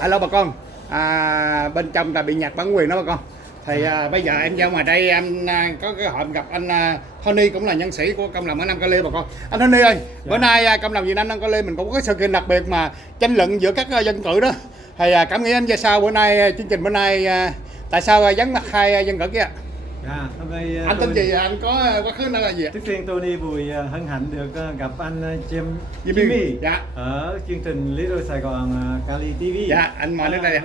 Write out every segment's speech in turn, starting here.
Alo bà con, bên trong là bị nhặt bản quyền đó bà con. Thì bây giờ em ra ngoài đây em có cái hội gặp anh Tony, cũng là nhân sĩ của công đồng ở Nam Cali bà con. Anh Tony ơi, bữa nay công đồng Việt Nam Nam Cali mình cũng có cái sự kiện đặc biệt mà tranh luận giữa các dân cử đó. Thì cảm nghĩ anh ra sao bữa nay chương trình bữa nay tại sao vắng mặt hai dân cử kia? Hôm nay Anh tên gì, anh có quá khứ là gì? Trước tiên Tony vui hân hạnh được gặp anh Jimmy. Jimmy Dạ. ở chương trình Little Sài Gòn Cali TV. Dạ, anh mời đến đây.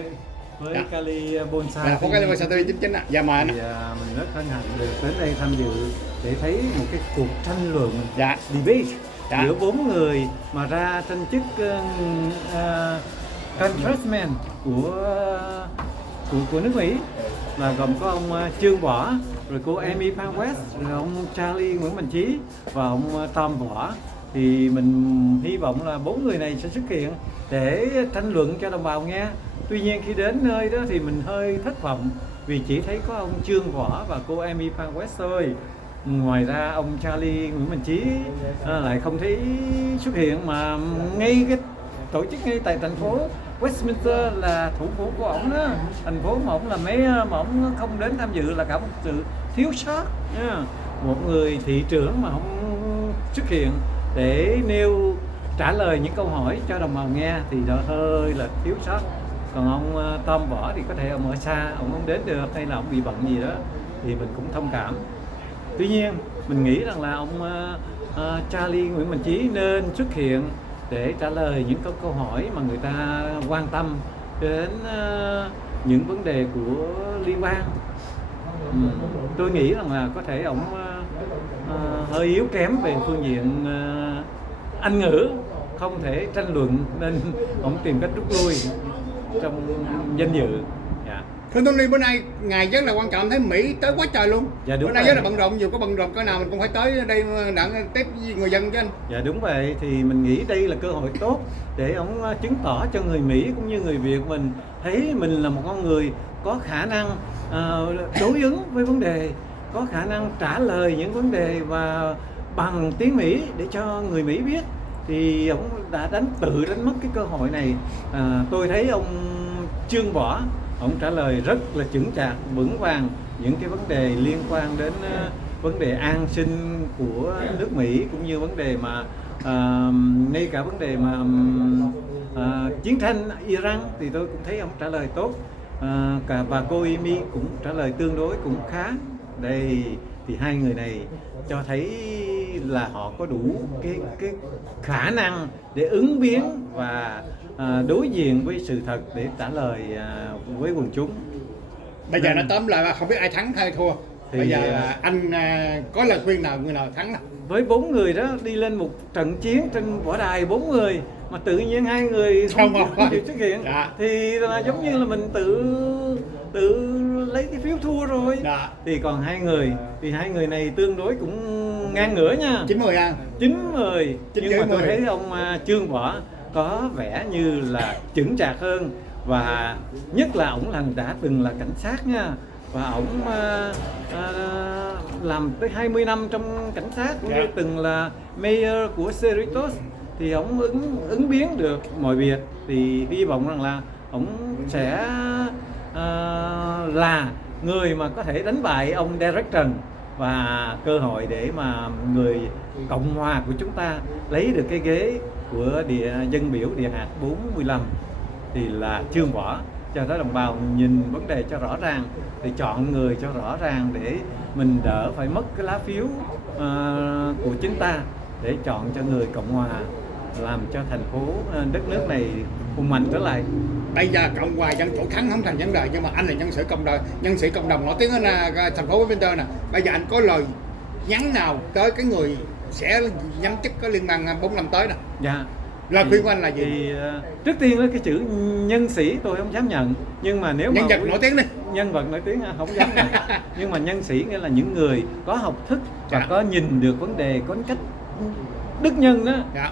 Với Dạ. Cali Bonsai. Dạ, có cái Bonsai TV 99 ạ. Dạ mời anh. Thì mình rất hân hạnh được đến đây tham dự để thấy một cái cuộc tranh luận, dạ. debate Dạ. giữa 4 người mà ra tranh chức congressman của nước Mỹ, là gồm có ông Trương Võ, rồi cô Amy Phan West, rồi ông Charlie Nguyễn Mạnh Trí và ông Tom Võ. Thì mình hy vọng là 4 người này sẽ xuất hiện để tranh luận cho đồng bào nghe. Tuy nhiên khi đến nơi đó thì mình hơi thất vọng vì chỉ thấy có ông Trương Võ và cô Amy Phan West thôi. Ngoài ra ông Charlie Nguyễn Mạnh Trí lại không thấy xuất hiện, mà ngay cái tổ chức ngay tại thành phố Westminster là thủ phủ của ổng đó, thành phố mà ổng là mayor mà ổng không đến tham dự là cả một sự thiếu sót nha. Một người thị trưởng mà không xuất hiện để trả lời những câu hỏi cho đồng bào nghe thì đó hơi là thiếu sót. Còn ông Tom Võ thì có thể ông ở xa, ông không đến được hay là ông bị bận gì đó thì mình cũng thông cảm. Tuy nhiên mình nghĩ rằng là ông Charlie Nguyễn Mạnh Trí nên xuất hiện để trả lời những câu hỏi mà người ta quan tâm đến những vấn đề của liên bang. Tôi nghĩ rằng là có thể ông hơi yếu kém về phương diện Anh ngữ, không thể tranh luận nên ông tìm cách rút lui trong danh dự. Thưa Tony, bữa nay ngày rất là quan trọng, thấy Mỹ tới quá trời luôn. Dạ, đúng bữa nay vậy. rất là bận rộn, dù có bận rộn cỡ nào mình cũng phải tới đây đặng tiếp người dân chứ anh. Dạ đúng vậy, thì mình nghĩ đây là cơ hội tốt để ông chứng tỏ cho người Mỹ cũng như người Việt mình thấy mình là một con người có khả năng đối ứng với vấn đề, có khả năng trả lời những vấn đề và bằng tiếng Mỹ để cho người Mỹ biết. Thì ông đã tự đánh mất cái cơ hội này. Tôi thấy ông Trương Võ, ông trả lời rất là chững chạc, vững vàng những cái vấn đề liên quan đến vấn đề an sinh của nước Mỹ, cũng như vấn đề mà ngay cả vấn đề mà chiến tranh Iran thì tôi cũng thấy ông trả lời tốt. Và cô Amy cũng trả lời tương đối cũng khá. Đây thì hai người này cho thấy là họ có đủ cái khả năng để ứng biến và đối diện với sự thật để trả lời với quần chúng. Bây giờ nó tóm lại là không biết ai thắng hay thua. Thì bây giờ anh có lời khuyên nào người nào thắng nào? Với 4 người đó đi lên một trận chiến trên võ đài 4 người mà tự nhiên hai người không chịu xuất hiện, dạ. Thì là giống như là mình tự lấy cái phiếu thua rồi. Dạ. Thì còn hai người này tương đối cũng ngang ngửa nha. 90 à? 90. Nhưng mà tôi thấy ông Trương Võ có vẻ như là chững chạc hơn, và nhất là ổng đã từng là cảnh sát nha, và ổng làm tới 20 năm trong cảnh sát, cũng như từng là mayor của Cerritos, thì ổng ứng biến được mọi việc. Thì hy vọng rằng là ổng sẽ là người mà có thể đánh bại ông Derek Trần, và cơ hội để mà người Cộng hòa của chúng ta lấy được cái ghế của dân biểu địa hạt 45 thì là Trương Võ. Cho tới đồng bào nhìn vấn đề cho rõ ràng, để chọn người cho rõ ràng để mình đỡ phải mất cái lá phiếu của chúng ta, để chọn cho người Cộng hòa, làm cho thành phố đất nước này hùng mạnh trở lại. Bây giờ Cộng hòa dân chủ thắng không thành vấn đề, nhưng mà anh là nhân sĩ cộng đồng nổi tiếng ở thành phố Winter nè. Bây giờ anh có lời nhắn nào tới cái người sẽ nhắm chức có liên bang 4 năm tới nè? Dạ. Lời khuyên của anh là gì? Thì trước tiên là cái chữ nhân sĩ tôi không dám nhận, nhưng mà nếu nhân vật nổi tiếng đi. Nhân vật nổi tiếng không dám nhận. Nhưng mà nhân sĩ nghĩa là những người có học thức và có nhìn được vấn đề, có cách đức nhân đó. Dạ.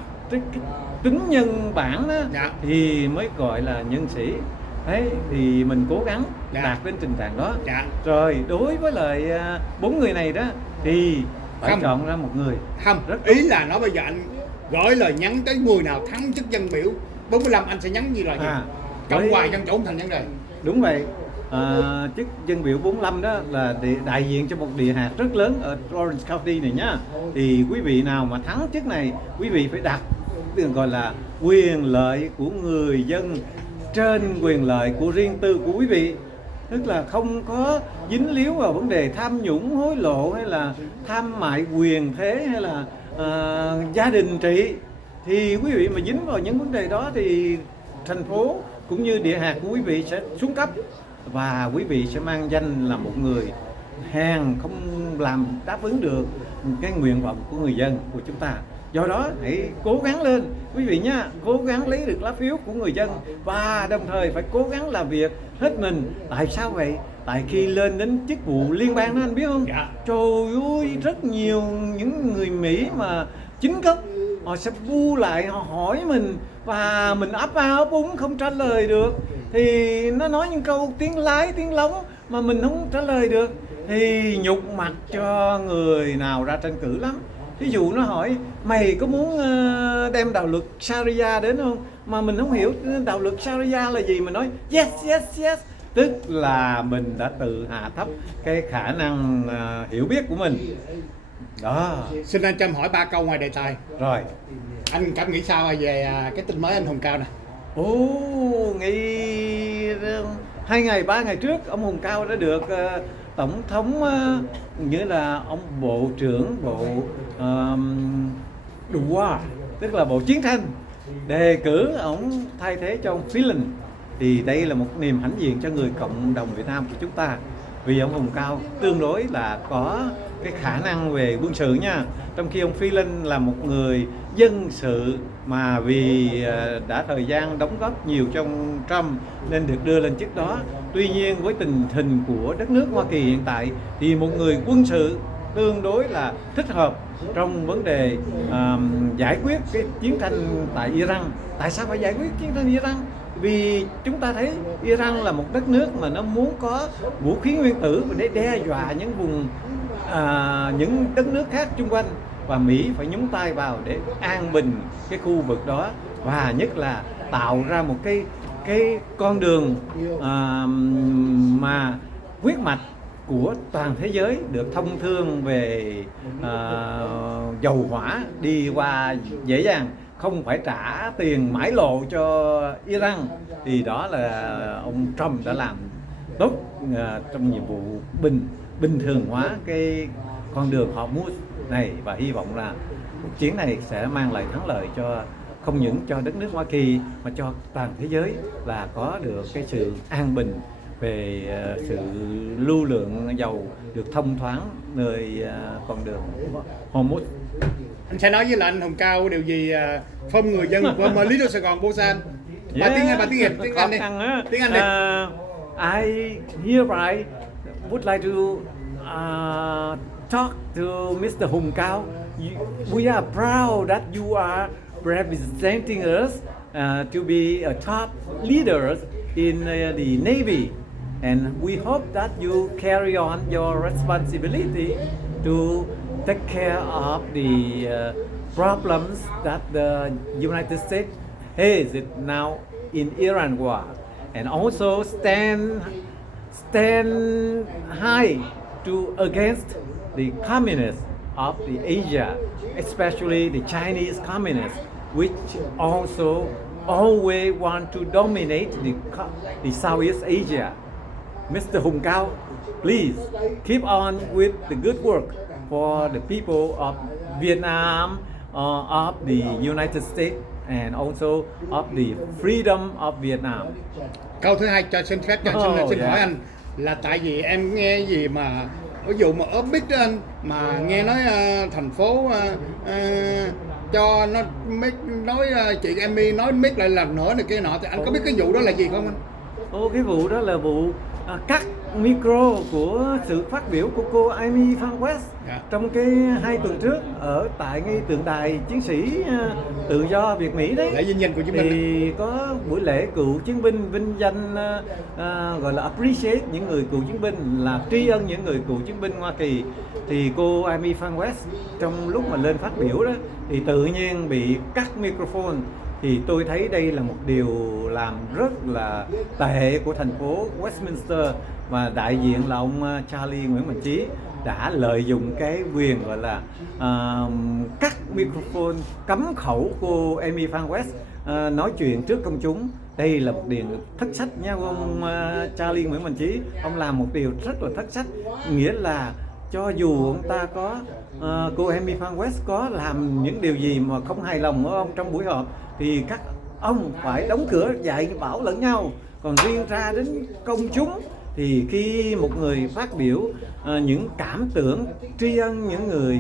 Tính nhân bản đó. Dạ. Thì mới gọi là nhân sĩ. Đấy, thì mình cố gắng đạt đến trình trạng đó. Dạ. Rồi đối với lại 4 người này đó thì phải chọn ra một người. Không, rất ý là nói bây giờ anh gửi lời nhắn tới người nào thắng chức dân biểu 45, anh sẽ nhắn như là gì? Cộng hòa dân chủ không thành vấn đề. Đúng vậy. Chức dân biểu 45 đó là đại diện cho một địa hạt rất lớn ở Orange County này nhá. Thì quý vị nào mà thắng chức này, quý vị phải đặt gọi là quyền lợi của người dân trên quyền lợi của riêng tư của quý vị. Tức là không có dính líu vào vấn đề tham nhũng hối lộ hay là tham mại quyền thế hay là gia đình trị. Thì quý vị mà dính vào những vấn đề đó thì thành phố cũng như địa hạt của quý vị sẽ xuống cấp và quý vị sẽ mang danh là một người hèn, không làm đáp ứng được cái nguyện vọng của người dân của chúng ta. Do đó hãy cố gắng lên quý vị nhá, cố gắng lấy được lá phiếu của người dân và đồng thời phải cố gắng làm việc hết mình. Tại sao vậy? Tại khi lên đến chức vụ liên bang đó anh biết không? Dạ. Trời ơi, rất nhiều những người Mỹ mà chính gốc họ sẽ bu lại, họ hỏi mình và mình ấp a ấp úng không trả lời được. Thì nó nói những câu tiếng lái tiếng lóng mà mình không trả lời được thì nhục mặt cho người nào ra tranh cử lắm. Ví dụ nó hỏi mày có muốn đem đạo luật Sharia đến không, mà mình không hiểu đạo luật Sharia là gì, mình nói yes yes yes, tức là mình đã tự hạ thấp cái khả năng hiểu biết của mình đó. Xin anh Trâm hỏi 3 câu ngoài đề tài. Rồi, Anh cảm nghĩ sao về cái tin mới anh Hùng Cao này? Nghĩ 2 ngày 3 ngày trước ông Hùng Cao đã được tổng thống nghĩa là ông bộ trưởng bộ DUA, tức là bộ chiến tranh, đề cử ông thay thế cho ông VIEN. Thì đây là một niềm hãnh diện cho người cộng đồng Việt Nam của chúng ta, vì ông Hùng Cao tương đối là có cái khả năng về quân sự nha, trong khi ông VIEN là một người dân sự mà vì đã thời gian đóng góp nhiều trong Trump nên được đưa lên chức đó. Tuy nhiên với tình hình của đất nước Hoa Kỳ hiện tại thì một người quân sự tương đối là thích hợp trong vấn đề giải quyết cái chiến tranh tại Iran. Tại sao phải giải quyết chiến tranh Iran? Vì chúng ta thấy Iran là một đất nước mà nó muốn có vũ khí nguyên tử để đe dọa những vùng những đất nước khác xung quanh, và Mỹ phải nhúng tay vào để an bình cái khu vực đó, và nhất là tạo ra một cái con đường mà huyết mạch của toàn thế giới được thông thương về dầu hỏa đi qua dễ dàng, không phải trả tiền mãi lộ cho Iran. Thì đó là ông Trump đã làm tốt trong nhiệm vụ bình thường hóa cái con đường Hormuz này, và hy vọng là cuộc chiến này sẽ mang lại thắng lợi cho không những cho đất nước Hoa Kỳ mà cho toàn thế giới, là có được cái sự an bình về sự lưu lượng dầu được thông thoáng nơi con đường Hormuz. Anh sẽ nói với là anh Hùng Cao điều gì phong người dân của Little Sài Gòn Busan. Bà tiếng Việt, tiếng Anh đi. Tiếng Anh đi. I hereby would like to talk to Mr. Hùng Cao. We are proud that you are representing us to be a top leaders in the Navy, and we hope that you carry on your responsibility to take care of the problems that the United States has now in Iran war, and also stand high to against the communists of the Asia, especially the Chinese communists, which also always want to dominate the Southeast Asia. Mr. Hùng Cao, please keep on with the good work for the people of Vietnam, of the United States, and also of the freedom of Vietnam. Câu thứ hai cho xin phép xin hỏi anh là tại vì em nghe gì mà ví dụ mà ở Big đó anh, mà nghe nói thành phố cho nó nói chị Emmy nói mic lại lần nữa này kia nọ, thì anh có biết cái vụ đó là gì không anh? Cái vụ đó là vụ cắt micro của sự phát biểu của cô Amy Van West trong cái 2 tuần trước ở tại ngay tượng đài chiến sĩ tự do Việt Mỹ đấy. Lễ vinh danh cựu chiến binh. Thì có buổi lễ cựu chiến binh vinh danh gọi là appreciate những người cựu chiến binh, là tri ân những người cựu chiến binh Hoa Kỳ. Thì cô Amy Van West trong lúc mà lên phát biểu đó thì tự nhiên bị cắt microphone, thì tôi thấy đây là một điều làm rất là tệ của thành phố Westminster, và đại diện là ông Charlie Nguyễn Mạnh Chí đã lợi dụng cái quyền gọi là cắt microphone, cấm khẩu cô Amy Phan West nói chuyện trước công chúng. Đây là một điều thất sách nha ông Charlie Nguyễn Mạnh Chí. Ông làm một điều rất là thất sách, nghĩa là cho dù ông ta có cô Amy Phan West có làm những điều gì mà không hài lòng ở ông trong buổi họp thì các ông phải đóng cửa dạy bảo lẫn nhau. Còn riêng ra đến công chúng thì khi một người phát biểu những cảm tưởng tri ân những người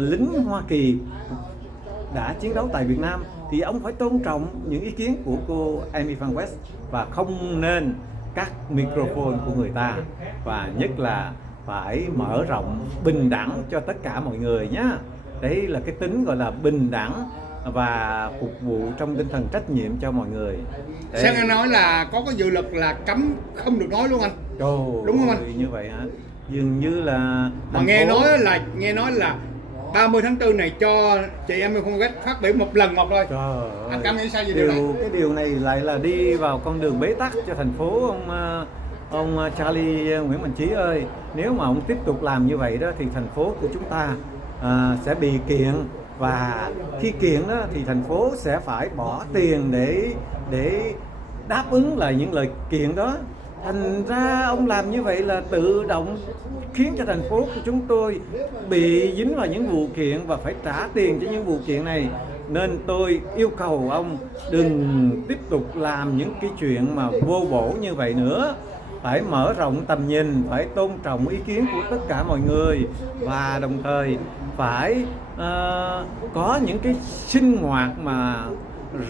lính Hoa Kỳ đã chiến đấu tại Việt Nam thì ông phải tôn trọng những ý kiến của cô Amy Phan West và không nên cắt microphone của người ta, và nhất là phải mở rộng bình đẳng cho tất cả mọi người nhé. Đấy là cái tính gọi là bình đẳng và phục vụ trong tinh thần trách nhiệm cho mọi người. Xem anh nói là có cái dự luật là cấm không được nói luôn anh. Đúng không anh? Như vậy hả? Dường như là mà nghe nói là 30 tháng 4 này cho chị Amy Phan West phát biểu một lần một thôi. Anh cảm nghĩ sao về điều này? Cái điều này lại là đi vào con đường bế tắc cho thành phố ông Charlie Nguyễn Mạnh Chí ơi. Nếu mà ông tiếp tục làm như vậy đó thì thành phố của chúng ta sẽ bị kiện, và khi kiện đó thì thành phố sẽ phải bỏ tiền để đáp ứng lại những lời kiện đó. Thành ra ông làm như vậy là tự động khiến cho thành phố của chúng tôi bị dính vào những vụ kiện và phải trả tiền cho những vụ kiện này. Nên tôi yêu cầu ông đừng tiếp tục làm những cái chuyện mà vô bổ như vậy nữa. Phải mở rộng tầm nhìn, phải tôn trọng ý kiến của tất cả mọi người, và đồng thời phải có những cái sinh hoạt mà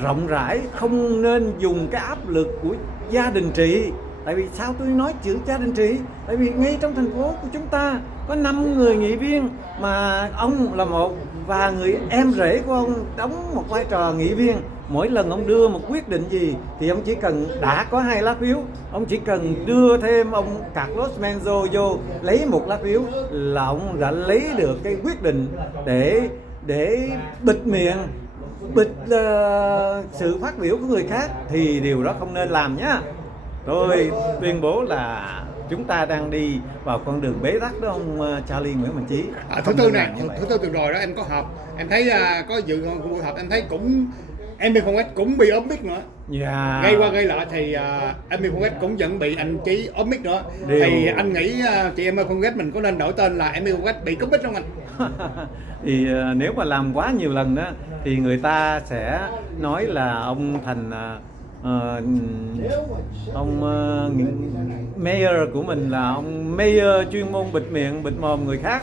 rộng rãi, không nên dùng cái áp lực của gia đình trị. Tại vì sao tôi nói chữ gia đình trị? Tại vì ngay trong thành phố của chúng ta có 5 người nghị viên mà ông là một, và người em rể của ông đóng một vai trò nghị viên. Mỗi lần ông đưa một quyết định gì thì ông chỉ cần đã có 2 lá phiếu, ông chỉ cần đưa thêm ông Carlos Menzo vô lấy 1 lá phiếu là ông đã lấy được cái quyết định để bịt miệng, bịt sự phát biểu của người khác, thì điều đó không nên làm nhá. Tôi tuyên bố là chúng ta đang đi vào con đường bế tắc đó ông Charlie Nguyễn Mạnh Chí. Thứ tư này, thứ tư tuần rồi đó em có họp, em thấy có dự buổi họp, em thấy cũng Amy Phan West cũng bị ốm mic nữa. Gây qua gây lại thì Amy Phan West cũng vẫn bị anh Chí ốm mic nữa. Thì anh nghĩ chị Amy Phan West mình có nên đổi tên là Amy Phan West bị cúp mic không anh? Thì nếu mà làm quá nhiều lần đó thì người ta sẽ nói là ông thành ông mayor của mình là ông mayor chuyên môn bịt miệng bịt mồm người khác.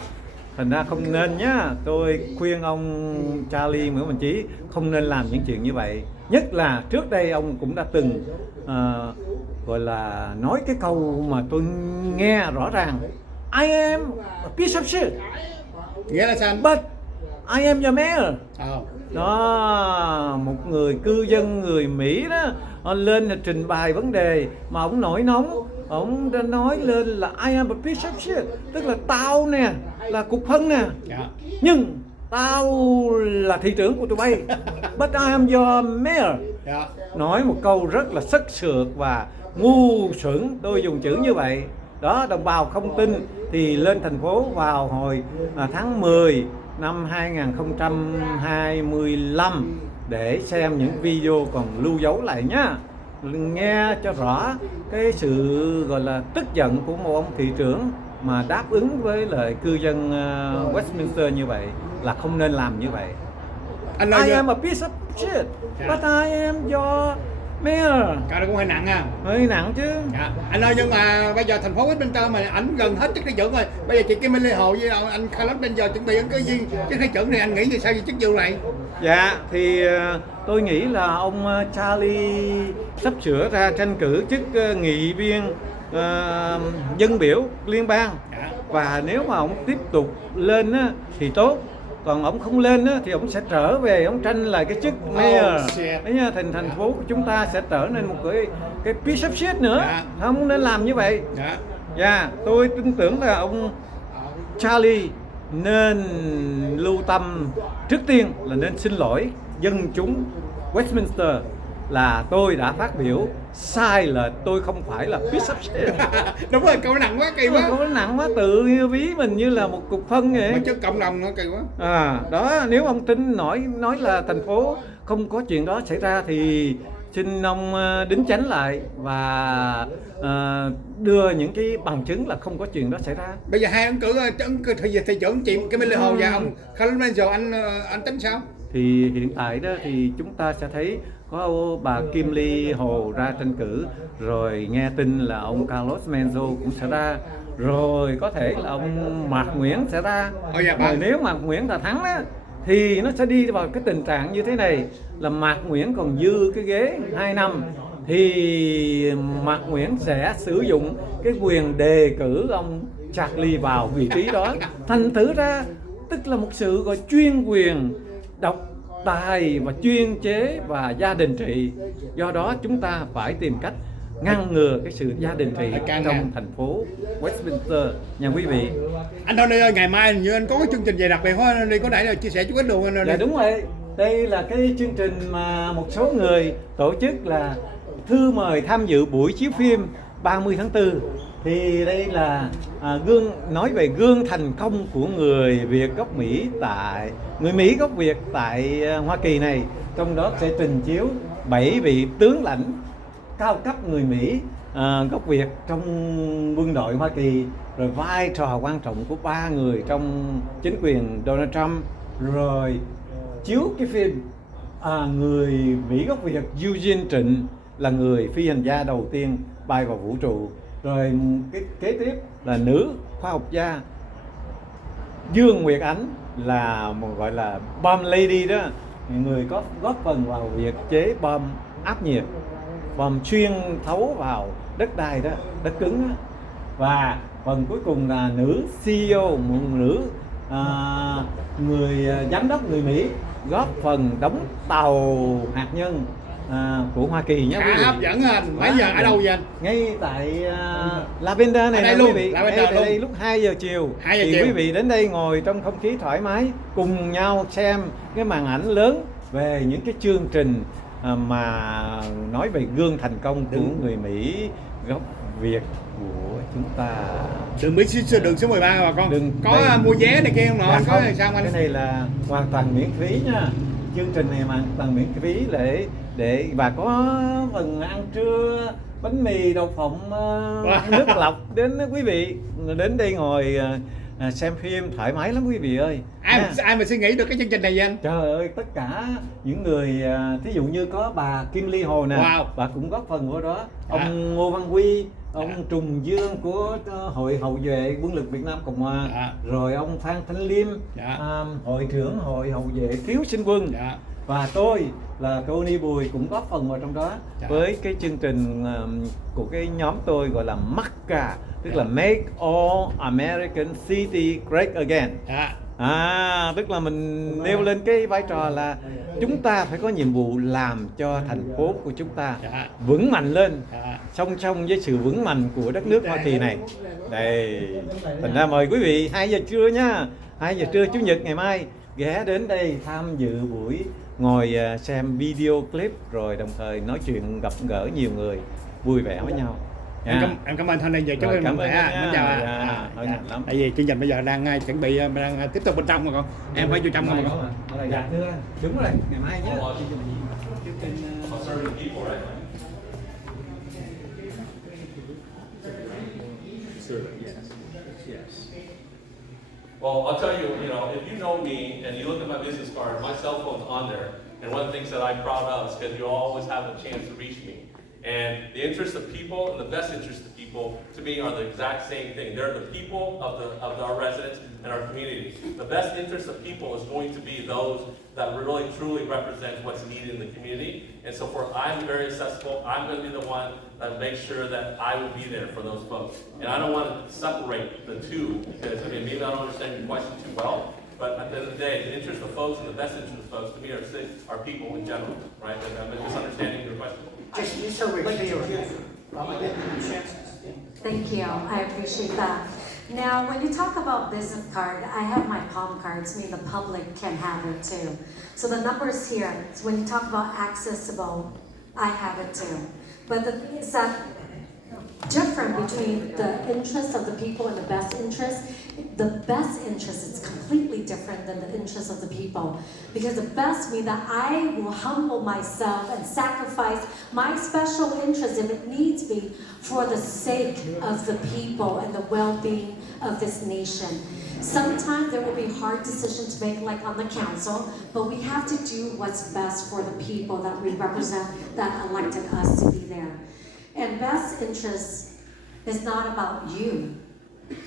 Thành ra không nên nhá. Tôi khuyên ông Charlie Nguyễn Mạnh Chí không nên làm những chuyện như vậy. Nhất là trước đây ông cũng đã từng gọi là nói cái câu mà tôi nghe rõ ràng: I am a piece of shit. Nghĩa là sao anh? But I am your mayor. Đó, một người cư dân người Mỹ đó, ông lên trình bày vấn đề mà ông nổi nóng, ông đã nói lên là I am a piece of shit, tức là tao nè là cục phân nè, nhưng tao là thị trưởng của tụi bay. But I am your mayor. Nói một câu rất là sắc sược và ngu xuẩn, tôi dùng chữ như vậy. Đó, đồng bào không tin thì lên thành phố vào hồi tháng 10 năm 2025 để xem những video còn lưu dấu lại nhá. Nghe cho rõ cái sự gọi là tức giận của một ông thị trưởng mà đáp ứng với lại cư dân Westminster như vậy là không nên làm như vậy. I am a piece of shit, but I am your mayor. Cái đó cũng hơi nặng ha. Hơi nặng chứ. Anh ơi, nhưng mà bây giờ thành phố Westminster mà ảnh gần hết chức thị trưởng rồi. Bây giờ chị Kim Minh Hồ với anh Carlos bây giờ chuẩn bị ứng cử viên chức thị trưởng thì anh nghĩ thì sao về chức vụ này? Dạ thì tôi nghĩ là ông Charlie sắp sửa ra tranh cử chức nghị viên dân biểu liên bang. Và nếu mà ông tiếp tục lên á, thì tốt. Còn ông không lên á, thì ông sẽ trở về, ông tranh lại cái chức mayor. Đấy nha, thành phố của chúng ta sẽ trở nên một cái piece of shit nữa. Không nên làm như vậy. Tôi tin tưởng là ông Charlie nên lưu tâm, trước tiên là nên xin lỗi dân chúng Westminster là tôi đã phát biểu sai lệch, tôi không phải là piece of shit. Đúng rồi, câu nặng quá, kỳ quá. Câu nặng quá, tự ví mình như là một cục phân vậy. Mà chứ cộng đồng nữa, kỳ quá. Đó, nếu ông tin nói là thành phố không có chuyện đó xảy ra thì xin ông đính chánh lại và đưa những cái bằng chứng là không có chuyện đó xảy ra. Bây giờ hai ứng cử thị trưởng chị cái Minh Lê Hồ và ông Khalil anh tính sao? Thì hiện tại đó thì chúng ta sẽ thấy có bà Kim Ly Hồ ra tranh cử, rồi nghe tin là ông Carlos Menzo cũng sẽ ra, rồi có thể là ông Mạc Nguyễn sẽ ra. Rồi nếu Mạc Nguyễn là thắng đó thì nó sẽ đi vào cái tình trạng như thế này, là Mạc Nguyễn còn dư cái ghế 2 năm thì Mạc Nguyễn sẽ sử dụng cái quyền đề cử ông Charlie vào vị trí đó. Thành thử ra tức là một sự gọi chuyên quyền, độc tài và chuyên chế và gia đình trị. Do đó chúng ta phải tìm cách ngăn ngừa cái sự gia đình trị trong thành phố Westminster nha quý vị. Anh Tony ơi, ngày mai như anh có cái chương trình gì đặc biệt không? Anh đi có thể là chia sẻ chút ít luôn anh. Dạ đúng rồi, đây là cái chương trình mà một số người tổ chức là thư mời tham dự buổi chiếu phim 30 tháng 4. Thì đây là nói về gương thành công của người Việt gốc Mỹ người Mỹ gốc Việt tại Hoa Kỳ này. Trong đó sẽ trình chiếu 7 vị tướng lãnh cao cấp người Mỹ gốc Việt trong quân đội Hoa Kỳ, rồi vai trò quan trọng của 3 người trong chính quyền Donald Trump, rồi chiếu cái phim người Mỹ gốc Việt Eugene Trịnh là người phi hành gia đầu tiên bay vào vũ trụ, rồi cái kế tiếp là nữ khoa học gia Dương Nguyệt Ánh là một gọi là bomb lady đó, người có góp phần vào việc chế bom áp nhiệt, bom chuyên thấu vào đất đai đó, đất cứng đó. Và phần cuối cùng là nữ CEO, một nữ người giám đốc người Mỹ góp phần đóng tàu hạt nhân của Hoa Kỳ nhé quý vị. Hấp dẫn anh. Mấy giờ ở đâu vậy anh? Ngay tại Lavender này nè quý vị. Ngay tại đây lúc 2 giờ chiều. Thì quý vị đến đây ngồi trong không khí thoải mái, cùng nhau xem cái màn ảnh lớn về những cái chương trình mà nói về gương thành công của người Mỹ gốc Việt của chúng ta. Đường số 13 bà con. Có mua vé này kia không nọ? Có sao anh? Cái này là hoàn toàn miễn phí nha. Chương trình này hoàn toàn miễn phí để và có phần ăn trưa, bánh mì, đậu phộng, nước lọc đến quý vị. Đến đây ngồi xem phim thoải mái lắm quý vị ơi. Ai mà suy nghĩ được cái chương trình này vậy anh? Trời ơi, tất cả những người, thí dụ như có bà Kim Ly Hồ nè, bà cũng góp phần của đó. Ông Ngô Văn Quy, ông Trùng Dương của Hội Hậu vệ Quân lực Việt Nam Cộng Hòa, rồi ông Phan Thanh Liêm, hội trưởng Hội Hậu vệ Cứu Sinh quân, và tôi là Tony Bùi cũng góp phần vào trong đó với cái chương trình của cái nhóm tôi gọi là MACA, tức là Make All American City Great Again. Tức là mình nêu lên cái vai trò là chúng ta phải có nhiệm vụ làm cho thành phố của chúng ta vững mạnh lên, song song với sự vững mạnh của đất nước Hoa Kỳ này. Đây, thành ra mời quý vị 2 giờ trưa nha, 2 giờ trưa Chủ nhật ngày mai ghé đến đây tham dự buổi, ngồi xem video clip, rồi đồng thời nói chuyện gặp gỡ nhiều người vui vẻ với nhau. Em cảm ơn Tony về chúc em mạnh khỏe. Xin chào. Tại vì chương trình bây giờ đang chuẩn bị đang tiếp tục bên trong mà con. Em phải vô trong mà con. Dạ thưa, đúng rồi, ngày mai nhé. Well, I'll tell you, if you know me and you look at my business card, my cell phone's on there. And one of the things that I'm proud of is because you always have a chance to reach me. And the interest of people and the best interest of people, to me, are the exact same thing. They're the people of our residents and our community. The best interest of people is going to be those that really truly represent what's needed in the community. And so I'm very accessible. I'm going to be the one that makes sure that I will be there for those folks. And I don't want to separate the two because, maybe I don't understand your question too well. But at the end of the day, the interest of folks and the best interest of folks, to me, are people in general, right? And I'm misunderstanding your question. Just so we're clear. Thank you. I appreciate that. Now, when you talk about business card, I have my palm cards, meaning the public can have it too. So the numbers here, so when you talk about accessible, I have it too. But the thing is that different between the interest of the people and the best interest. The best interest is completely different than the interest of the people. Because the best means that I will humble myself and sacrifice my special interest if it needs be for the sake of the people and the well-being of this nation. Sometimes there will be hard decisions to make, like on the council, but we have to do what's best for the people that we represent, that elected us to be there. And best interest is not about you.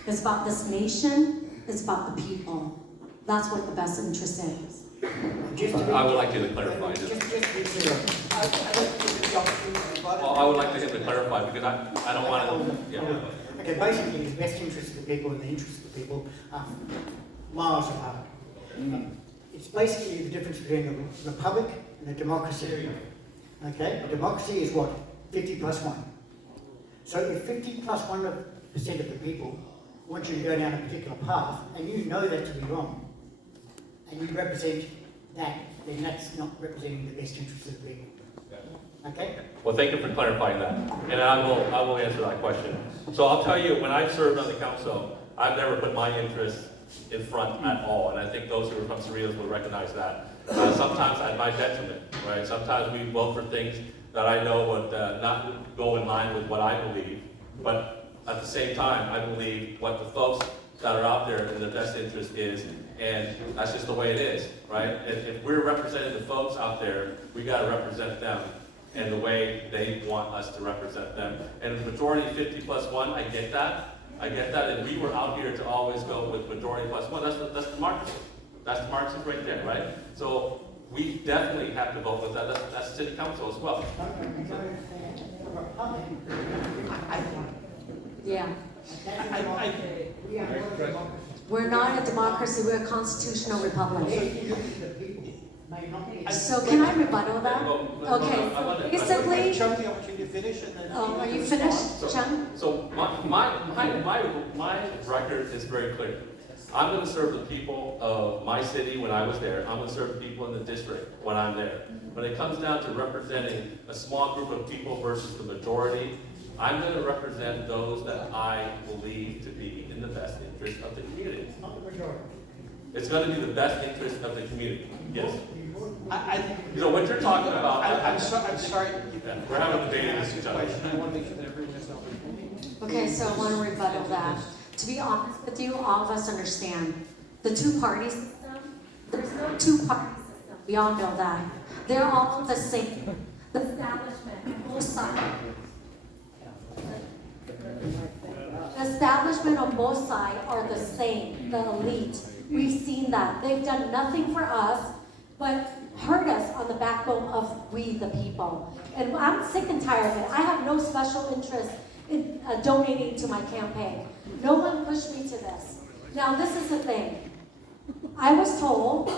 It's about this nation. It's about the people. That's what the best interest is. I would like you to clarify this. Well, I would like to get to clarify because I don't want to, yeah. Okay, basically the best interest of the people and the interest of the people are miles apart. It's basically the difference between the republic and a democracy. Okay, a democracy is what? 50 plus 1. So if 50 plus 1% of the people want you to go down a particular path, and you know that to be wrong, and you represent that, then that's not representing the best interests of the people. Okay? Well, thank you for clarifying that. And I will answer that question. So I'll tell you, when I served on the council, I've never put my interests in front at all. And I think those who are from Cerritos will recognize that. Sometimes at my detriment, right? Sometimes we vote for things that I know would not go in line with what I believe. But at the same time, I believe what the folks that are out there in the best interest is, and that's just the way it is, right? If we're representing the folks out there, we got to represent them and the way they want us to represent them. And the majority 50 plus 1, I get that. I get that, and we were out here to always go with majority plus 1. That's democracy. That's democracy right there, right? So we definitely have to vote with that. That's city council as well. Yeah. We're not a democracy, we're a constitutional republic. So can I rebuttal that? Okay, basically, Chuck, the opportunity to finish and then. are you finished, Chung? So my record is very clear. I'm going to serve the people of my city when I was there. I'm going to serve the people in the district when I'm there. When it comes down to representing a small group of people versus the majority, I'm going to represent those that I believe to be in the best interest of the community. It's going to be the best interest of the community. Yes. I think. So what you're talking about, I'm sorry. Yeah, we're having a debate against each other. I want to make sure that everyone has an opportunity. Okay, so I want to rebuttal that. To be honest with you, all of us understand the two-party system. There's no two-party system. We all know that. They're all the same. The establishment on both sides. The establishment on both sides are the same, the elite. We've seen that. They've done nothing for us but hurt us on the backbone of we the people. And I'm sick and tired of it. I have no special interest in donating to my campaign. No one pushed me to this. Now this is the thing. I was told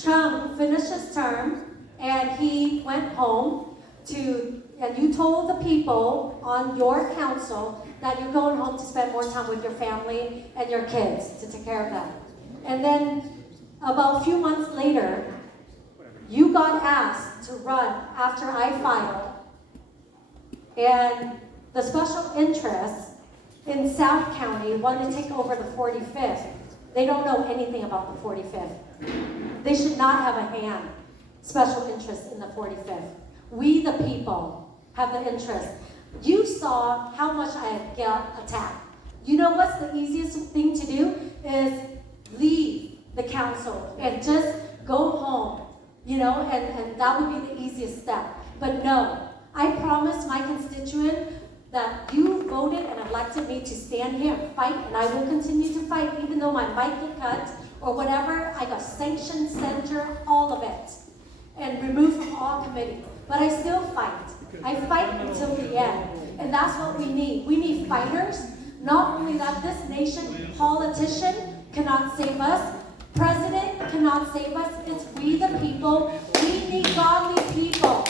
Trump finished his term and he went home and you told the people on your council that you're going home to spend more time with your family and your kids to take care of them. And then about a few months later, you got asked to run after I filed. And the special interests in South County want to take over the 45th. They don't know anything about the 45th. They should not have a hand, special interest in the 45th. We, the people, have the interest. You saw how much I got attacked. You know what's the easiest thing to do is leave the council and just go home, and that would be the easiest step. But no, I promised my constituent that you voted and elected me to stand here and fight, and I will continue to fight even though my mic get cut or whatever. I got sanctioned, censure, all of it, and removed from all committee. But I still fight. I fight until the end. And that's what we need. We need fighters. Not only that, this nation, politician cannot save us. President cannot save us. It's we the people. We need godly people.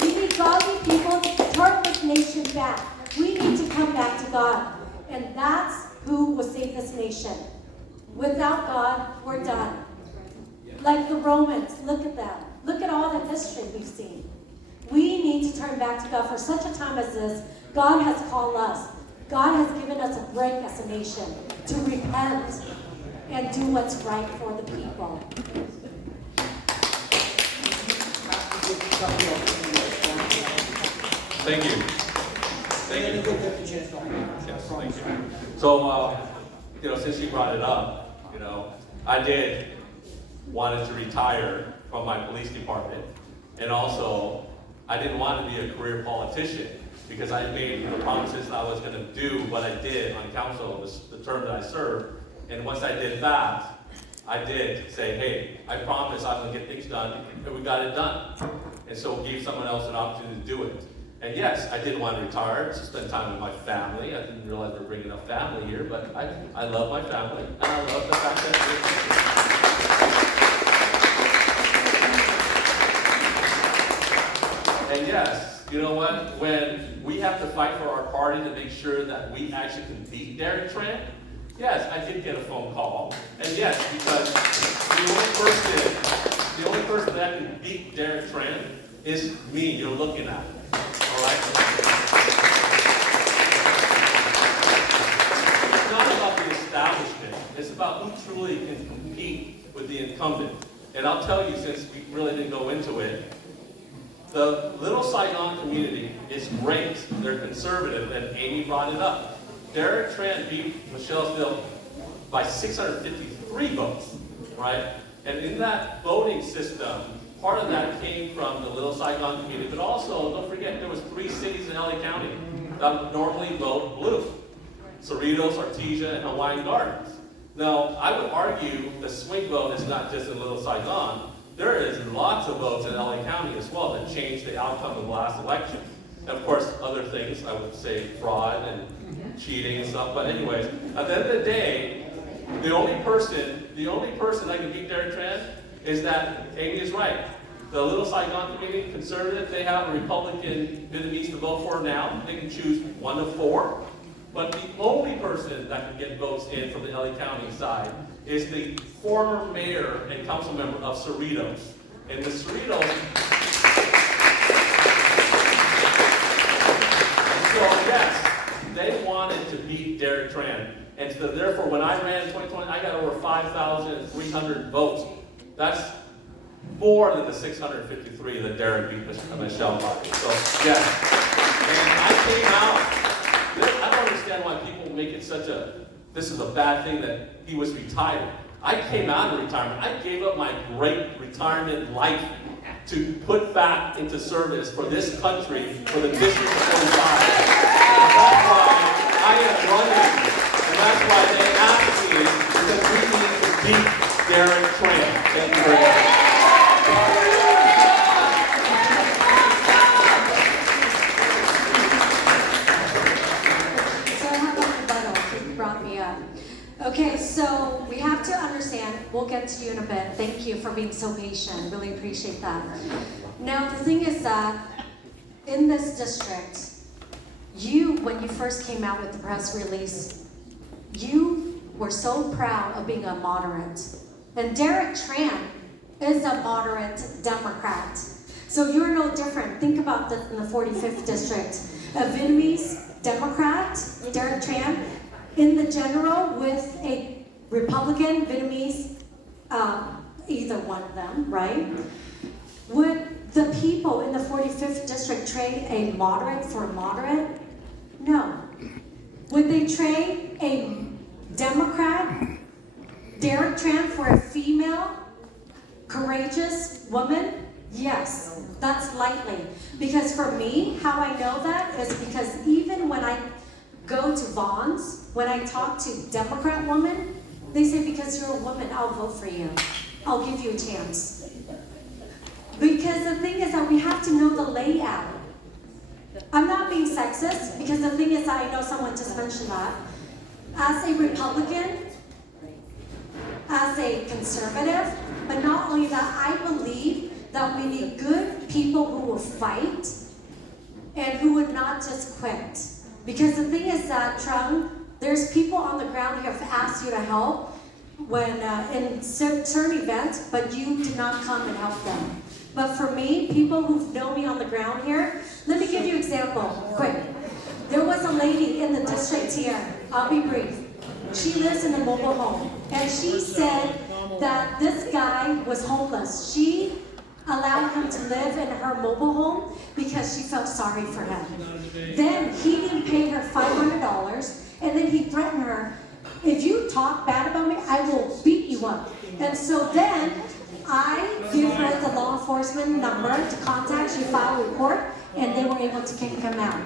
We need godly people to turn this nation back. We need to come back to God. And that's who will save this nation. Without God, we're done. Like the Romans, look at them. Look at all the history we've seen. We need to turn back to God for such a time as this. God has called us. God has given us a break as a nation to repent and do what's right for the people. Thank you. Thank you. Yes, thank you. So, since you brought it up, I did wanted to retire from my police department, and also I didn't want to be a career politician because I made promises that I was going to do what I did on council the term that I served, and once I did that, I did say, hey, I promise I'm going to get things done, and we got it done. And so gave someone else an opportunity to do it. And yes, I did want to retire to spend time with my family. I didn't realize we're bringing up family here, but I love my family, and I love the fact that and yes, you know what? When we have to fight for our party to make sure that we actually can beat Derek TrANH, yes, I did get a phone call. And yes, because the only person that can beat Derek TrANH is me you're looking at. All right? It's not about the establishment. It's about who truly can compete with the incumbent. And I'll tell you, since we really didn't go into it, the Little Saigon community is great. They're conservative, and Amy brought it up. Derek TrANH beat Michellesville by 653 votes, right? And in that voting system, part of that came from the Little Saigon community, but also, don't forget, there was 3 cities in LA County that normally vote blue. Cerritos, Artesia, and Hawaiian Gardens. Now, I would argue the swing vote is not just in Little Saigon. There is lots of votes in LA County as well that changed the outcome of the last election. And of course, other things, I would say fraud and cheating and stuff. But anyways, at the end of the day, the only person that can beat Derek TrANH is that Amy is right. The Little Saigon community, conservative, they have a Republican Vietnamese to vote for now. They can choose 1 of 4. But the only person that can get votes in from the LA County side is the former mayor and council member of Cerritos. And the Cerritos, so yes, they wanted to beat Derek TrANH. And so therefore, when I ran in 2020, I got over 5,300 votes. That's more than the 653 that Derek beat Michelle by. So yes, and I came out. I don't understand why people make it such this is a bad thing that he was retired. I came out of retirement. I gave up my great retirement life to put back into service for this country, for the District of 45. And that's why I am running. And that's why they asked me, because we need to beat Derek TrANH. Thank you very much. Okay, so we have to understand, we'll get to you in a bit. Thank you for being so patient. Really appreciate that. Now, the thing is that in this district, when you first came out with the press release, you were so proud of being a moderate. And Derek TrANH is a moderate Democrat. So you're no different. Think about this in the 45th district. A Vietnamese Democrat, Derek TrANH, in the general with a Republican, Vietnamese, either one of them, right? Would the people in the 45th district trade a moderate for a moderate? No. Would they trade a Democrat, Derek TrANH, for a female, courageous woman? Yes, that's likely. Because for me, how I know that is because even when I go to Vaughn's, when I talk to Democrat women, they say, because you're a woman, I'll vote for you. I'll give you a chance. Because the thing is that we have to know the layout. I'm not being sexist, because the thing is that I know someone just mentioned that. As a Republican, as a conservative, but not only that, I believe that we need good people who will fight and who would not just quit. Because the thing is that TrANH There's people on the ground who have asked you to help when in certain events, but you did not come and help them. But for me, people who know me on the ground here, let me give you an example, quick. There was a lady in the district here, I'll be brief. She lives in a mobile home, and she said that this guy was homeless. She allowed him to live in her mobile home because she felt sorry for him. Then he didn't pay her $500, and then he threatened her, if you talk bad about me, I will beat you up. And so then I give her the law enforcement number to contact, she filed a report, and they were able to kick him out.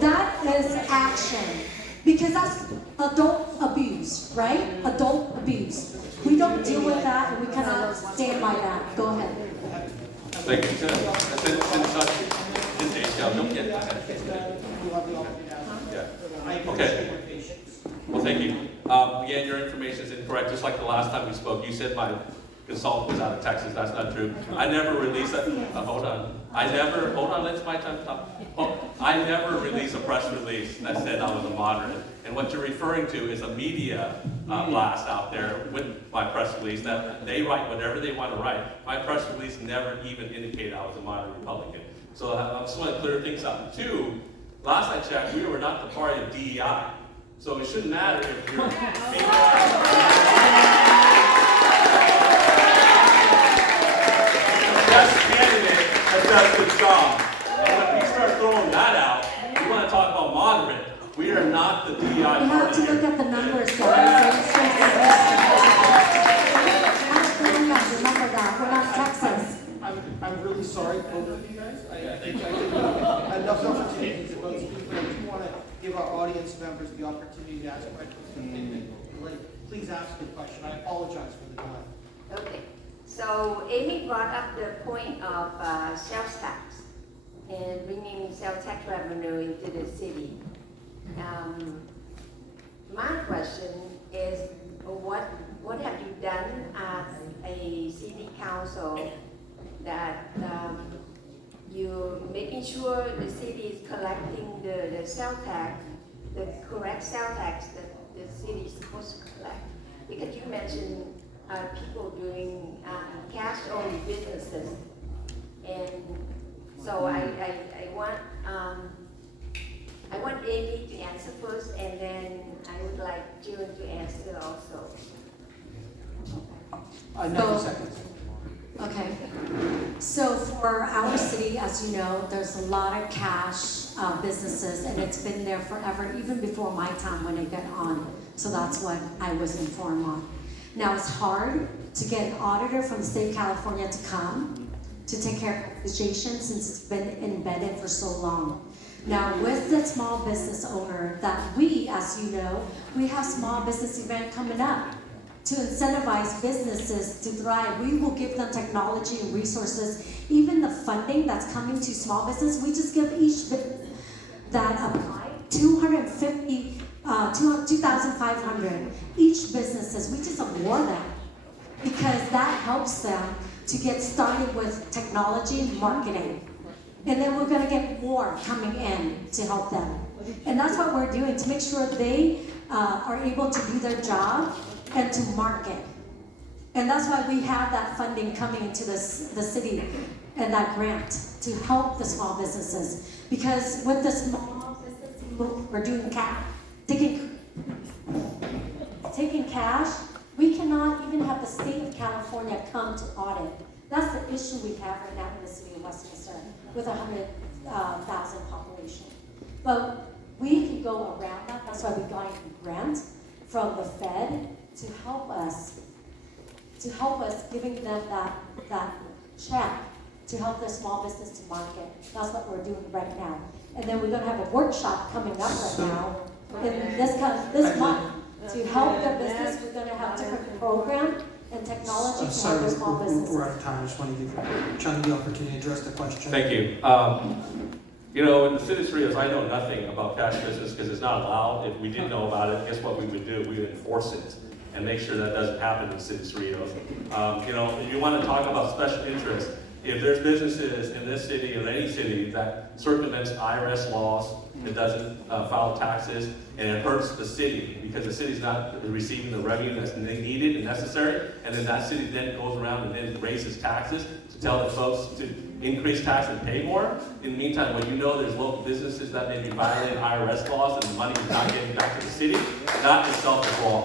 That is action, because that's adult abuse, right? Adult abuse. We don't deal with that, and we cannot stand by that. Go ahead. 对，先小中点。 Okay. Well, thank you. Again, your information is incorrect. Just like the last time we spoke, you said my consultant was out of Texas. That's not true. I never released that. Hold on. Hold on, let's my time stop. Oh, I never released a press release that said I was a moderate. And what you're referring to is a media blast out there with my press release that they write whatever they want to write. My press release never even indicated I was a moderate Republican. So I just want to clear things up. Two, last I checked, we were not the party of DEI. So it shouldn't matter if you're best candidate has done a good job. And when we start throwing that out, we want to talk about moderate. We are not the DEI We have party to here. look at the numbers, guys. Remember that, we're not Texas. I'm really sorry, both of you guys. I think I did enough opportunity to both speak, but I do want to give our audience members the opportunity to ask questions. Please ask the question. I apologize for the delay. Okay, so Amy brought up the point of sales tax and bringing sales tax revenue into the city. My question is, what have you done as a city council that you're making sure the city is collecting the sales tax, the correct sales tax that the city is supposed to collect? Because you mentioned people doing cash-only businesses, and so I want Amy to answer first, and then I would like June to answer also. 90 seconds. Okay, so for our city, as you know, there's a lot of cash businesses, and it's been there forever, even before my time when I got on. So that's what I was informed on. Now it's hard to get an auditor from the state of California to come to take care of acquisition since it's been embedded for so long. Now with the small business owner that we, as you know, we have small business event coming up. To incentivize businesses to thrive, we will give them technology and resources, even the funding that's coming to small business. We just give each business that apply $2,500. Each businesses, we just award them because that helps them to get started with technology and marketing. And then we're going to get more coming in to help them. And that's what we're doing to make sure they are able to do their job and to market. And that's why we have that funding coming into the city and that grant to help the small businesses. Because with the small business, we're doing taking cash, we cannot even have the state of California come to audit. That's the issue we have right now in the city of Westminster with 100,000 population. But we can go around that. That's why we got a grant from the Fed to help us giving them that check to help their small business to market. That's what we're doing right now. And then we're going to have a workshop coming up right now in this month to help the business. We're going to have different program and technology to help the small businesses. We're out of time. I just want to give Chung the opportunity to address the question. Thank you. You know, in the city of Cerritos, I know nothing about cash business because it's not allowed. If we did know about it, guess what we would do? We would enforce it and make sure that doesn't happen in the city of Cerritos. You know, if you want to talk about special interest, if there's businesses in this city or any city that circumvents IRS laws, it doesn't file taxes, and it hurts the city because the city's not receiving the revenue that's needed and necessary, and then that city then goes around and then raises taxes to tell the folks to increase tax and pay more. In the meantime, when you know there's local businesses that may be violating IRS laws and the money is not getting back to the city, that itself is wrong.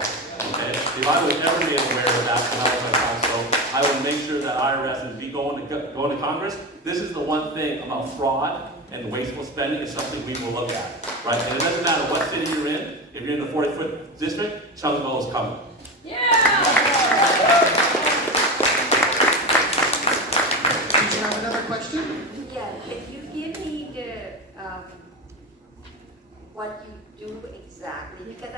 Okay? If I was ever made aware of that when I was on council, I would make sure that IRS would be going to Congress. This is the one thing about fraud and wasteful spending is something we will look at, right? And it doesn't matter what city you're in. If you're in the 45th district, Chungbo is coming. Did you have another question? Yeah, can you give me the, what you do exactly? Because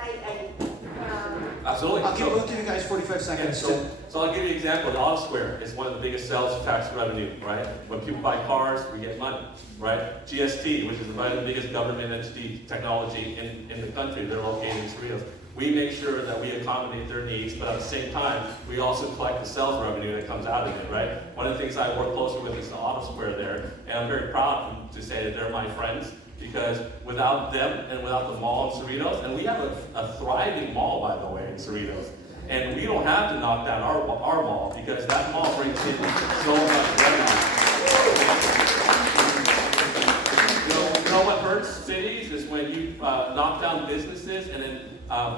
Absolutely. I'll give both of you guys 45 seconds. So I'll give you an example. The Auto Square is one of the biggest sales tax revenue, right? When people buy cars, we get money, right? GST, which is probably the biggest government entity technology in the country, they're located in Cerritos. We make sure that we accommodate their needs, but at the same time, we also collect the sales revenue that comes out of it, right? One of the things I work closely with is the Auto Square there, and I'm very proud to say that they're my friends, because without them and without the mall in Cerritos, and we have a thriving mall, by the way, in Cerritos, and we don't have to knock down our mall, because that mall brings in so much revenue. You know what hurts cities is when you knock down businesses and then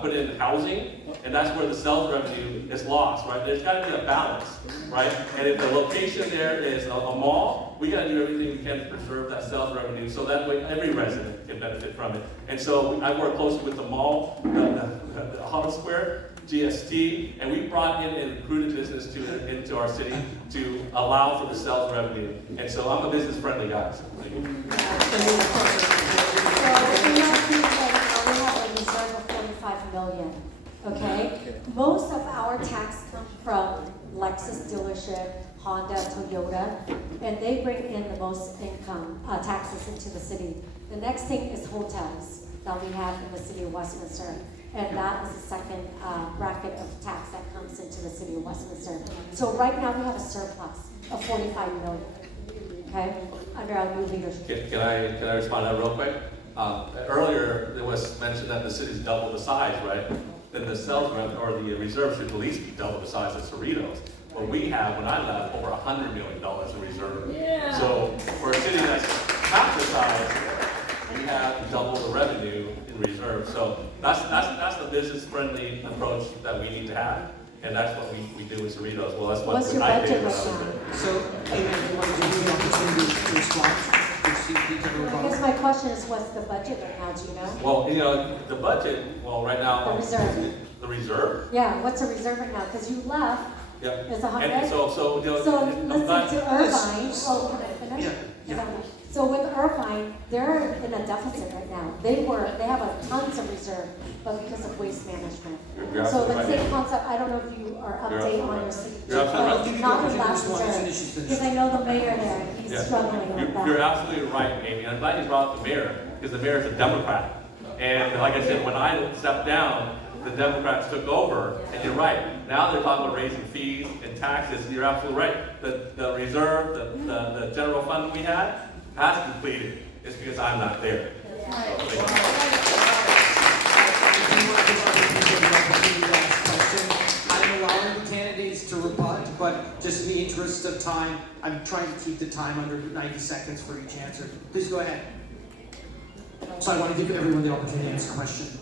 put in housing, and that's where the sales revenue is lost, right? There's got to be a balance, right? And if the location there is a mall, we got to do everything we can to preserve that sales revenue so that way every resident can benefit from it. And so I work closely with the mall, the Auto Square, GST, and we brought in and recruited business into our city to allow for the sales revenue. And so I'm a business-friendly guy. So thank you. We have a reserve of 45 million, okay? Most of our tax come from Lexus dealership, Honda, Toyota, and they bring in the most income, taxes into the city. The next thing is hotels that we have in the city of Westminster, and that is the second bracket of tax that comes into the city of Westminster. So right now we have a surplus of 45 million, okay, under our new leadership. Can I respond to that real quick? Earlier, it was mentioned that the city's double the size, right? Then the sales revenue or the reserve should at least be double the size of Cerritos. But we have, when I left, over $100 million in reserve. Yeah. So for a city that's half the size, we have double the revenue in reserve. So that's the business-friendly approach that we need to have. And that's what we do with Cerritos. Well, that's what What's your I budget did when I was right there. now? So, Amy, do you want to give me the opportunity to respond? I guess my question is, what's the budget right now, do you know? Well, you know, the budget, well, right now. The reserve. The reserve? Yeah, what's the reserve right now? Because you left, Yep. it's 100. And so, you know, So I'm listen not- to Irvine. Oh, can I finish? Yeah. So with Irvine, they're in a deficit right now. They have a tons of reserve, but because of waste management. You're So absolutely the right. same concept, I don't know if you are You're updated absolutely on right. your city. You're absolutely right. But Give you not the with that opportunity to respond as soon reserve. as she's finished. Because I know the mayor there, he's Yeah. struggling with that. You're absolutely right, Amy. I'm glad you brought up the mayor, because the mayor is a Democrat. And like I said, when I stepped down, the Democrats took over, and you're right. Now they're talking about raising fees and taxes. You're absolutely right. The reserve, the general fund we had, has completed. It's because I'm not there. I'm allowing the candidates to rebut, but just in the interest of time, I'm trying to keep the time under 90 seconds for each answer. Please go ahead. So I want to give everyone the opportunity to ask a question.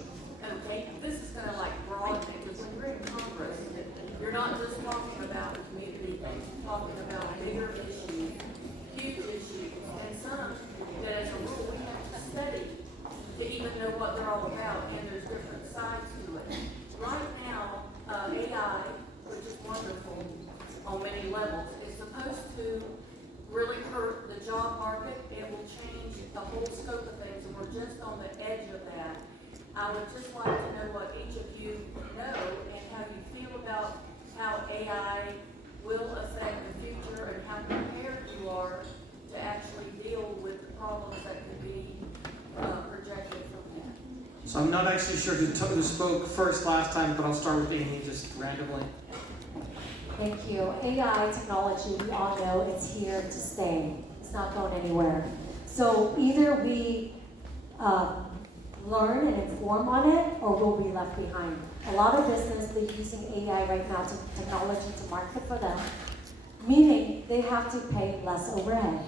Okay, this is kind of like broad, because when you're in Congress, you're not just talking about the community, you're talking about bigger issues, huge issues, and some that as a rule we have to study to even know what they're all about, and there's different sides to it. Right now, AI, which is wonderful on many levels, is supposed to really hurt the job market. It will change the whole scope of things, and we're just on the edge of that. I would just like to know what each of you know and how you feel about how AI will affect the future and how prepared you are to actually deal with the problems that could be projected from that. So I'm not actually sure who spoke first last time, but I'll start with Amy just randomly. Thank you. AI technology, we all know it's here to stay. It's not going anywhere. So either we learn and inform on it, or we'll be left behind. A lot of business, they're using AI right now to technology to market for them, meaning they have to pay less overhead.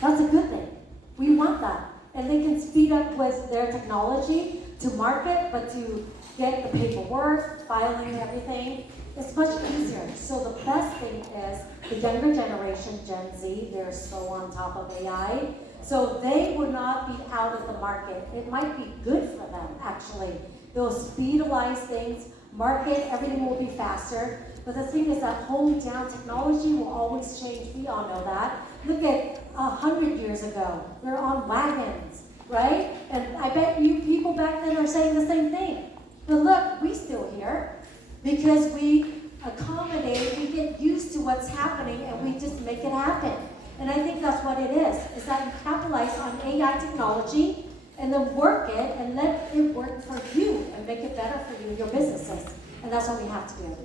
That's a good thing. We want that. And they can speed up with their technology to market, but to get the paperwork, filing everything, it's much easier. So the best thing is the younger generation, Gen Z, they're so on top of AI. So they will not be out of the market. It might be good for them, actually. They'll speedize things, market, everything will be faster. But the thing is that hometown technology will always change. We all know that. Look at 100 years ago. They're on wagons, right? And I bet you people back then are saying the same thing. But look, we still here because we accommodate, we get used to what's happening and we just make it happen. And I think that's what it is that you capitalize on AI technology and then work it and let it work for you and make it better for you, your businesses. And that's what we have to do.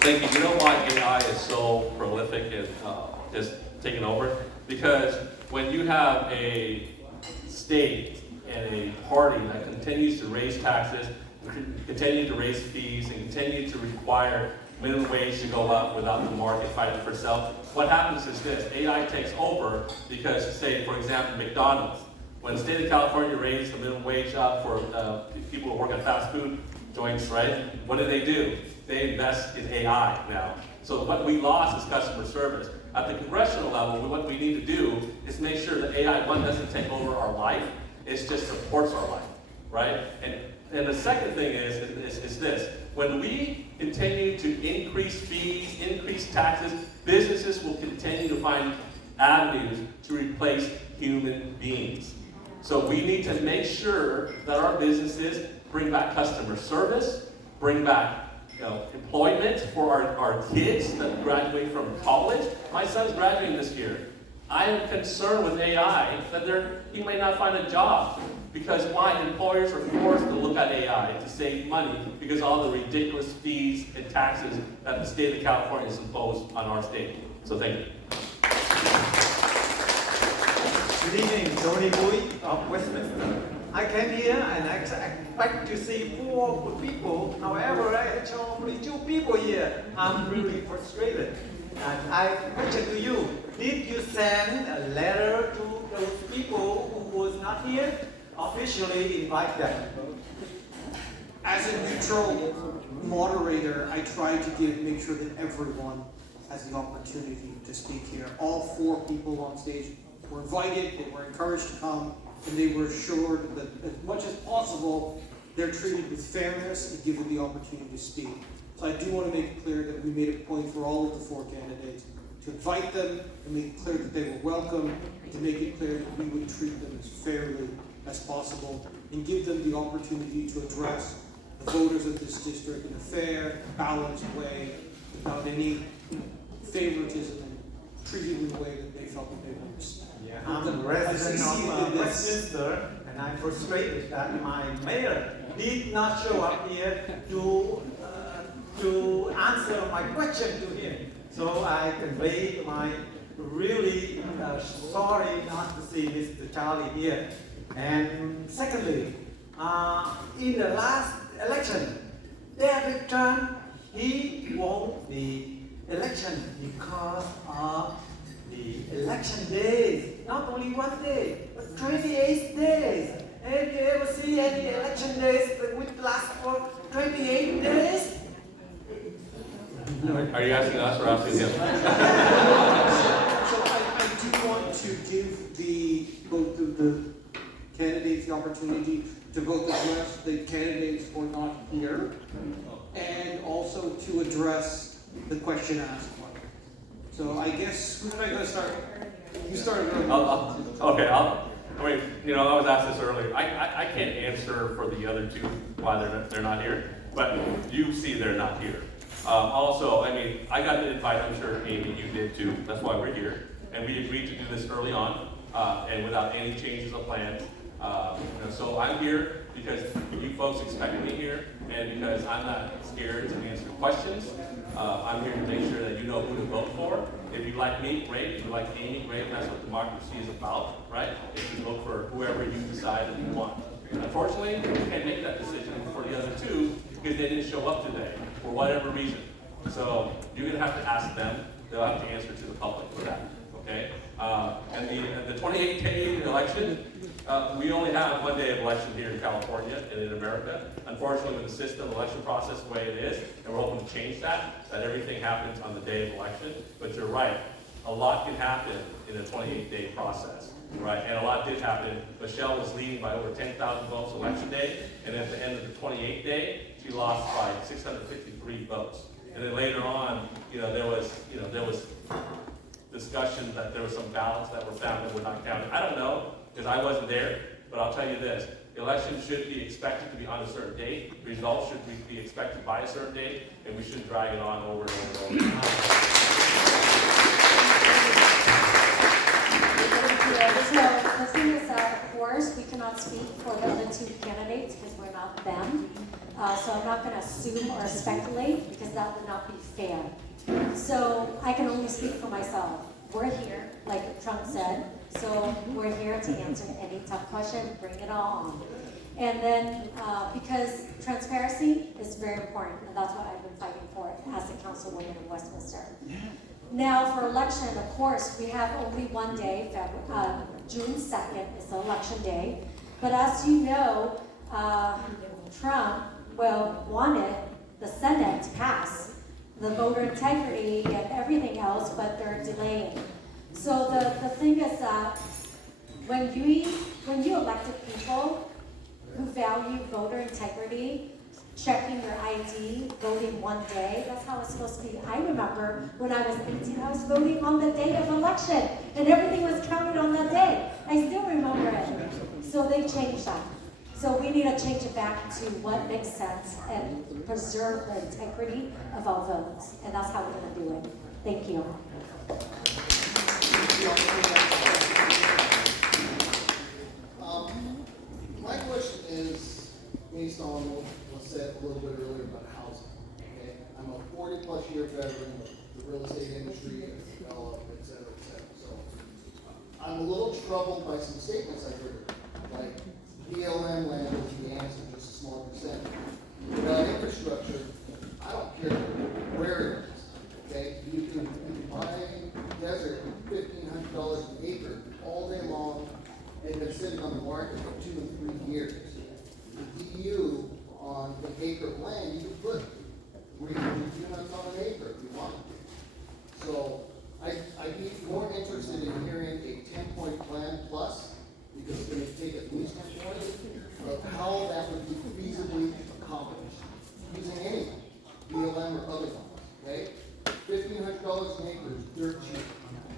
Thank you. You know why AI is so prolific and just taking over? Because when you have a state and a party that continues to raise taxes, continue to raise fees, and continue to require minimum wage to go up without the market fighting for itself, what happens is this: AI takes over because, say, for example, McDonald's. When the state of California raised the minimum wage up for people who work at fast food joints, right? What do? They invest in AI now. So what we lost is customer service. At the congressional level, what we need to do is make sure that AI, one, doesn't take over our life, it just supports our life, right? And the second thing is this: when we continue to increase fees, increase taxes, businesses will continue to find avenues to replace human beings. So we need to make sure that our businesses bring back customer service, bring back employment for our kids that graduate from college. My son's graduating this year. I am concerned with AI that he may not find a job. Because why? Employers are forced to look at AI to save money because all the ridiculous fees and taxes that the state of California has imposed on our state. So thank you. Good evening, Tony Bui of Westminster. I came here and I expect to see 4 people. However, I saw only 2 people here. I'm really frustrated. And I question to you, did you send a letter to those people who was not here? Officially invite them. As a neutral moderator, I try to make sure that everyone has the opportunity to speak here. All 4 people on stage were invited, they were encouraged to come, and they were assured that as much as possible, they're treated with fairness and given the opportunity to speak. So I do want to make it clear that we made a point for all of the 4 candidates to invite them and make it clear that they were welcome, and to make it clear that we would treat them as fairly as possible and give them the opportunity to address the voters of this district in a fair, balanced way without any favoritism and treating them in the way that they felt that they wanted. Yeah, I'm a resident of Westminster, and I'm frustrated that my mayor did not show up here to answer my question to him. So I convey my really sorry not to see Mr. Charlie here. And secondly, in the last election, David Trump, he won the election because of the election days. Not only 1 day, but 28 days. Have you ever seen any election days that would last for 28 days? Are you asking us or asking him? So I do want to give both of the candidates the opportunity to both address the candidates who are not here, and also to address the question asked. So I guess, who am I going to start? You started earlier. I was asked this earlier. I can't answer for the other 2 why they're not here, but you see they're not here. Also, I got the invite. I'm sure Amy, you did too. That's why we're here, and we agreed to do this early on. and without any changes of plan. So I'm here because you folks expect me here, and because I'm not scared to answer questions. I'm here to make sure that you know who to vote for. If you like me, great. If you like Amy, great. That's what democracy is about, right? If you vote for whoever you decide that you want. Unfortunately, we can't make that decision for the other two because they didn't show up today for whatever reason. So you're going to have to ask them. They'll have to answer to the public for that, okay? And the 28-day election, we only have 1 day of election here in California and in America. Unfortunately, with the system, election process the way it is, and we're hoping to change that everything happens on the day of election. But you're right, a lot can happen in a 28-day process, right? And a lot did happen. Michelle was leading by over 10,000 votes election day, and at the end of the 28th day, she lost by 653 votes. And then later on, there was discussion that there were some ballots that were found that were not counted. I don't know, because I wasn't there, but I'll tell you this. The election should be expected to be on a certain date. Results should be expected by a certain date, and we shouldn't drag it on over and over and over. So the thing is that, of course, we cannot speak for the other two candidates because we're not them. So I'm not going to assume or speculate because that would not be fair. So I can only speak for myself. We're here, like Trump said, so we're here to answer any tough question, bring it all on. And then, because transparency is very important, and that's what I've been fighting for as a councilwoman in Westminster. Now, for election, of course, we have only 1 day, June 2nd is the election day. But as you know, Trump, wanted the Senate to pass the voter integrity and everything else, but they're delaying. So the thing is that when you elected people who value voter integrity, checking your ID, voting 1 day, that's how it's supposed to be. I remember when I was 18, I was voting on the day of election, and everything was counted on that day. I still remember it. So they changed that. So we need to change it back to what makes sense and preserve the integrity of our votes. And that's how we're going to do it. Thank you. My question is based on what was said a little bit earlier about housing. Okay? I'm a 40-plus year veteran of the real estate industry and development, et cetera, et cetera. So I'm a little troubled by some statements I've heard, like BLM land is the answer, just a small percentage. Without infrastructure, I don't care where it is. Okay, you can buy desert for $1,500 an acre all day long, and been sitting on the market for 2 and 3 years. The BIEU on the acre of land, you can put 300 units on an acre if you want to. So I'd be more interested in hearing a 10-point plan plus, because it's going to take at least 10 points, of how that would be feasibly accomplished using anything, BLM or other ones, okay? $1,500 an acre is dirt cheap.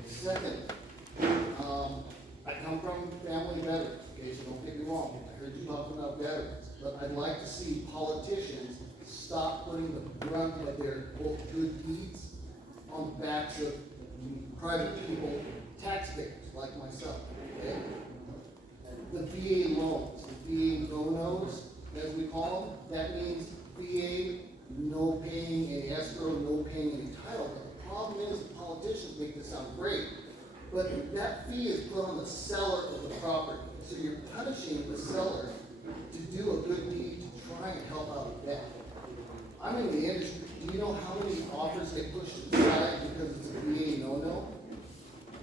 Second, I come from family veterans, okay, so don't get me wrong. I heard you talking about veterans, but I'd like to see politicians stop putting the brunt of their quote good deeds on the backs of private people, taxpayers like myself, okay? The VA loans, the VA no-nos, as we call them, that means VA no paying any escrow, no paying any title. But the problem is the politicians make this sound great, but that fee is put on the seller of the property. So you're punishing the seller to do a good deed, to try and help out a debt. I'm in the industry. Do you know how many offers get pushed aside because it's a VA no-no?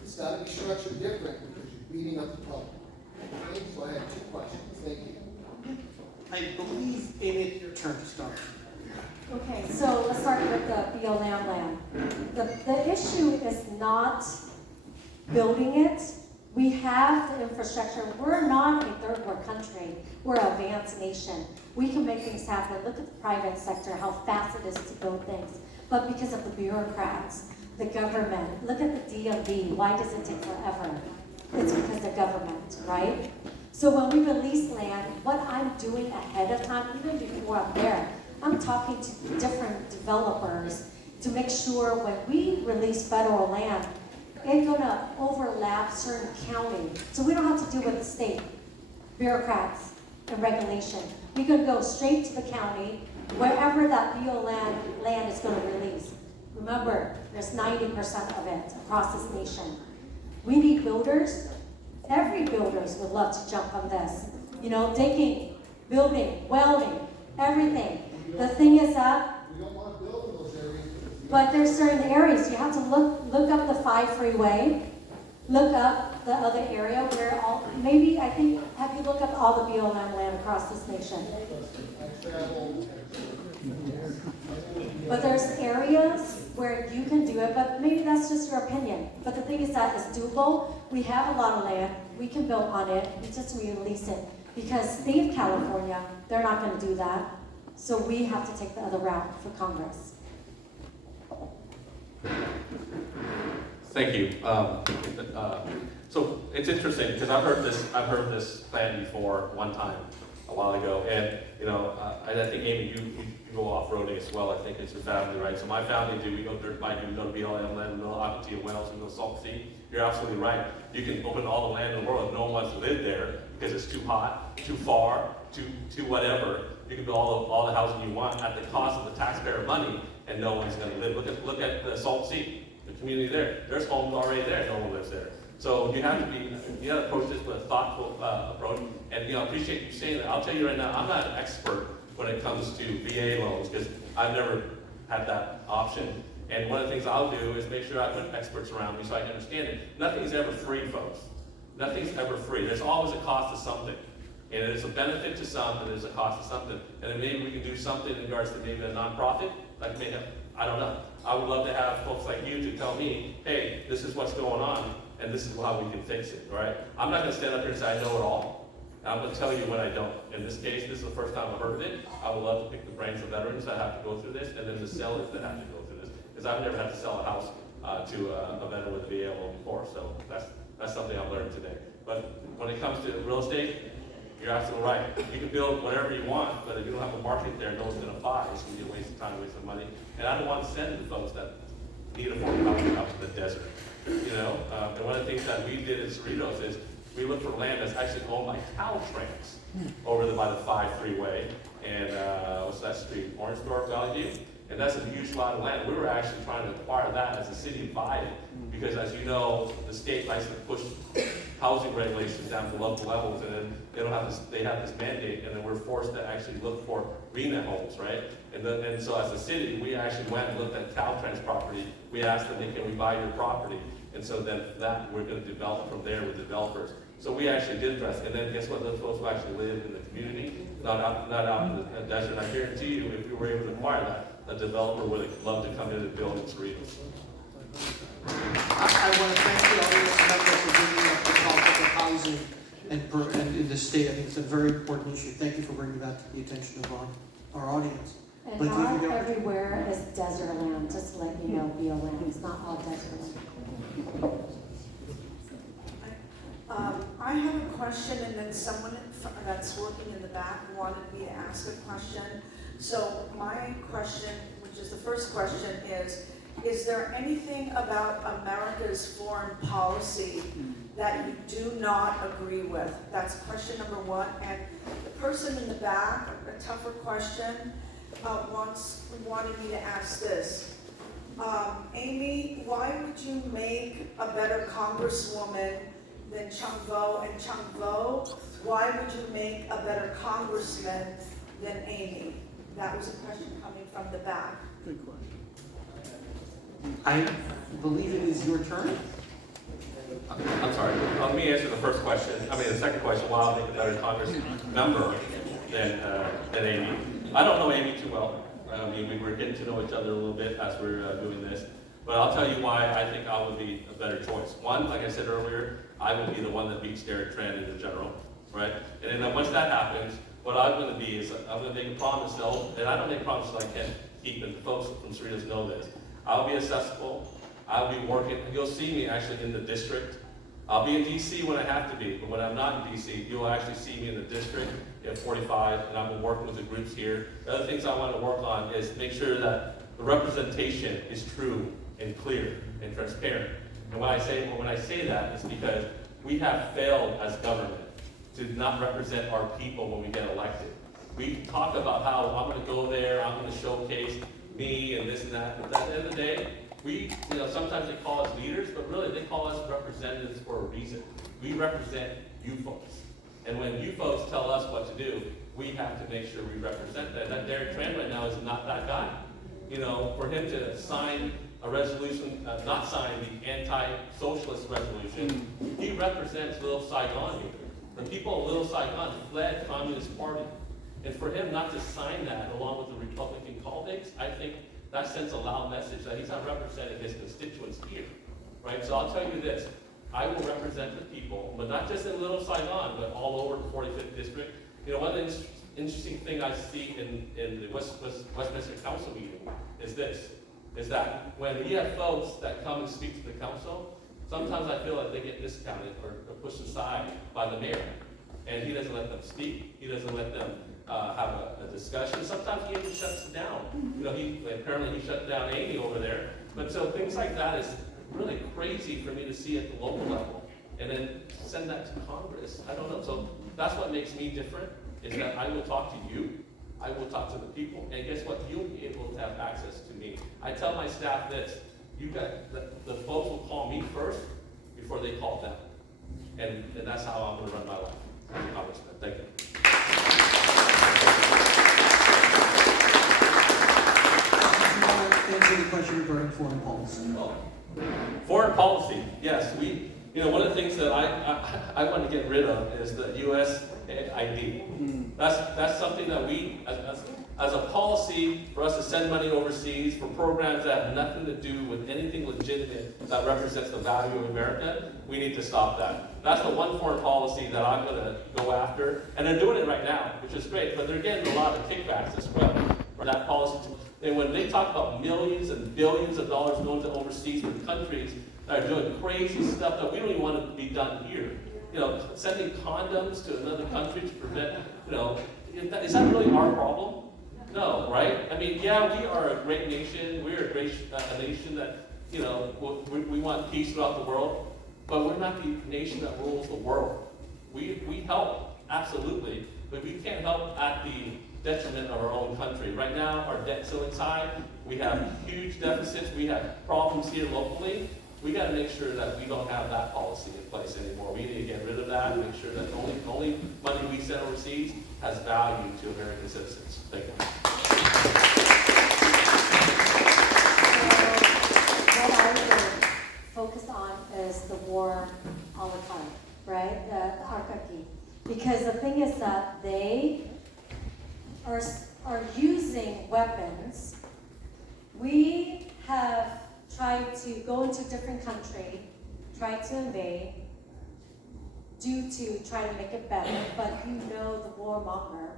It's got to be structured different because you're beating up the public. Okay, so I have 2 questions. Thank you. I believe, Amy, it's your turn to start. Okay, so let's start with the BLM land. The issue is not building it. We have the infrastructure. We're not a third world country. We're an advanced nation. We can make things happen. Look at the private sector, how fast it is to build things. But because of the bureaucrats, the government, look at the DMV. Why does it take forever? It's because of the government, right? So when we release land, what I'm doing ahead of time, even before I'm there, I'm talking to different developers to make sure when we release federal land, it's gonna overlap certain county. So we don't have to deal with the state bureaucrats and regulation. We can go straight to the county, wherever that BIEU land is gonna release. Remember, there's 90% of it across this nation. We need builders. Every builders would love to jump on this. You know, digging, building, welding, everything. The thing is that, We don't want to build in those areas. but there's certain areas, you have to look up the 5 freeway, look up the other area where all, maybe, I think, have you looked up all the BIEU land across this nation? I travel. But there's areas where you can do it, but maybe that's just your opinion. But the thing is that it's doable. We have a lot of land. We can build on it. We just release it. Because state of California, they're not going to do that. So we have to take the other route for Congress. Thank you. So it's interesting because I've heard this plan before one time a while ago, and you know, I think Amy, you go off-roading as well. I think it's your family, right? So my family do. We go dirt biking, we go to BLM land, we go to Akatia Wells, we go to Salt Sea. You're absolutely right. You can open all the land in the world if no one wants to live there because it's too hot, too far, too whatever. You can build all the housing you want at the cost of the taxpayer money, and no one's going to live. Look at the Salt Sea, the community there. There's homes already there. No one lives there. So you have to approach this with a thoughtful approach. And you know, I appreciate you saying that. I'll tell you right now, I'm not an expert when it comes to VA loans because I've never had that option. And one of the things I'll do is make sure I put experts around me so I can understand it. Nothing's ever free, folks. Nothing's ever free. There's always a cost to something. And there's a benefit to some, and there's a cost to something. And then maybe we can do something in regards to maybe a nonprofit, like maybe, I don't know. I would love to have folks like you to tell me, hey, this is what's going on, and this is how we can fix it, right? I'm not gonna stand up here and say I know it all. I'm gonna tell you when I don't. In this case, this is the first time I've heard of it. I would love to pick the brains of veterans that have to go through this, and then the sellers that have to go through this. Because I've never had to sell a house to a veteran with a VA loan before, so that's something I've learned today. But when it comes to real estate, you're absolutely right. You can build whatever you want, but if you don't have a market there, no one's gonna buy. It's gonna be a waste of time, waste of money. And I don't want to send the folks that need affordable housing out to the desert. You know, and one of the things that we did at Cerritos is we looked for land that's actually owned by TrANH over by the 5 freeway and what's that street? Orangeburg, Valley View. And that's a huge lot of land. We were actually trying to acquire that as a city and buy it because, as you know, the state likes to push housing regulations down to local levels, and then they have this mandate, and then we're forced to actually look for RENA homes, right? And so as a city, we actually went and looked at TrANH's property. We asked them, hey, can we buy your property? And so then we're going to develop from there with developers. So we actually did address, and then guess what? Those folks who actually live in the community, not out in the desert. I guarantee you, if we were able to acquire that, a developer would love to come in and build in Cerritos. I want to thank the audience members for bringing up the topic of housing and in the state. I think it's a very important issue. Thank you for bringing that to the attention of our audience. And But not you know- everywhere is desert land, just to let you know, BIEU land. It's not all desert land. I have a question, and then someone that's working in the back wanted me to ask a question. So my question, which is the first question, is there anything about America's foreign policy that you do not agree with? That's question number one. And the person in the back, a tougher question, wanted me to ask this. Amy, why would you make a better congresswoman than Chung Vo? And Chung Vo, why would you make a better congressman than Amy? That was a question coming from the back. Good question. I believe it is your turn. I'm sorry. Let me answer the second question. Why I'll make a better Congress member than Amy. I don't know Amy too well. I mean, we were getting to know each other a little bit as we're doing this. But I'll tell you why I think I would be a better choice. One, like I said earlier, I would be the one that beats Derek TrANH in the general, right? And then once that happens, what I'm going to be is I'm going to make a promise, though, and I don't make promises I can't keep, and folks from Cerritos know this. I'll be accessible. I'll be working. You'll see me actually in the district. I'll be in DC when I have to be, but when I'm not in DC, you'll actually see me in the district at 45, and I've been working with the groups here. The other things I want to work on is make sure that the representation is true and clear and transparent. And when I say that, it's because we have failed as government to not represent our people when we get elected. We talk about how I'm going to go there, I'm going to showcase me and this and that, but at the end of the day, sometimes they call us leaders, but really they call us representatives for a reason. We represent you folks. And when you folks tell us what to do, we have to make sure we represent that. That Derek TrANH right now is not that guy. For him to sign a resolution, not sign the anti-socialist resolution, he represents Little Saigon here. The people of Little Saigon fled Communist Party. And for him not to sign that along with the Republican colleagues, I think that sends a loud message that he's not representing his constituents here, right? So I'll tell you this, I will represent the people, but not just in Little Saigon, but all over the 45th District. One of the interesting things I see in the Westminster Council meeting is this, is that when you have folks that come and speak to the council, sometimes I feel like they get discounted or pushed aside by the mayor. And he doesn't let them speak, he doesn't let them have a discussion. Sometimes he even shuts it down. Apparently he shut down Amy over there. But so things like that is really crazy for me to see at the local level. And then send that to Congress. I don't know. So that's what makes me different, is that I will talk to you. I will talk to the people. And guess what? You'll be able to have access to me. I tell my staff this, the folks will call me first before they call them. And that's how I'm going to run my life as a congressman. Thank you. Answer the question regarding foreign policy. Foreign policy, yes. One of the things that I want to get rid of is the U.S. ID. That's something that we, as a policy, for us to send money overseas for programs that have nothing to do with anything legitimate that represents the value of America, we need to stop that. That's the one foreign policy that I'm going to go after, and they're doing it right now, which is great, but they're getting a lot of kickbacks as well for that policy. And when they talk about millions and billions of dollars going to overseas for countries that are doing crazy stuff that we don't even want to be done here, sending condoms to another country to prevent, is that really our problem? No, right? I mean, yeah, we are a great nation. We're a great a nation that, we want peace throughout the world, but we're not the nation that rules the world. We help, absolutely, but we can't help at the detriment of our own country. Right now, our debt ceiling's high. We have huge deficits. We have problems here locally. We got to make sure that we don't have that policy in place anymore. We need to get rid of that and make sure that the only money we send overseas has value to American citizens. Thank you. What I would focus on is the war all the time, right? The arcaki. Because the thing is that they are using weapons. We have tried to go into a different country, try to invade, try to make it better, but the warmonger,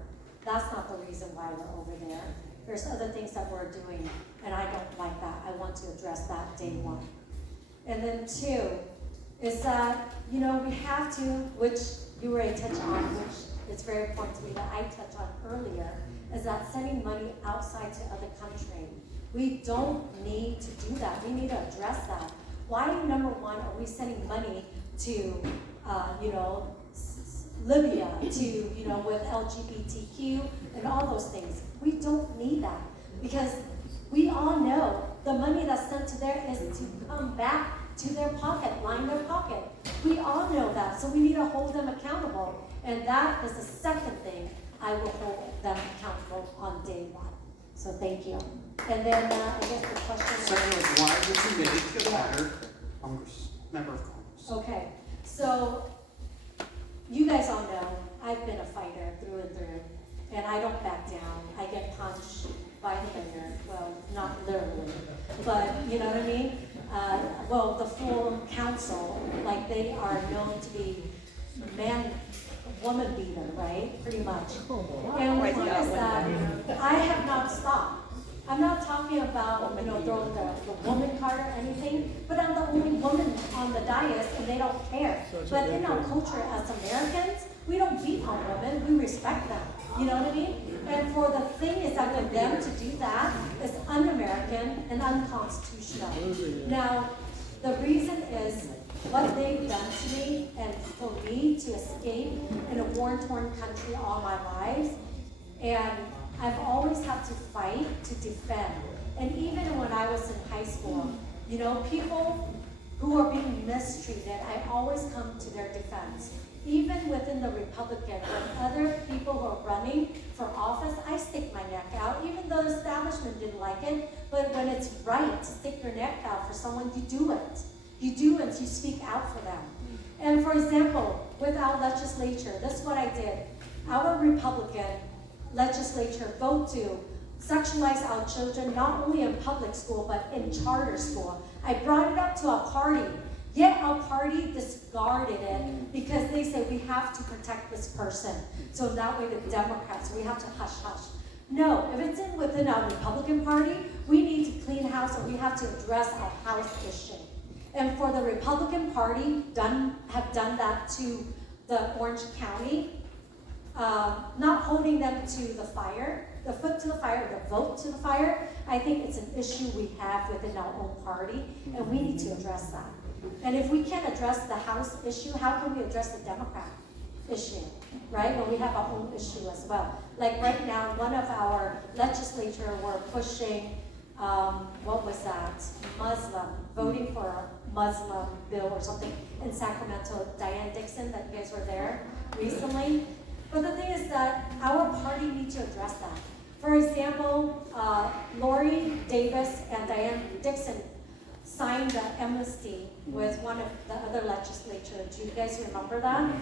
that's not the reason why we're over there. There's other things that we're doing, and I don't like that. I want to address that day one. And then two, is that, we have to, which you already touched on, which is very important to me that I touched on earlier, is that sending money outside to other countries. We don't need to do that. We need to address that. Why, number one, are we sending money to, Libya, to, with LGBTQ and all those things? We don't need that, because we all know the money that's sent to there is to come back to their pocket, line their pocket. We all know that, so we need to hold them accountable. And that is the second thing I will hold them accountable on day one. So thank you. And then I guess the question Second was, why would you make a better member of Congress? Okay, so you guys all know I've been a fighter through and through, and I don't back down. I get punched by the mayor, well, not literally, but you know what I mean? The full council, like they are known to be woman beater, right? Pretty much. And the thing is that I have not stopped. I'm not talking about, throwing the woman card or anything, but I'm the only woman on the dais and they don't care. But in our culture as Americans, we don't beat on women, we respect them. You know what I mean? And for the thing is that for them to do that is un-American and unconstitutional. Now, The reason is what they've done to me, and for me to escape in a war-torn country all my lives, and I've always had to fight to defend. And even when I was in high school, you know, people who are being mistreated, I always come to their defense. Even within the Republican, when other people who are running for office, I stick my neck out, even though the establishment didn't like it. But when it's right to stick your neck out for someone, you do it. You do it, you speak out for them. And for example, with our legislature, this is what I did. Our Republican legislature vote to sexualize our children not only in public school, but in charter school. I brought it up to our party, yet our party discarded it because they say we have to protect this person. So that way the Democrats, we have to hush hush. No, if it's within our Republican Party, we need to clean house and we have to address our house issue. And for the Republican Party, have done that to the Orange County, not holding them to the fire, the foot to the fire, the vote to the fire. I think it's an issue we have within our own party, and we need to address that. And if we can't address the House issue, how can we address the Democrat issue, right? When we have our own issue as well. Like right now, one of our legislature were pushing, what was that? Muslim, voting for a Muslim bill or something in Sacramento. Diane Dixon, that you guys were there recently. But the thing is that our party needs to address that. For example, Lori Davis and Diane Dixon signed the amnesty with one of the other legislatures. Do you guys remember that?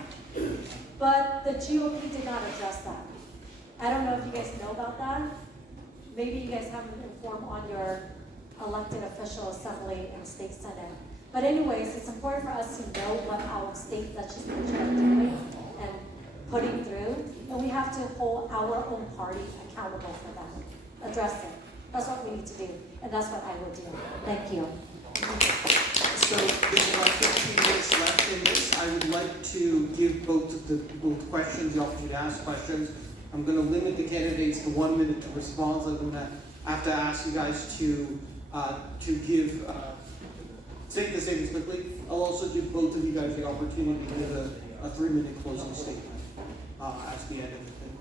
But the GOP did not address that. I don't know if you guys know about that. Maybe you guys haven't informed on your elected official assembly and state senate. But anyways, it's important for us to know what our state legislature are doing and putting through, and we have to hold our own party accountable for that. Address it. That's what we need to do, and that's what I will do. Thank you. So there's about 15 minutes left in this. I would like to give both questions the opportunity to ask questions. I'm going to limit the candidates to 1 minute to respond. So I'm going to have to ask you guys to give take the statements quickly. I'll also give both of you guys the opportunity to give a 3-minute closing statement at the end of the thing.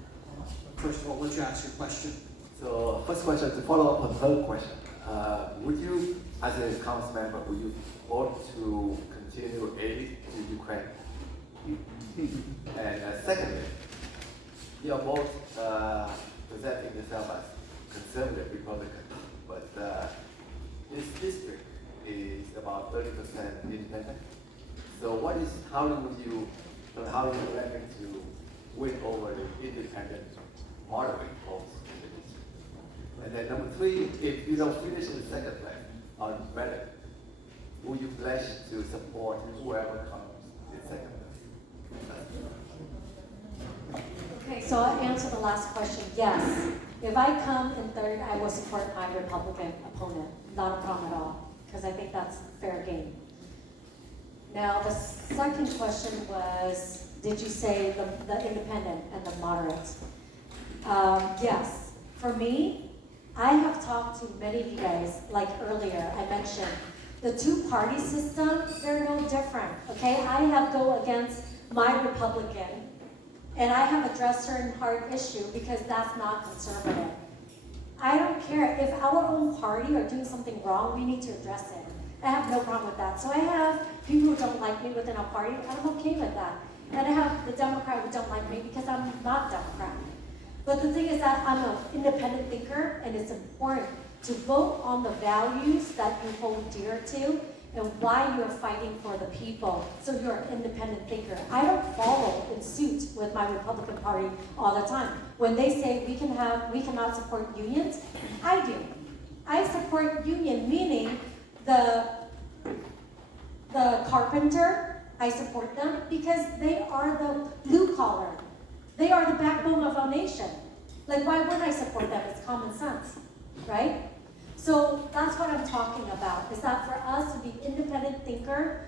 First of all, let you ask your question. So first question, to follow up on her question, would you, as a council member, would you vote to continue aid to Ukraine? And secondly, you're both presenting yourself as conservative Republican, but this district is about 30% independent. So how are you planning to win over the independent moderate votes? And then number 3, if you don't finish in the second place on ballot, will you pledge to support whoever comes in second place? Okay, so I'll answer the last question. Yes. If I come in third, I will support my Republican opponent. Not a problem at all, because I think that's fair game. Now, the second question was, did you say the independent and the moderate? Yes. For me, I have talked to many of you guys, like earlier, I mentioned, the two-party system, they're no different, okay? I have go against my Republican, and I have addressed certain hard issue because that's not conservative. I don't care. If our own party are doing something wrong, we need to address it. I have no problem with that. So I have people who don't like me within our party, and I'm okay with that. And I have the Democrat who don't like me because I'm not Democrat. But the thing is that I'm an independent thinker, and it's important to vote on the values that you hold dear to and why you're fighting for the people. So you're an independent thinker. I don't follow in suit with my Republican Party all the time. When they say we cannot support unions, I do. I support union, meaning the carpenter, I support them because they are the blue collar. They are the backbone of our nation. Like, why wouldn't I support them? It's common sense, right? So that's what I'm talking about, is that for us to be independent thinker,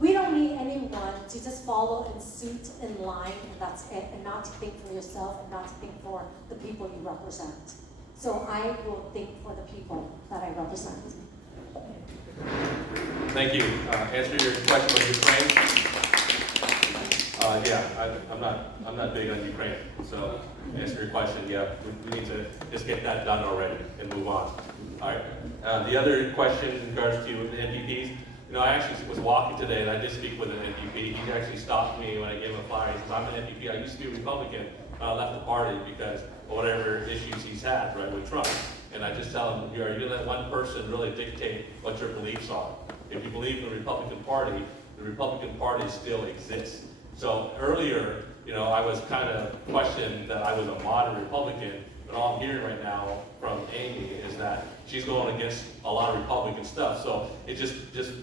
we don't need anyone to just follow in suit in line, and that's it, and not to think for yourself and not to think for the people you represent. So I will think for the people that I represent. Thank you. Answer your question on Ukraine. Yeah, I'm not big on Ukraine. So to answer your question, yeah, we need to just get that done already and move on. All right. The other question in regards to the NPPs, I actually was walking today and I did speak with an NPP. He actually stopped me when I gave him a flyer. He says, I'm an NPP. I used to be a Republican. I left the party because of whatever issues he's had, right, with Trump. And I just tell him, are you going to let one person really dictate what your beliefs are? If you believe in the Republican Party still exists. So earlier, I was kind of questioned that I was a moderate Republican, but all I'm hearing right now from Amy is that she's going against a lot of Republican stuff. So it just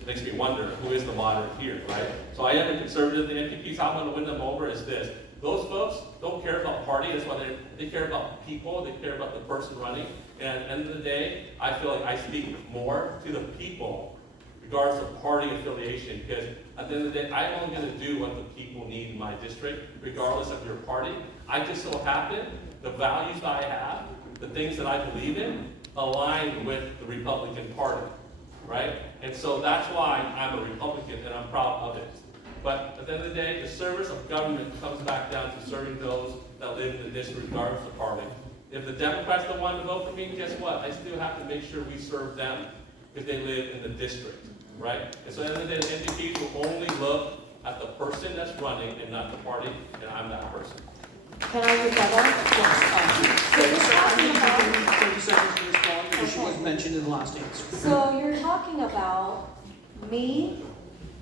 makes me wonder, who is the moderate here, right? So I am a conservative. The NPPs, how I'm going to win them over is this. Those folks don't care about party. That's why they care about people. They care about the person running. And at the end of the day, I feel like I speak more to the people regardless of party affiliation, because at the end of the day, I'm only going to do what the people need in my district, regardless of your party. I just so happen the values that I have, the things that I believe in, align with the Republican Party, right? And so that's why I'm a Republican and I'm proud of it. But at the end of the day, the service of government comes back down to serving those that live in the district regardless of party. If the Democrats don't want to vote for me, guess what? I still have to make sure we serve them if they live in the district, right? And so at the end of the day, the NDPs will only look at the person that's running and not the party, and I'm that person. Can I rebuttal? Yes. So you're talking about, 30 seconds to respond, because she was mentioned in the last answer. so you're talking about me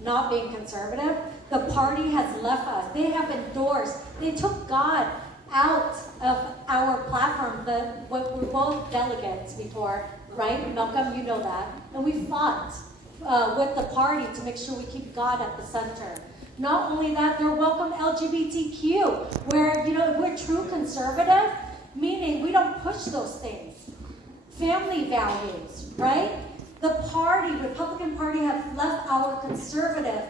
not being conservative. The party has left us. They have endorsed. They took God out of our platform. We're both delegates before, right? Malcolm, you know that. And we fought with the party to make sure we keep God at the center. Not only that, they're welcome LGBTQ, where, if we're true conservative, meaning we don't push those things. Family values, right? The party, Republican Party, have left our conservative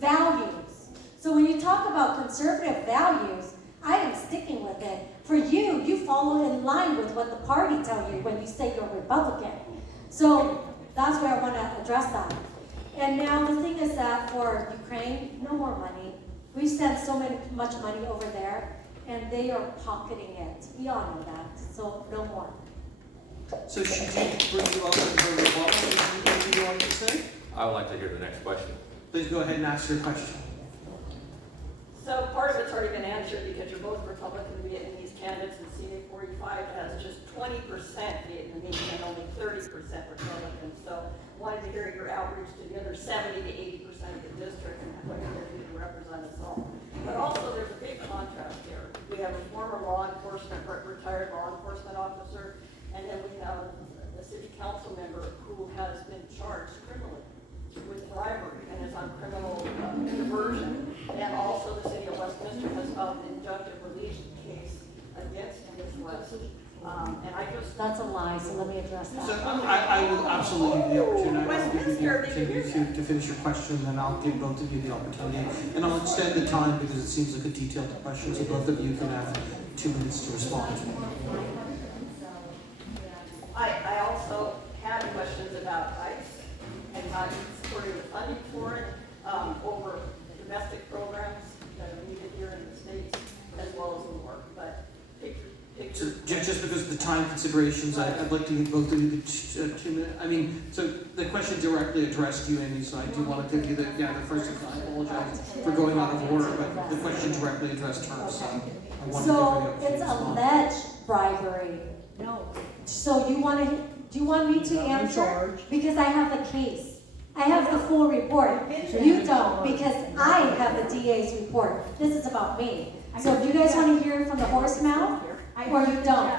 values. So when you talk about conservative values, I am sticking with it. For you, you follow in line with what the party tell you when you say you're Republican. So that's where I want to address that. And now the thing is that for Ukraine, no more money. We've sent so much money over there, and they are pocketing it. We all know that. So no more. So she did bring you up in her rebuttal. Anything you wanted to say? I would like to hear the next question. Please go ahead and ask your question. So part of it's already been answered because you're both Republican Vietnamese candidates, and CA45 has just 20% Vietnamese and only 30% Republican. So wanted to hear your outreach to the other 70 to 80% of the district and what you're going to do to represent us all. But also there's a big contrast here. We have a former retired law enforcement officer, and then we have a city council member who has been charged criminally with bribery and is on criminal diversion. And also the city of Westminster has filed an injunctive relief case against Ms. West. And I just... That's a lie, so let me address that. So I will absolutely give you the opportunity. I will give you the opportunity to finish your question, and then I'll give both of you the opportunity. And I'll extend the time because it seems like a detailed question, so both of you can have 2 minutes to respond. I also had questions about ICE and how you supported the funding for it over domestic programs that are needed here in the States as well as the work. But So just because of the time considerations, I'd like to give both of you the 2 minutes. I mean, so the question directly addressed you, Amy, so I do want to give you the first one. I apologize for going out of order, but the question directly addressed her, so I want to So give you it's alleged bribery. No. So do you want me to answer? Because I have the case. I have the full report. You don't, because I have the DA's report. This is about me. So if you guys want to hear it from the horse mouth, or you don't.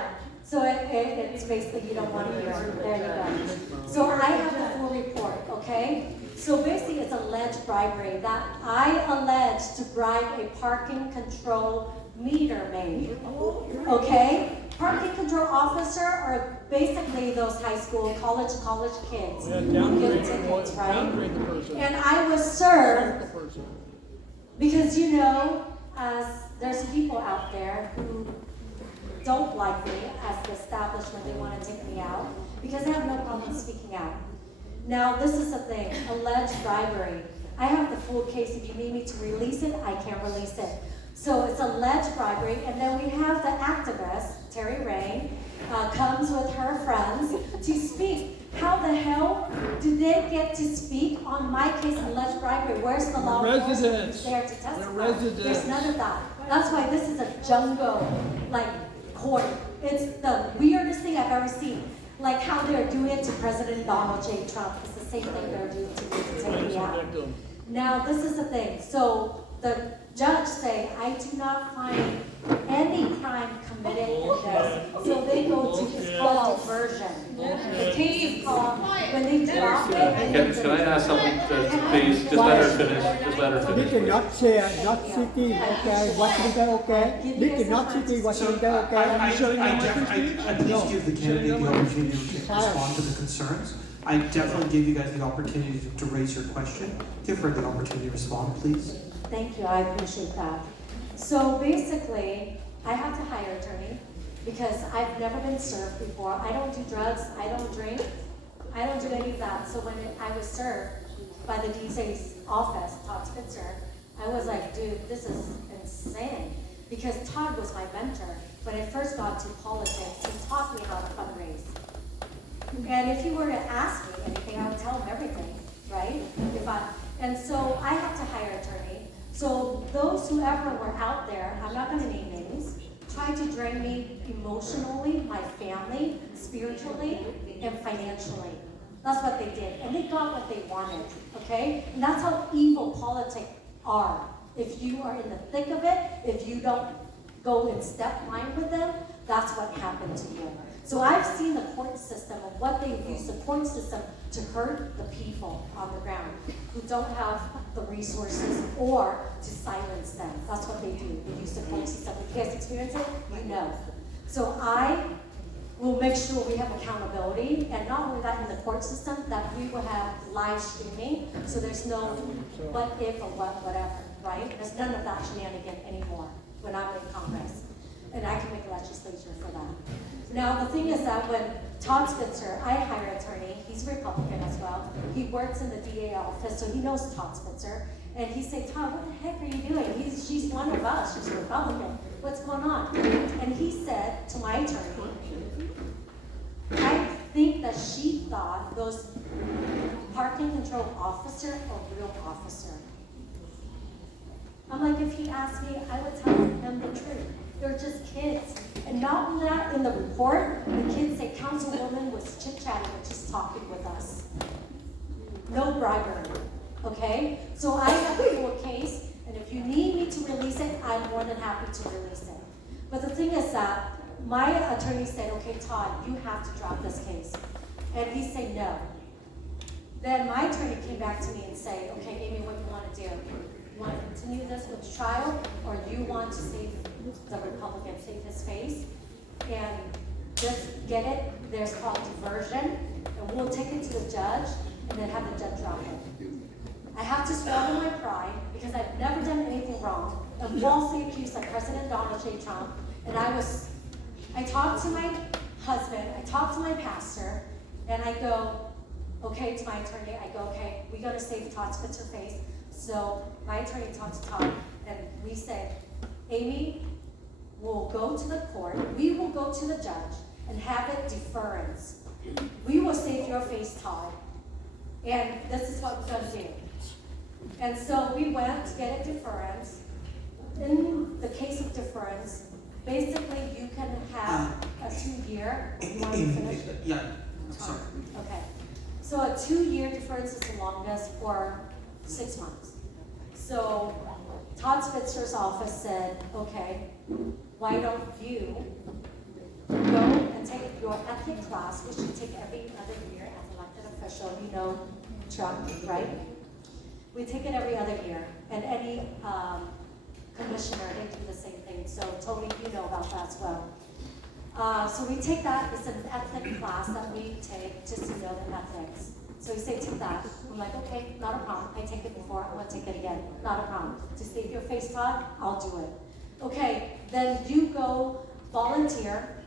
So it's basically you don't want to hear it. There you go. So I have the full report, okay? So basically it's alleged bribery that I allege to bribe a parking control meter maid, okay? Parking control officer are basically those high school, college kids who get tickets, right? And I was served because as there's people out there who don't like me as the establishment, they want to take me out because I have no problem speaking out. Now, this is the thing, alleged bribery. I have the full case. If you need me to release it, I can release it. So it's alleged bribery, and then we have the activist, Terry Rain, comes with her friends to speak. How the hell do they get to speak on my case of alleged bribery? Where's the law enforcement who's there to testify? There's none of that. That's why this is a jungle, court. It's the weirdest thing I've ever seen. Like how they're doing it to President Donald J. Trump. It's the same thing they're doing to me to take me out. Now, this is the thing. So the judge say, I do not find any crime committed in this. So they go to this called diversion. The case is called, when they drop it. Can I ask something, please? Just let her finish. Just let her finish. This is not share, not city, okay? Washington, okay? This is not city, Washington, okay? I please give the candidate the opportunity to respond to the concerns. I definitely give you guys the opportunity to raise your question. Give her the opportunity to respond, please. Thank you, I appreciate that. So basically, I have to hire an attorney because I've never been served before. I don't do drugs, I don't drink, I don't do any of that. So when I was served by the DJ's office, Todd Spitzer, I was like, dude, this is insane. Because Todd was my mentor. When I first got to politics, he taught me how to fundraise. And if you were to ask me anything, I would tell him everything, right? And so I have to hire an attorney. So those who ever were out there, I'm not going to name names, tried to drain me emotionally, my family, spiritually, and financially. That's what they did. And they got what they wanted, okay? And that's how evil politics are. If you are in the thick of it, if you don't go in step line with them, that's what happened to you. So I've seen the court system and what they use the court system to hurt the people on the ground who don't have the resources or to silence them. That's what they do. They use the court system. If you guys experience it, you know. So I will make sure we have accountability, and not only that in the court system, that we will have live streaming, so there's no what if or whatever, right? There's none of that shenanigan anymore when I'm in Congress. And I can make legislation for that. Now, the thing is that when Todd Spitzer, I hire an attorney, he's a Republican as well. He works in the DA office, so he knows Todd Spitzer. And he said, Todd, what the heck are you doing? She's one of us, she's a Republican. What's going on? And he said to my attorney, I think that she thought those parking control officer are real officer. I'm like, if he asked me, I would tell him the truth. They're just kids. And not only that, in the report, the kids say Councilwoman was chit-chatting and just talking with us. No bribery, okay? So I have a full case, and if you need me to release it, I'm more than happy to release it. But the thing is that my attorney said, okay, Todd, you have to drop this case. And he said no. Then my attorney came back to me and said, okay, Amy, what do you want to do? You want to continue this with trial, or you want to save the Republican, save his face, and just get it? There's called diversion, and we'll take it to the judge, and then have the judge drop it. I have to swallow my pride because I've never done anything wrong. I'm falsely accused by President Donald J. Trump, and I talked to my husband, I talked to my pastor, and I go, okay, to my attorney, I go, okay, we gotta save Todd Spitzer's face. So my attorney talked to Todd, and we said, Amy, we'll go to the court, we will go to the judge, and have it deference. We will save your face, Todd, and this is what we're gonna do. And so we went to get a deference. In the case of deference, basically you can have a 2-year, you want to finish? Yeah, sorry. Okay, so a 2-year deference is the longest for 6 months. So Todd Spitzer's office said, okay, why don't you go and take your ethics class, which you take every other year as an elected official, you know Trump, right? We take it every other year, and any commissioner, they do the same thing. So Tony, you know about that as well. So we take that, it's an ethics class that we take just to know the ethics. So he said, take that. I'm like, okay, not a problem. I take it before, I'm gonna take it again. Not a problem. To save your face, Todd, I'll do it. Okay, then you go volunteer,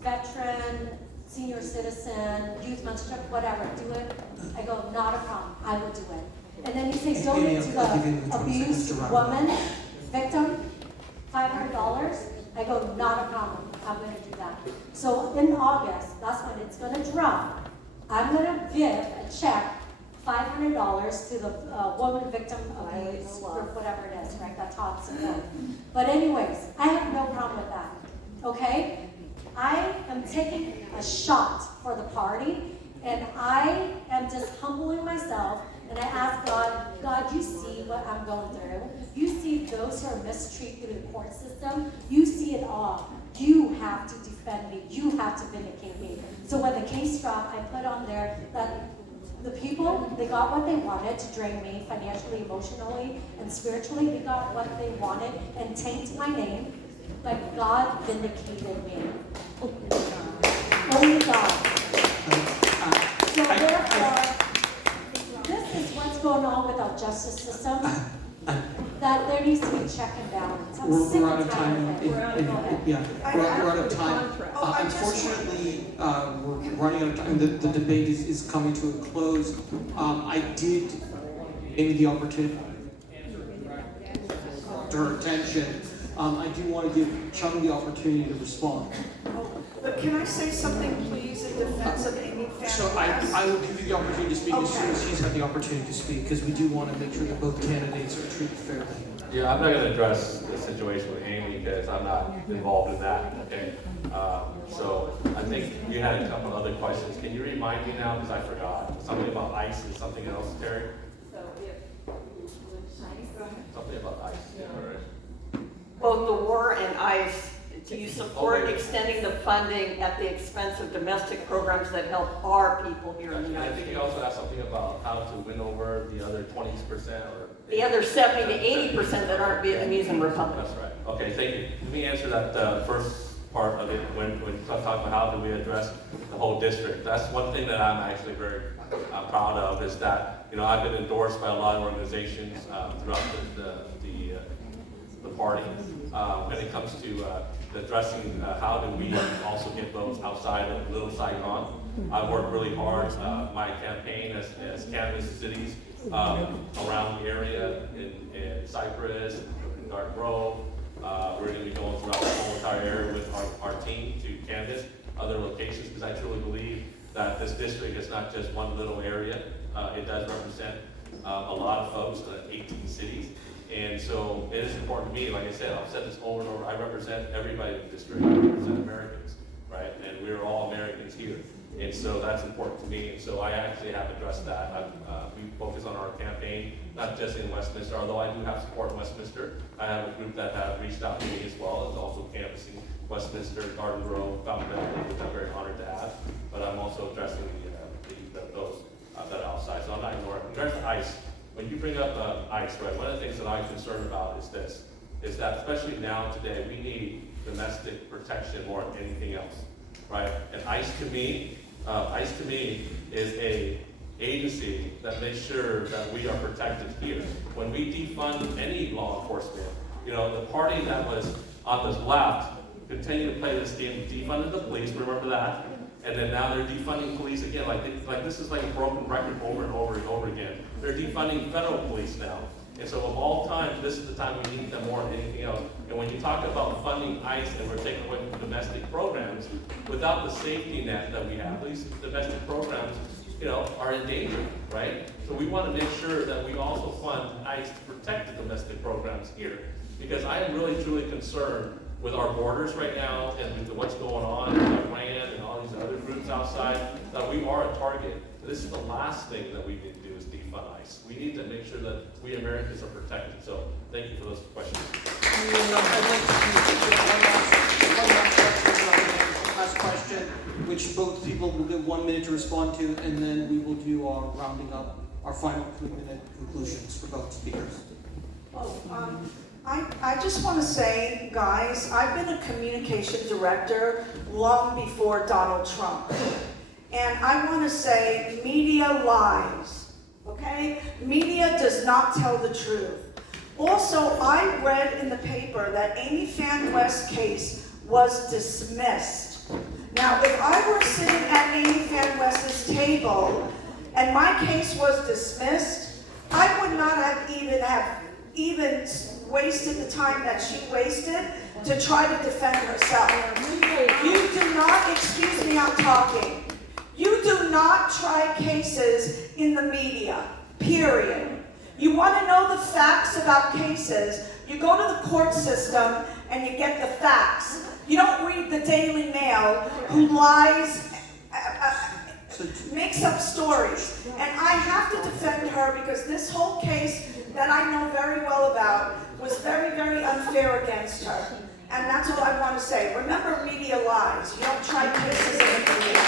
veteran, senior citizen, youth mentorship, whatever, do it I go, not a problem, I will do it. And then he says, Amy, donate to I'll give you the 20 seconds abused to wrap up. woman, victim, $500. I go, not a problem, I'm gonna do that. So in August, that's when it's gonna drop. I'm gonna give a check, $500 to the woman victim of abuse, or whatever it is, right, that talks about. But anyways, I have no problem with that, okay? I am taking a shot for the party, and I am just humbling myself, and I ask God, God, you see what I'm going through. You see those who are mistreated through the court system. You see it all. You have to defend me. You have to vindicate me. So when the case dropped, I put on there that the people, they got what they wanted to drain me financially, emotionally, and spiritually. They got what they wanted and taint my name. But God vindicated me. Only God. So therefore, this is what's going on with our justice system. That there needs to be check and balance. I'm sick We're out and of tired time. of it. Go ahead. Yeah, we're out of time. Unfortunately, we're running out of time. The debate is coming to a close. I did give the opportunity to her attention. I do want to give Chung the opportunity to respond. But can I say something, please, in defense of Amy Fan So I will give you the opportunity to speak as soon as she's had the opportunity to speak, because we do want to make sure that both candidates are treated fairly. Yeah, I'm not going to address the situation with Amy because I'm not involved in that, okay? So I think you had a couple other questions. Can you remind me now, because I forgot? Something about ICE and something else, Terry? Something about ICE, yeah, all right. both the war and ICE. Do you support extending the funding at the expense of domestic programs that help our people here in the I United think States? you also asked something about how to win over the other 20% or... The other 70 to 80% that aren't Vietnamese and Republicans. That's right. Okay, thank you. Let me answer that first part of it when you talk about how do we address the whole district. That's one thing that I'm actually very proud of is that, you know, I've been endorsed by a lot of organizations throughout the party when it comes to addressing how do we also get votes outside of Little Saigon. I've worked really hard. My campaign as canvass cities around the area in Cypress, in Garden Grove. We're going to be going throughout the whole entire area with our team to canvass other locations because I truly believe that this district is not just one little area. It does represent a lot of folks, 18 cities. And so it is important to me, like I said, I've said this over and over, I represent everybody in the district, I represent Americans, right? And we're all Americans here. And so that's important to me, and so I actually have addressed that. We focus on our campaign, not just in Westminster, although I do have support in Westminster. I have a group that have reached out to me as well, as also canvassing Westminster, Garden Grove, Fountain Valley, which I'm very honored to have. But I'm also addressing those that are outside, so I'm not ignoring it. In regards to ICE, when you bring up ICE, right, one of the things that I'm concerned about is this, is that especially now today, we need domestic protection more than anything else, right? And ICE to me is a agency that makes sure that we are protected here. When we defund any law enforcement, you know, the party that was on the left continued to play this game, defunded the police, remember that? And then now they're defunding police again, like this is like a broken record over and over and over again. They're defunding federal police now. And so of all times, this is the time we need them more than anything else. And when you talk about funding ICE and we're taking away from domestic programs, without the safety net that we have, these domestic programs, you know, are in danger, right? So we want to make sure that we also fund ICE to protect the domestic programs here. Because I am really, truly concerned with our borders right now and with what's going on in Iran and all these other groups outside, that we are a target. This is the last thing that we need to do is defund ICE. We need to make sure that we Americans are protected. So thank you for those questions. Last question, which both people will get 1 minute to respond to, and then we will do our rounding up, our final 3-minute conclusions for both speakers. I just want to say, guys, I've been a communication director long before Donald Trump. And I want to say, media lies, okay? Media does not tell the truth. Also, I read in the paper that Amy Fan West's case was dismissed. Now, if I were sitting at Amy Fan West's table and my case was dismissed, I would not have even wasted the time that she wasted to try to defend herself. You do not, excuse me, I'm talking. You do not try cases in the media, period. You want to know the facts about cases, you go to the court system and you get the facts. You don't read the Daily Mail who lies, makes up stories. And I have to defend her because this whole case that I know very well about was very, very unfair against her. And that's all I want to say. Remember, media lies. You don't try cases in the media.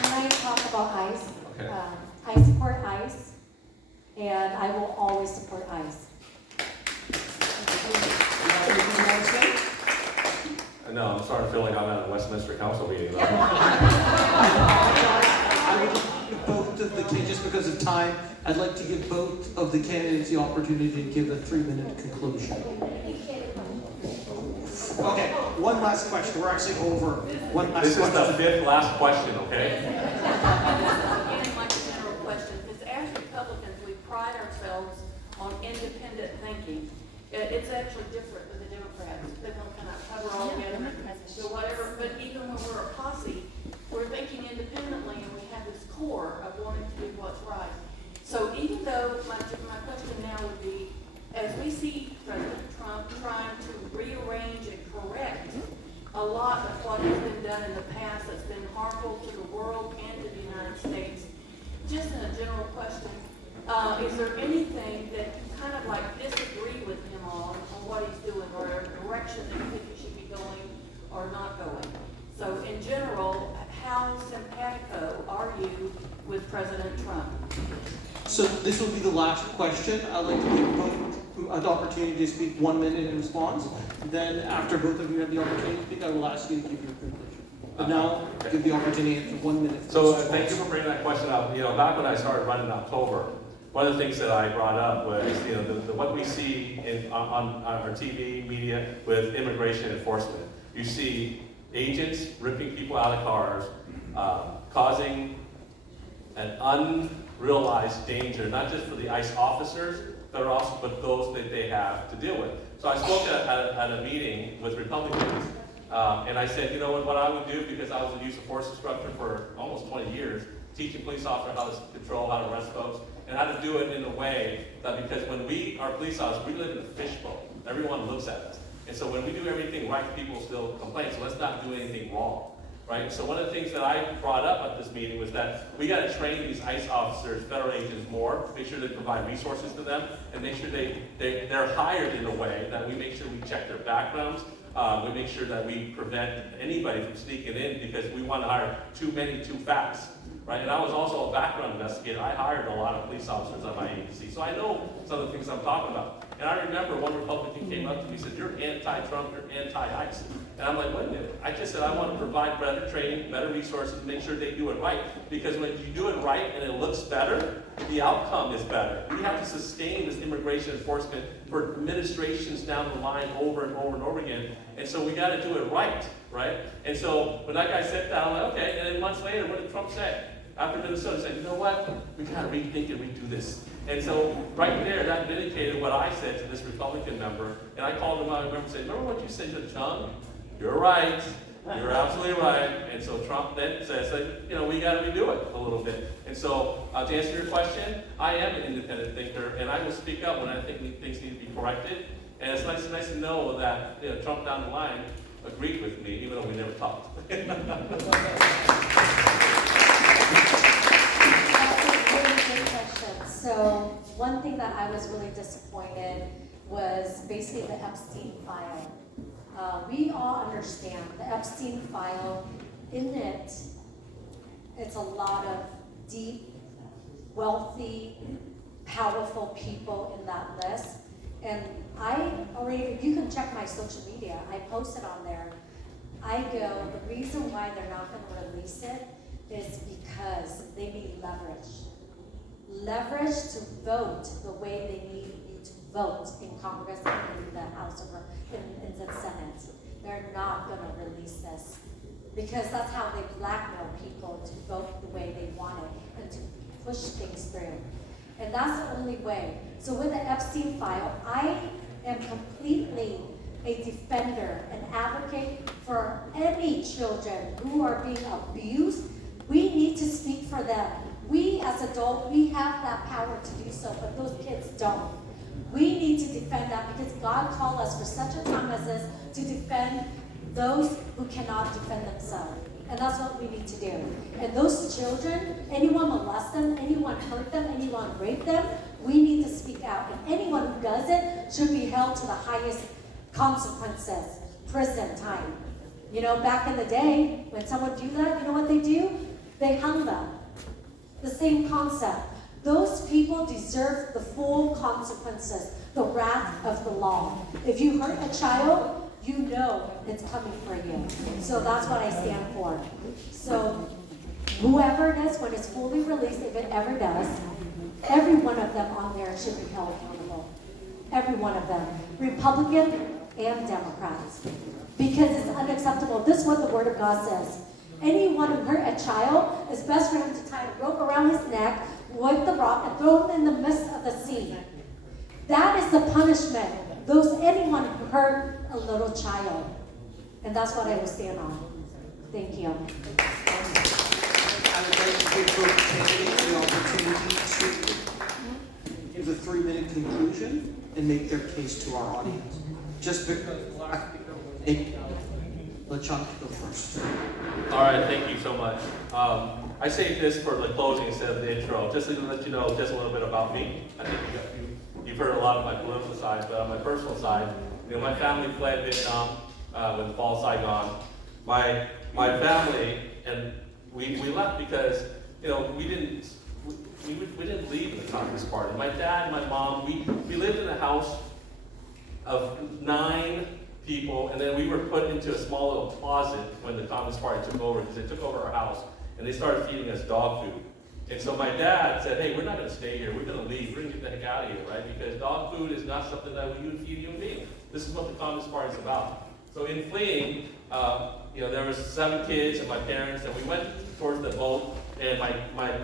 Can I talk about ICE? Okay. I support ICE, and I will always support ICE. No, I'm starting to feel like I'm at a Westminster Council meeting. Both of the candidates, just because of time, I'd like to give both of the candidates the opportunity to give a 3-minute conclusion. Okay, one last question. We're actually over. One last This is question. the fifth last question, okay? Again, my general question is, as Republicans, we pride ourselves on independent thinking. It's actually different than the Democrats. They don't kind of cover all together, so whatever. But even when we're a posse, we're thinking independently, and we have this core of wanting to do what's right. So even though my question now would be, as we see President Trump trying to rearrange and correct a lot of what has been done in the past that's been harmful to the world and to the United States, just in a general question, is there anything that you kind of like disagree with him on what he's doing, or a direction that you think he should be going or not going? So in general, how simpatico are you with President Trump? So this will be the last question. I'd like to give both an opportunity to speak 1 minute in response. Then after both of you have the opportunity to speak, I will ask you to give your conclusion. But now, give the opportunity for 1 minute. So thank you for bringing that question up. You know, back when I started running in October, one of the things that I brought up was, you know, what we see on our TV media with immigration enforcement. You see agents ripping people out of cars, causing an unrealized danger, not just for the ICE officers, but also but those that they have to deal with. So I spoke at a meeting with Republicans, and I said, you know what I would do, because I was a use of force instructor for almost 20 years, teaching police officers how to control, how to arrest folks, and how to do it in a way that, because when we are police officers, we live in a fishbowl. Everyone looks at us. And so when we do everything right, people still complain. So let's not do anything wrong, right? So one of the things that I brought up at this meeting was that we got to train these ICE officers, federal agents more, make sure they provide resources to them, and make sure they're hired in a way that we make sure we check their backgrounds. We make sure that we prevent anybody from sneaking in, because we want to hire too many too fast. Right? And I was also a background investigator. I hired a lot of police officers on my agency. So I know some of the things I'm talking about. And I remember one Republican came up to me and said, "You're anti-Trump, you're anti-ICE." And I'm like, wait a minute. I just said I want to provide better training, better resources, and make sure they do it right. Because when you do it right and it looks better, the outcome is better. We have to sustain this immigration enforcement for administrations down the line over and over and over again. And so we got to do it right, right? And so when that guy sat down, I'm like, okay. And then months later, what did Trump say? After Minnesota, he said, you know what? We got to rethink and redo this. And so right there, that vindicated what I said to this Republican member. And I called him out, I remember saying, remember what you said to Chung? You're right. You're absolutely right. And so Trump then says, you know, we got to redo it a little bit. And so to answer your question, I am an independent thinker, and I will speak up when I think things need to be corrected. And it's nice to know that, you know, Trump down the line agreed with me, even though we never talked. So one thing that I was really disappointed was basically the Epstein file. We all understand the Epstein file. In it, it's a lot of deep, wealthy, powerful people in that list. And you can check my social media, I posted on there. I go, the reason why they're not going to release it is because they need leverage. Leverage to vote the way they need you to vote in Congress and in the House or in the Senate. they're not going to release this. Because that's how they blackmail people to vote the way they want it and to push things through. And that's the only way. So with the Epstein file, I am completely a defender and advocate for any children who are being abused. We need to speak for them. We as adults, we have that power to do so, but those kids don't. We need to defend that because God called us for such a time as this to defend those who cannot defend themselves. And that's what we need to do. And those children, anyone molest them, anyone hurt them, anyone rape them, we need to speak out. And anyone who does it should be held to the highest consequences, prison time. You know, back in the day, when someone do that, you know what they do? They hung them. The same concept. Those people deserve the full consequences, the wrath of the law. If you hurt a child, you know it's coming for you. So that's what I stand for. So whoever it is, when it's fully released, if it ever does, every one of them on there should be held accountable. Every one of them. Republican and Democrats. Because it's unacceptable. This is what the Word of God says. Anyone who hurt a child, it's best for him to tie a rope around his neck, wipe the rock, and throw him in the midst of the sea. That is the punishment. Anyone who hurt a little child. And that's what I will stand on. Thank you. I would like to give both candidates the opportunity to give a 3-minute conclusion and make their case to our audience. Just because let Chuck go first. All right, thank you so much. I say this for the closing instead of the intro, just to let you know just a little bit about me. I think you've heard a lot of my political side, but on my personal side, you know, my family fled Vietnam with the fall of Saigon. My family and we left because, you know, we didn't leave the Communist Party. My dad, my mom, we lived in a house of 9 people, and then we were put into a small little closet when the Communist Party took over, because they took over our house, and they started feeding us dog food. And so my dad said, hey, we're not going to stay here, we're going to leave, we're going to get the heck out of here, right? Because dog food is not something that we would feed human beings. This is what the Communist Party is about. So in fleeing, you know, there was 7 kids and my parents, and we went towards the boat, and my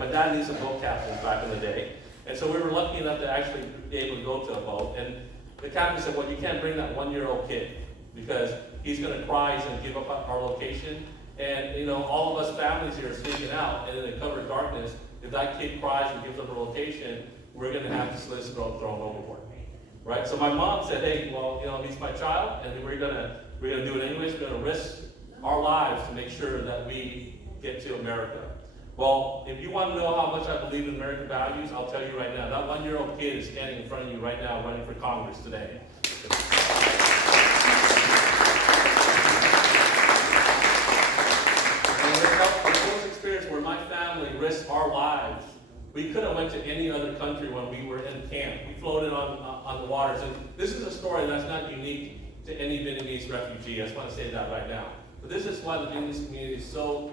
dad needed some boat captains back in the day. And so we were lucky enough to actually be able to go to a boat. And the captain said, well, you can't bring that 1-year-old kid because he's going to cry, he's going to give up our location. And, you know, all of us families here are sneaking out, and in the cover of darkness, if that kid cries and gives up a location, we're going to have to slit his throat, throw him overboard. Right? So my mom said, hey, well, you know, he's my child, and we're going to do it anyways. We're going to risk our lives to make sure that we get to America. Well, if you want to know how much I believe in American values, I'll tell you right now. That 1-year-old kid is standing in front of you right now, running for Congress today. And it experience where my family risked our lives. We could have went to any other country when we were in camp. We floated on the waters. And this is a story that's not unique to any Vietnamese refugee. I just want to say that right now. But this is why the Vietnamese community is so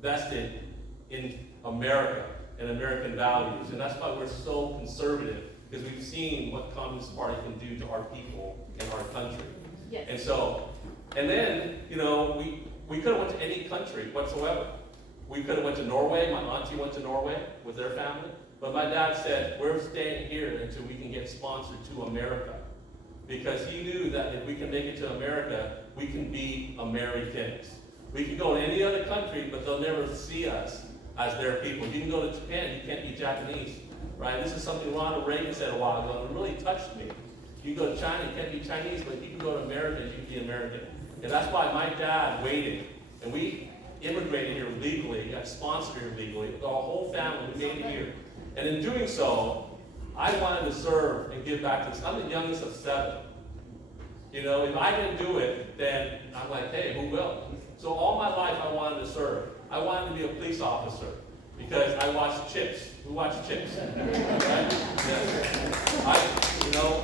vested in America and American values. And that's why we're so conservative, because we've seen what the Communist Party can do to our people and our country. Yes. And so, and then, you know, we could have went to any country whatsoever. We could have went to Norway. My auntie went to Norway with their family. But my dad said, we're staying here until we can get sponsored to America. Because he knew that if we can make it to America, we can be Americans. We can go to any other country, but they'll never see us as their people. You can go to Japan, you can't be Japanese, right? This is something Ronald Reagan said a while ago, and it really touched me. You go to China, you can't be Chinese, but you can go to America, you can be American. And that's why my dad waited, and we immigrated here legally, got sponsored here legally, with our whole family, we made it here. And in doing so, I wanted to serve and give back to this. I'm the youngest of 7. You know, if I didn't do it, then I'm like, hey, who will? So all my life I wanted to serve. I wanted to be a police officer because I watched Chips. Who watched Chips? Right? Yeah.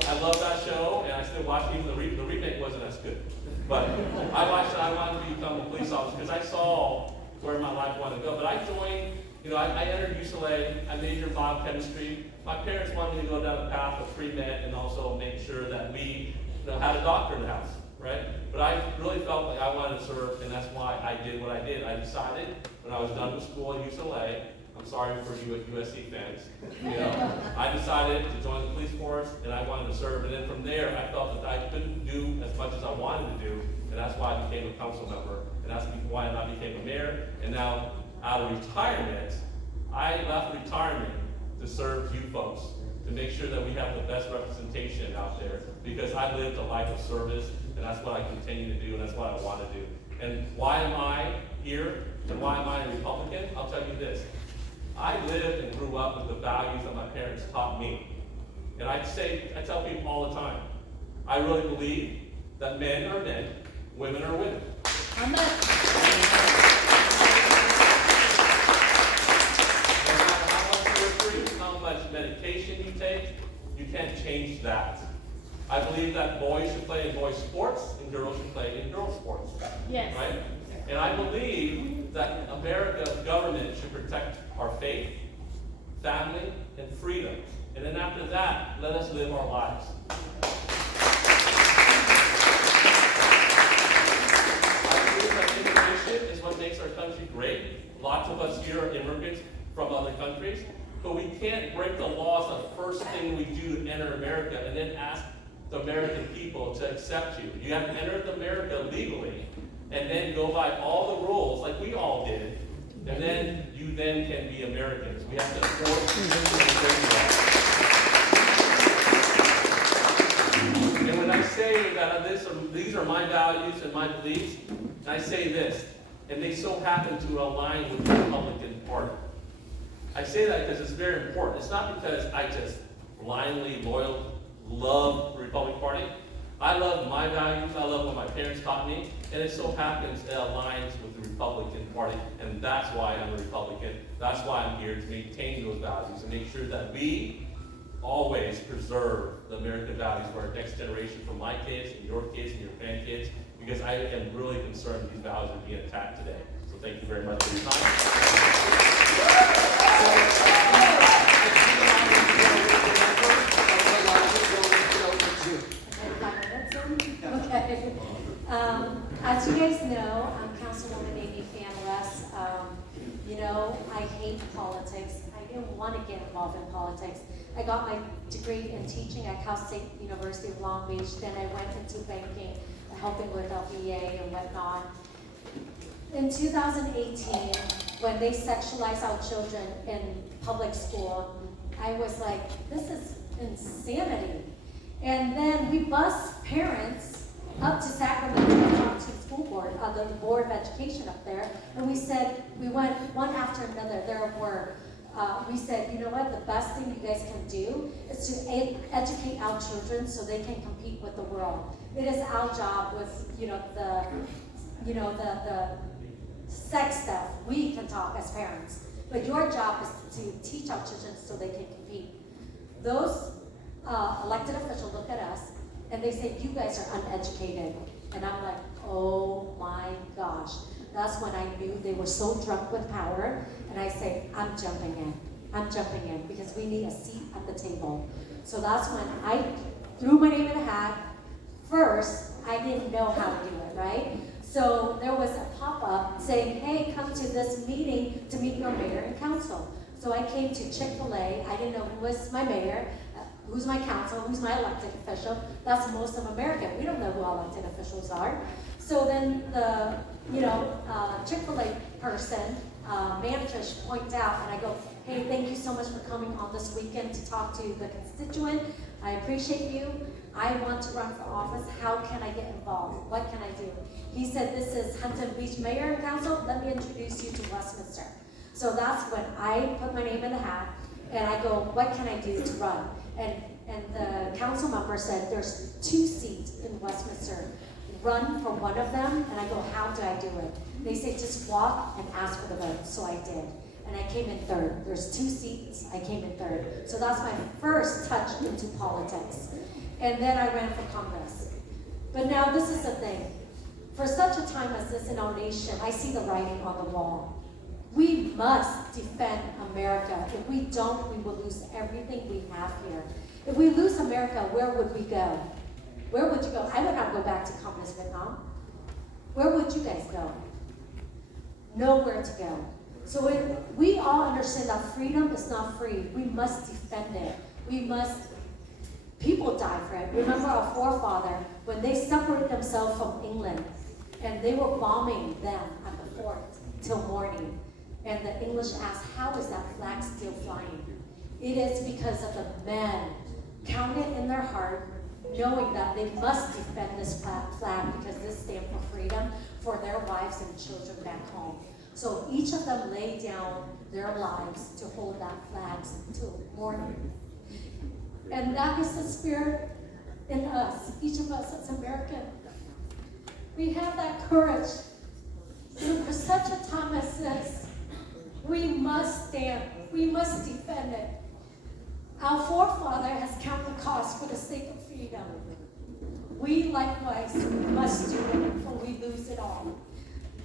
I love that show, and I still watch it. Even the remake wasn't as good. But I watched it. I wanted to become a police officer because I saw where my life wanted to go. But I joined, you know, I entered UCLA. I majored in biochemistry. My parents wanted me to go down the path of pre-med and also make sure that we had a doctor in the house. right? But I really felt like I wanted to serve, and that's why I did what I did. I decided when I was done with school at UCLA, I'm sorry for you at USC fans, you know, I decided to join the police force, and I wanted to serve. And then from there, I felt that I couldn't do as much as I wanted to do, and that's why I became a council member, and that's why I became a mayor. And now, out of retirement, I left retirement to serve you folks, to make sure that we have the best representation out there, because I lived a life of service, and that's what I continue to do, and that's what I want to do. And why am I here, and why am I a Republican? I'll tell you this. I lived and grew up with the values that my parents taught me. And I tell people all the time, I really believe that men are men, women are women. No matter how much surgery, how much medication you take, you can't change that. I believe that boys should play in boys' sports and girls should play in girls' sports. Yes. Right? And I believe that America's government should protect our faith, family, and freedom. And then after that, let us live our lives. I believe that immigration is what makes our country great. Lots of us here are immigrants from other countries, but we can't break the laws the first thing we do to enter America and then ask the American people to accept you. You have to enter America legally and then go by all the rules like we all did, and then you then can be Americans. We have to force people to do that. And when I say that these are my values and my beliefs, and I say this, and they so happen to align with the Republican Party. I say that because it's very important. It's not because I just blindly love the Republican Party. I love my values, I love what my parents taught me, and it so happens it aligns with the Republican Party, and that's why I'm a Republican. That's why I'm here, to maintain those values and make sure that we always preserve the American values for our next generation, for my kids and your grandkids, because I am really concerned that these values are being attacked today. So thank you very much for your Okay. As you guys know, I'm Councilwoman Amy Fanless. You know, I hate politics. I didn't want to get involved in politics. I got my degree in teaching at Cal State University of Long Beach. Then I went into banking, helping with VIEN and whatnot. In 2018, when they sexualize our children in public school, I was like, this is insanity. And then we bused parents up to Sacramento to talk to the school board, the Board of Education up there, and we said, we went one after another. There were, we said, you know what, the best thing you guys can do is to educate our children so they can compete with the world. It is our job with, the sex stuff. We can talk as parents, but your job is to teach our children so they can compete. Those elected officials look at us and they say, you guys are uneducated. And I'm like, oh my gosh. That's when I knew they were so drunk with power. And I say, I'm jumping in. I'm jumping in because we need a seat at the table. So that's when I threw my name in the hat. First, I didn't know how to do it, right? So there was a pop-up saying, hey, come to this meeting to meet your mayor and council. So I came to Chick-fil-A. I didn't know who was my mayor, who's my council, who's my elected official. That's most of America. We don't know who our elected officials are. So then the, Chick-fil-A person, manager points out, and I go, hey, thank you so much for coming on this weekend to talk to the constituent. I appreciate you. I want to run for office. How can I get involved? What can I do? He said, this is Huntington Beach Mayor and Council. Let me introduce you to Westminster. So that's when I put my name in the hat, and I go, what can I do to run? And the council member said, there's 2 seats in Westminster. Run for one of them, and I go, how do I do it? They say, just walk and ask for the vote. So I did, and I came in 3rd. There's 2 seats, I came in 3rd. So that's my first touch into politics. And then I ran for Congress. But now this is the thing. For such a time as this in our nation, I see the writing on the wall. We must defend America. If we don't, we will lose everything we have here. If we lose America, where would we go? Where would you go? I would not go back to communist Vietnam. Where would you guys go? Nowhere to go. So we all understand that freedom is not free. We must defend it. People die for it. Remember our forefather, when they separated themselves from England, and they were bombing them at the fort till morning. And the English asked, how is that flag still flying? It is because of the men counted in their heart, knowing that they must defend this flag because this stands for freedom for their wives and children back home. So each of them laid down their lives to hold that flag until morning. And that is the spirit in us, each of us as Americans. We have that courage. So for such a time as this, we must stand. We must defend it. Our forefather has counted the cost for the sake of freedom. We likewise must do it, or we lose it all.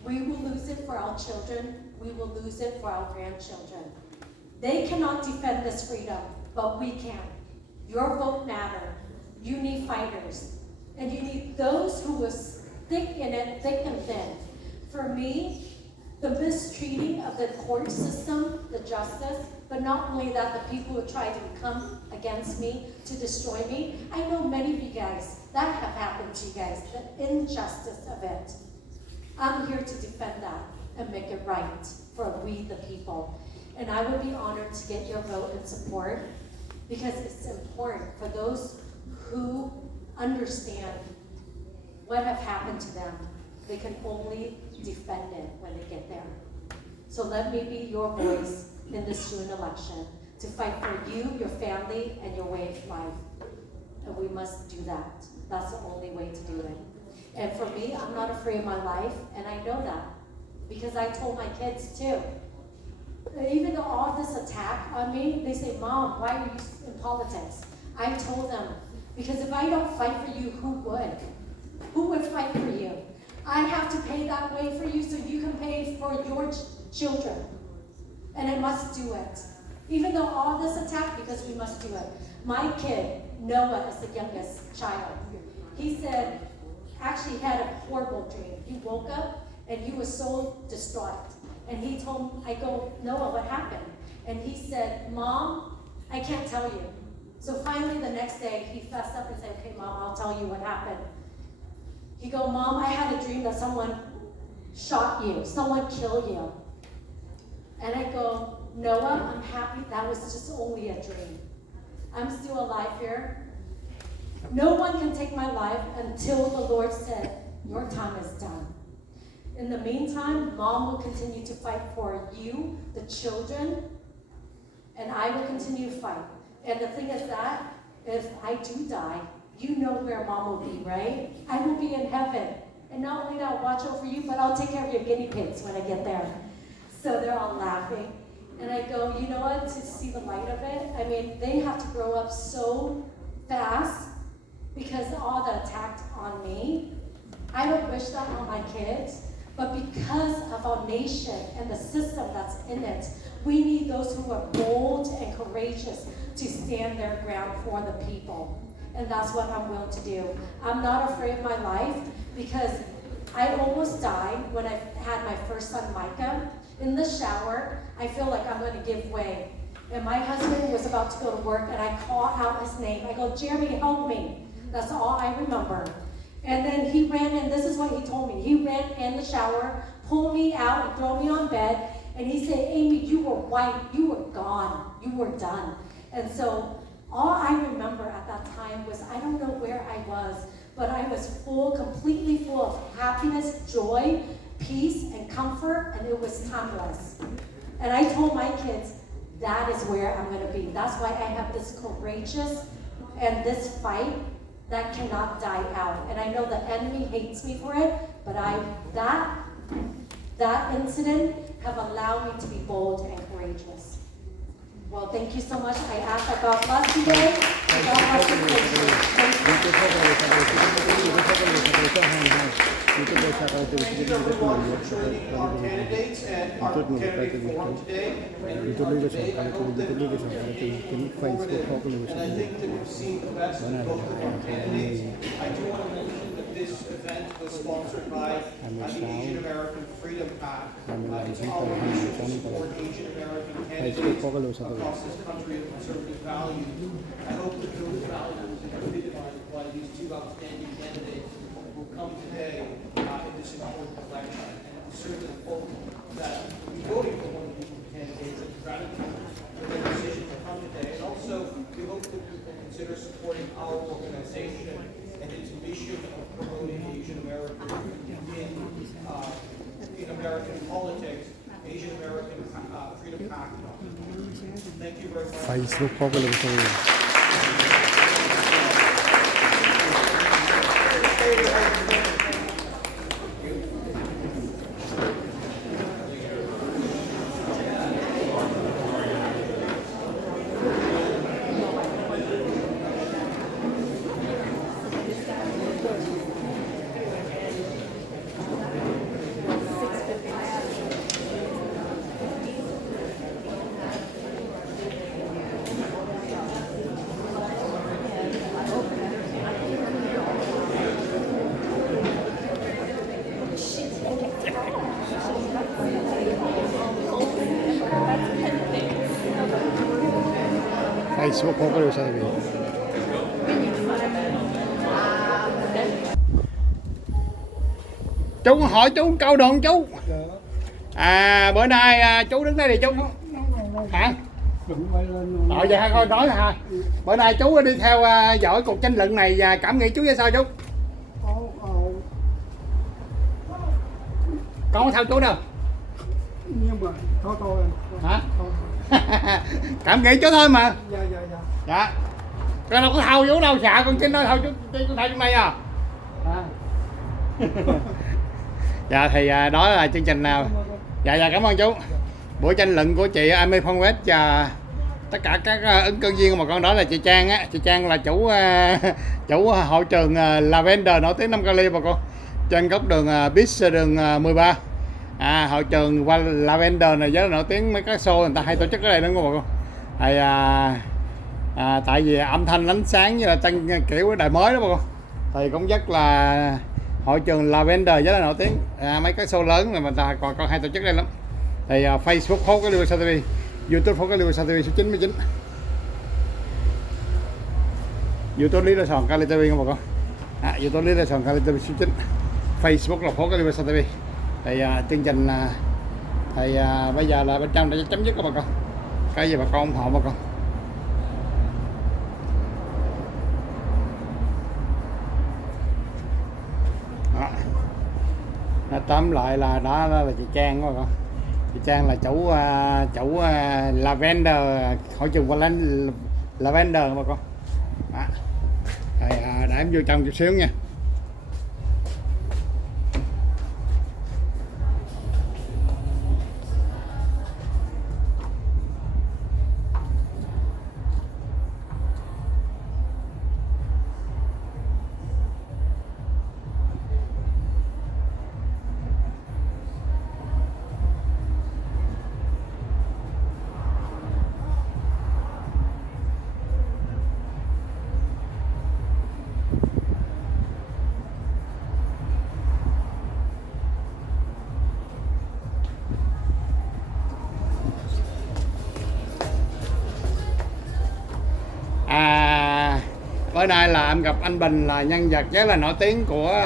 We will lose it for our children. We will lose it for our grandchildren. They cannot defend this freedom, but we can. Your vote matters. You need fighters. And you need those who will stick in it, thick and thin. For me, the mistreating of the court system, the justice, but not only that, the people who try to come against me to destroy me. I know many of you guys, that have happened to you guys, the injustice of it. I'm here to defend that and make it right for we the people. And I would be honored to get your vote and support because it's important for those who understand what have happened to them. They can only defend it when they get there. So let me be your voice in this June election to fight for you, your family, and your way of life. And we must do that. That's the only way to do it. And for me, I'm not afraid of my life, and I know that because I told my kids too. Even though all this attack on me, they say, Mom, why are you in politics? I told them, because if I don't fight for you, who would? Who would fight for you? I have to pay that way for you so you can pay for your children. And I must do it. Even though all this attack, because we must do it. My kid, Noah, is the youngest child. He said, actually had a horrible dream. He woke up and he was so distraught. And he told me, I go, Noah, what happened? And he said, Mom, I can't tell you. So finally the next day he fessed up and said, okay, Mom, I'll tell you what happened. He go, Mom, I had a dream that someone shot you, someone killed you. And I go, Noah, I'm happy that was just only a dream. I'm still alive here. No one can take my life until the Lord said, your time is done. In the meantime, Mom will continue to fight for you, the children, and I will continue to fight. And the thing is that, if I do die, you know where Mom will be, right? I will be in heaven. And not only that, I'll watch over you, but I'll take care of your guinea pigs when I get there. So they're all laughing. And I go, you know what, to see the light of it, I mean, they have to grow up so fast because all the attack on me. I don't wish that on my kids, but because of our nation and the system that's in it, we need those who are bold and courageous to stand their ground for the people. And that's what I'm willing to do. I'm not afraid of my life because I almost died when I had my first son, Micah. In the shower, I feel like I'm going to give way. And my husband was about to go to work, and I call out his name. I go, Jeremy, help me. That's all I remember. And then he ran in. This is what he told me. He ran in the shower, pulled me out, and threw me on bed. And he said, Amy, you were white. You were gone. You were done. And so all I remember at that time was, I don't know where I was, but I was full, completely full of happiness, joy, peace, and comfort, and it was timeless. And I told my kids, that is where I'm going to be. That's why I have this courageous and this fight that cannot die out. And I know the enemy hates me for it, but that incident have allowed me to be bold and courageous. Well, thank you so much. I ask that God bless you today. And God bless you. Thank you everyone for joining our candidates, and our candidate forum today and our debate. I hope that you forward it. And I think that we've seen the best of both of our candidates. I do want to mention that this event was sponsored by the Asian American Freedom Pact. It's our mission to support Asian American candidates across this country of conservative values. I hope that those values epitomized by these two outstanding candidates will come today in this important election. And we certainly hope that we'll be voting for one of these candidates and gratitude for their decision to come today. And also, we hope that you will consider supporting our organization and its mission of promoting Asian American in American politics, Asian American Freedom Pact. Thank you very much. Facebook có cái link Facebook có cái link sao vậy? Chú hỏi chú câu được không chú? Bữa nay chú đứng đây thì chú hả? Vậy thôi nói hả? Bữa nay chú đi theo dõi cuộc tranh luận này và cảm nghĩ chú ra sao chú? Con có theo chú đâu? Nhưng mà thôi hả? Cảm nghĩ chú thôi mà. Dạ. Con đâu có thâu chú đâu, xạ con xin nói thâu chú, con thâu trong đây à. Dạ thì đó là chương trình nào. Dạ cảm ơn chú. Buổi tranh luận của chị Amy Phong West và tất cả các ứng cử viên của bà con, đó là chị Trang á. Chị Trang là chủ hội trường Lavender nổi tiếng Nam Cali bà con, trên góc đường BIEU đường 13. Hội trường Lavender này rất là nổi tiếng, mấy cái show người ta hay tổ chức ở đây đúng không bà con? Thì tại vì âm thanh ánh sáng như là tăng kiểu đời mới đó bà con, thì cũng rất là hội trường Lavender rất là nổi tiếng. Mấy cái show lớn mà người ta còn hay tổ chức đây lắm. Thì Facebook phố cái Liêu TV, YouTube phố cái Liêu TV số 99, YouTube Lý Lê Sòn Cali TV không bà con? YouTube Lý Lê Sòn Cali TV số 9, Facebook là phố cái Liêu TV. Thì chương trình thì bây giờ là bên trong đã chấm dứt các bà con. Cái gì bà con ủng hộ bà con. Tóm lại là đó là chị Trang đó bà con. Chị Trang là chủ Lavender, hội trường Lavender bà con. Rồi để em vô trong chút xíu nha. Bữa nay là em gặp anh Bình, là nhân vật rất là nổi tiếng của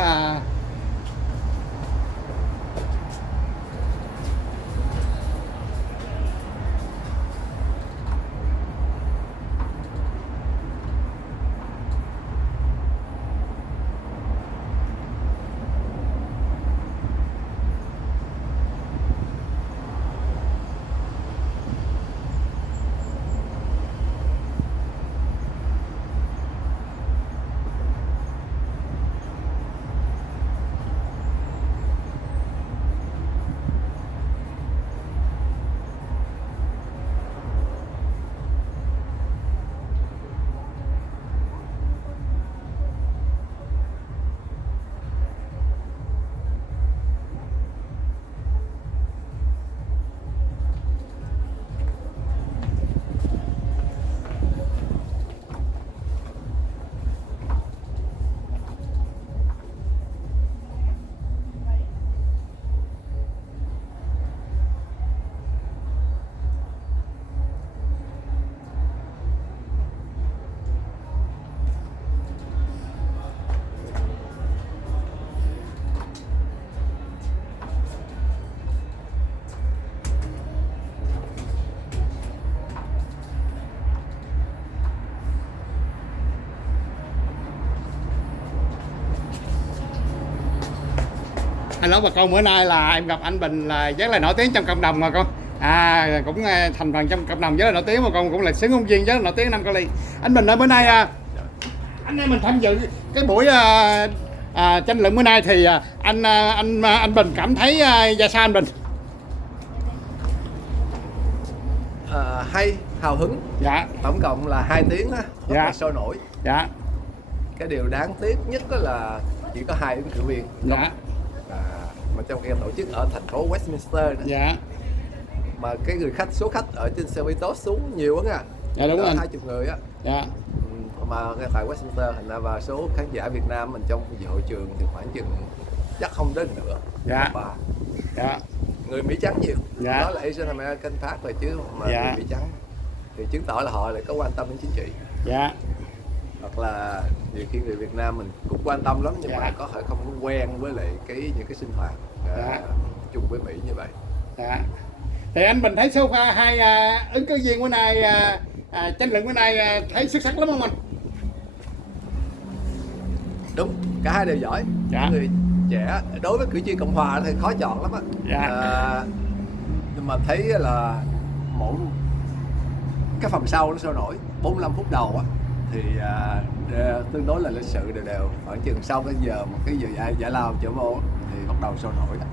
Hello bà con, bữa nay là em gặp anh Bình là rất là nổi tiếng trong cộng đồng mà con. Cũng thành phần trong cộng đồng rất là nổi tiếng mà con, cũng là xứng ứng viên rất là nổi tiếng Nam Cali. Anh Bình ơi, bữa nay anh em mình tham dự cái buổi tranh luận bữa nay thì anh Bình cảm thấy ra sao anh Bình? Hay, hào hứng. Dạ. Tổng cộng là 2 tiếng á, rất Dạ. là sôi nổi. Dạ. Cái điều đáng tiếc nhất đó là chỉ có 2 ứng cử viên. Dạ. Mà trong khi tổ chức ở thành phố Westminster đó. Dạ. Mà cái số khách ở trên xe buýt xuống nhiều quá nha. Dạ đúng rồi. 20 người á. Dạ. Mà tại Westminster thành ra và số khán giả Việt Nam mình trong hội trường thì khoảng chừng chắc không đến nữa. Dạ. Và Dạ. người Mỹ trắng nhiều. Dạ. Đó là Asian American Park rồi chứ mà Dạ. người Mỹ trắng thì chứng tỏ là họ lại có quan tâm đến chính trị. Dạ. Hoặc là nhiều khi người Việt Nam mình cũng quan tâm lắm nhưng Dạ. mà có thể không có quen với lại những cái sinh hoạt Dạ. chung với Mỹ như vậy. Dạ. Thì anh Bình thấy số 2 ứng cử viên bữa nay tranh luận bữa nay thấy xuất sắc lắm không anh? Đúng, cả hai đều giỏi. Dạ. Người trẻ đối với cử tri Cộng hòa thì khó chọn lắm á. Dạ. Nhưng mà thấy là mỗi cái phần sau nó sôi nổi 45 phút đầu á thì tương đối là lịch sự đều khoảng chừng sau cái giờ một cái giờ giải lao trở vô thì bắt đầu sôi nổi đó.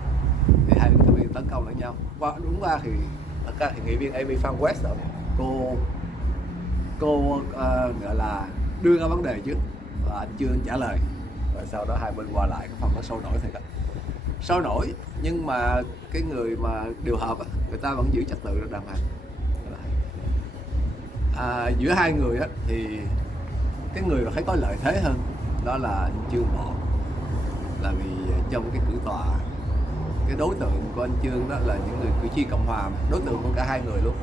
Thì hai ứng cử viên tấn công lẫn nhau. Đúng ra thì nghị viên Amy Phan West đó, cô gọi là đưa ra vấn đề trước và anh chưa trả lời, và sau đó hai bên qua lại cái phần nó sôi nổi thiệt á, sôi nổi nhưng mà cái người mà điều hợp á, người ta vẫn giữ trật tự được đàng hoàng. Giữa hai người á thì cái người mà thấy có lợi thế hơn đó là anh Trương Bỏ, là vì trong cái cử tọa cái đối tượng của anh Trương đó là những người cử tri Cộng hòa, đối tượng của cả hai người luôn,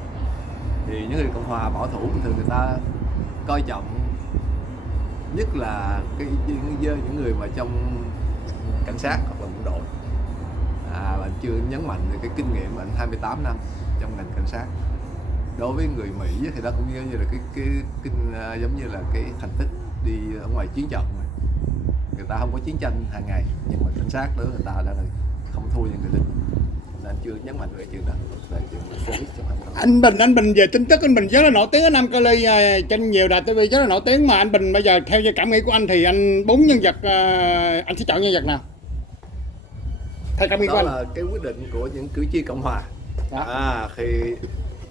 thì những người Cộng hòa bảo thủ thường người ta coi trọng nhất là những người mà trong cảnh sát hoặc là quân đội. Và anh Trương nhấn mạnh về cái kinh nghiệm anh 28 năm trong ngành cảnh sát. Đối với người Mỹ thì đó cũng như là giống như là cái thành tích đi ở ngoài chiến trận mà. Người ta không có chiến tranh hàng ngày nhưng mà cảnh sát đó người ta đã là không thua những người lính. Nên anh chưa nhấn mạnh về chuyện đó, về chuyện service trong hành động. Anh Bình về tin tức anh Bình rất là nổi tiếng ở Nam Cali, trên nhiều đài TV rất là nổi tiếng, mà anh Bình bây giờ theo như cảm nghĩ của anh thì anh 4 nhân vật anh sẽ chọn nhân vật nào? Theo cảm nghĩ của anh. Đó là cái quyết định của những cử tri Cộng hòa. Thì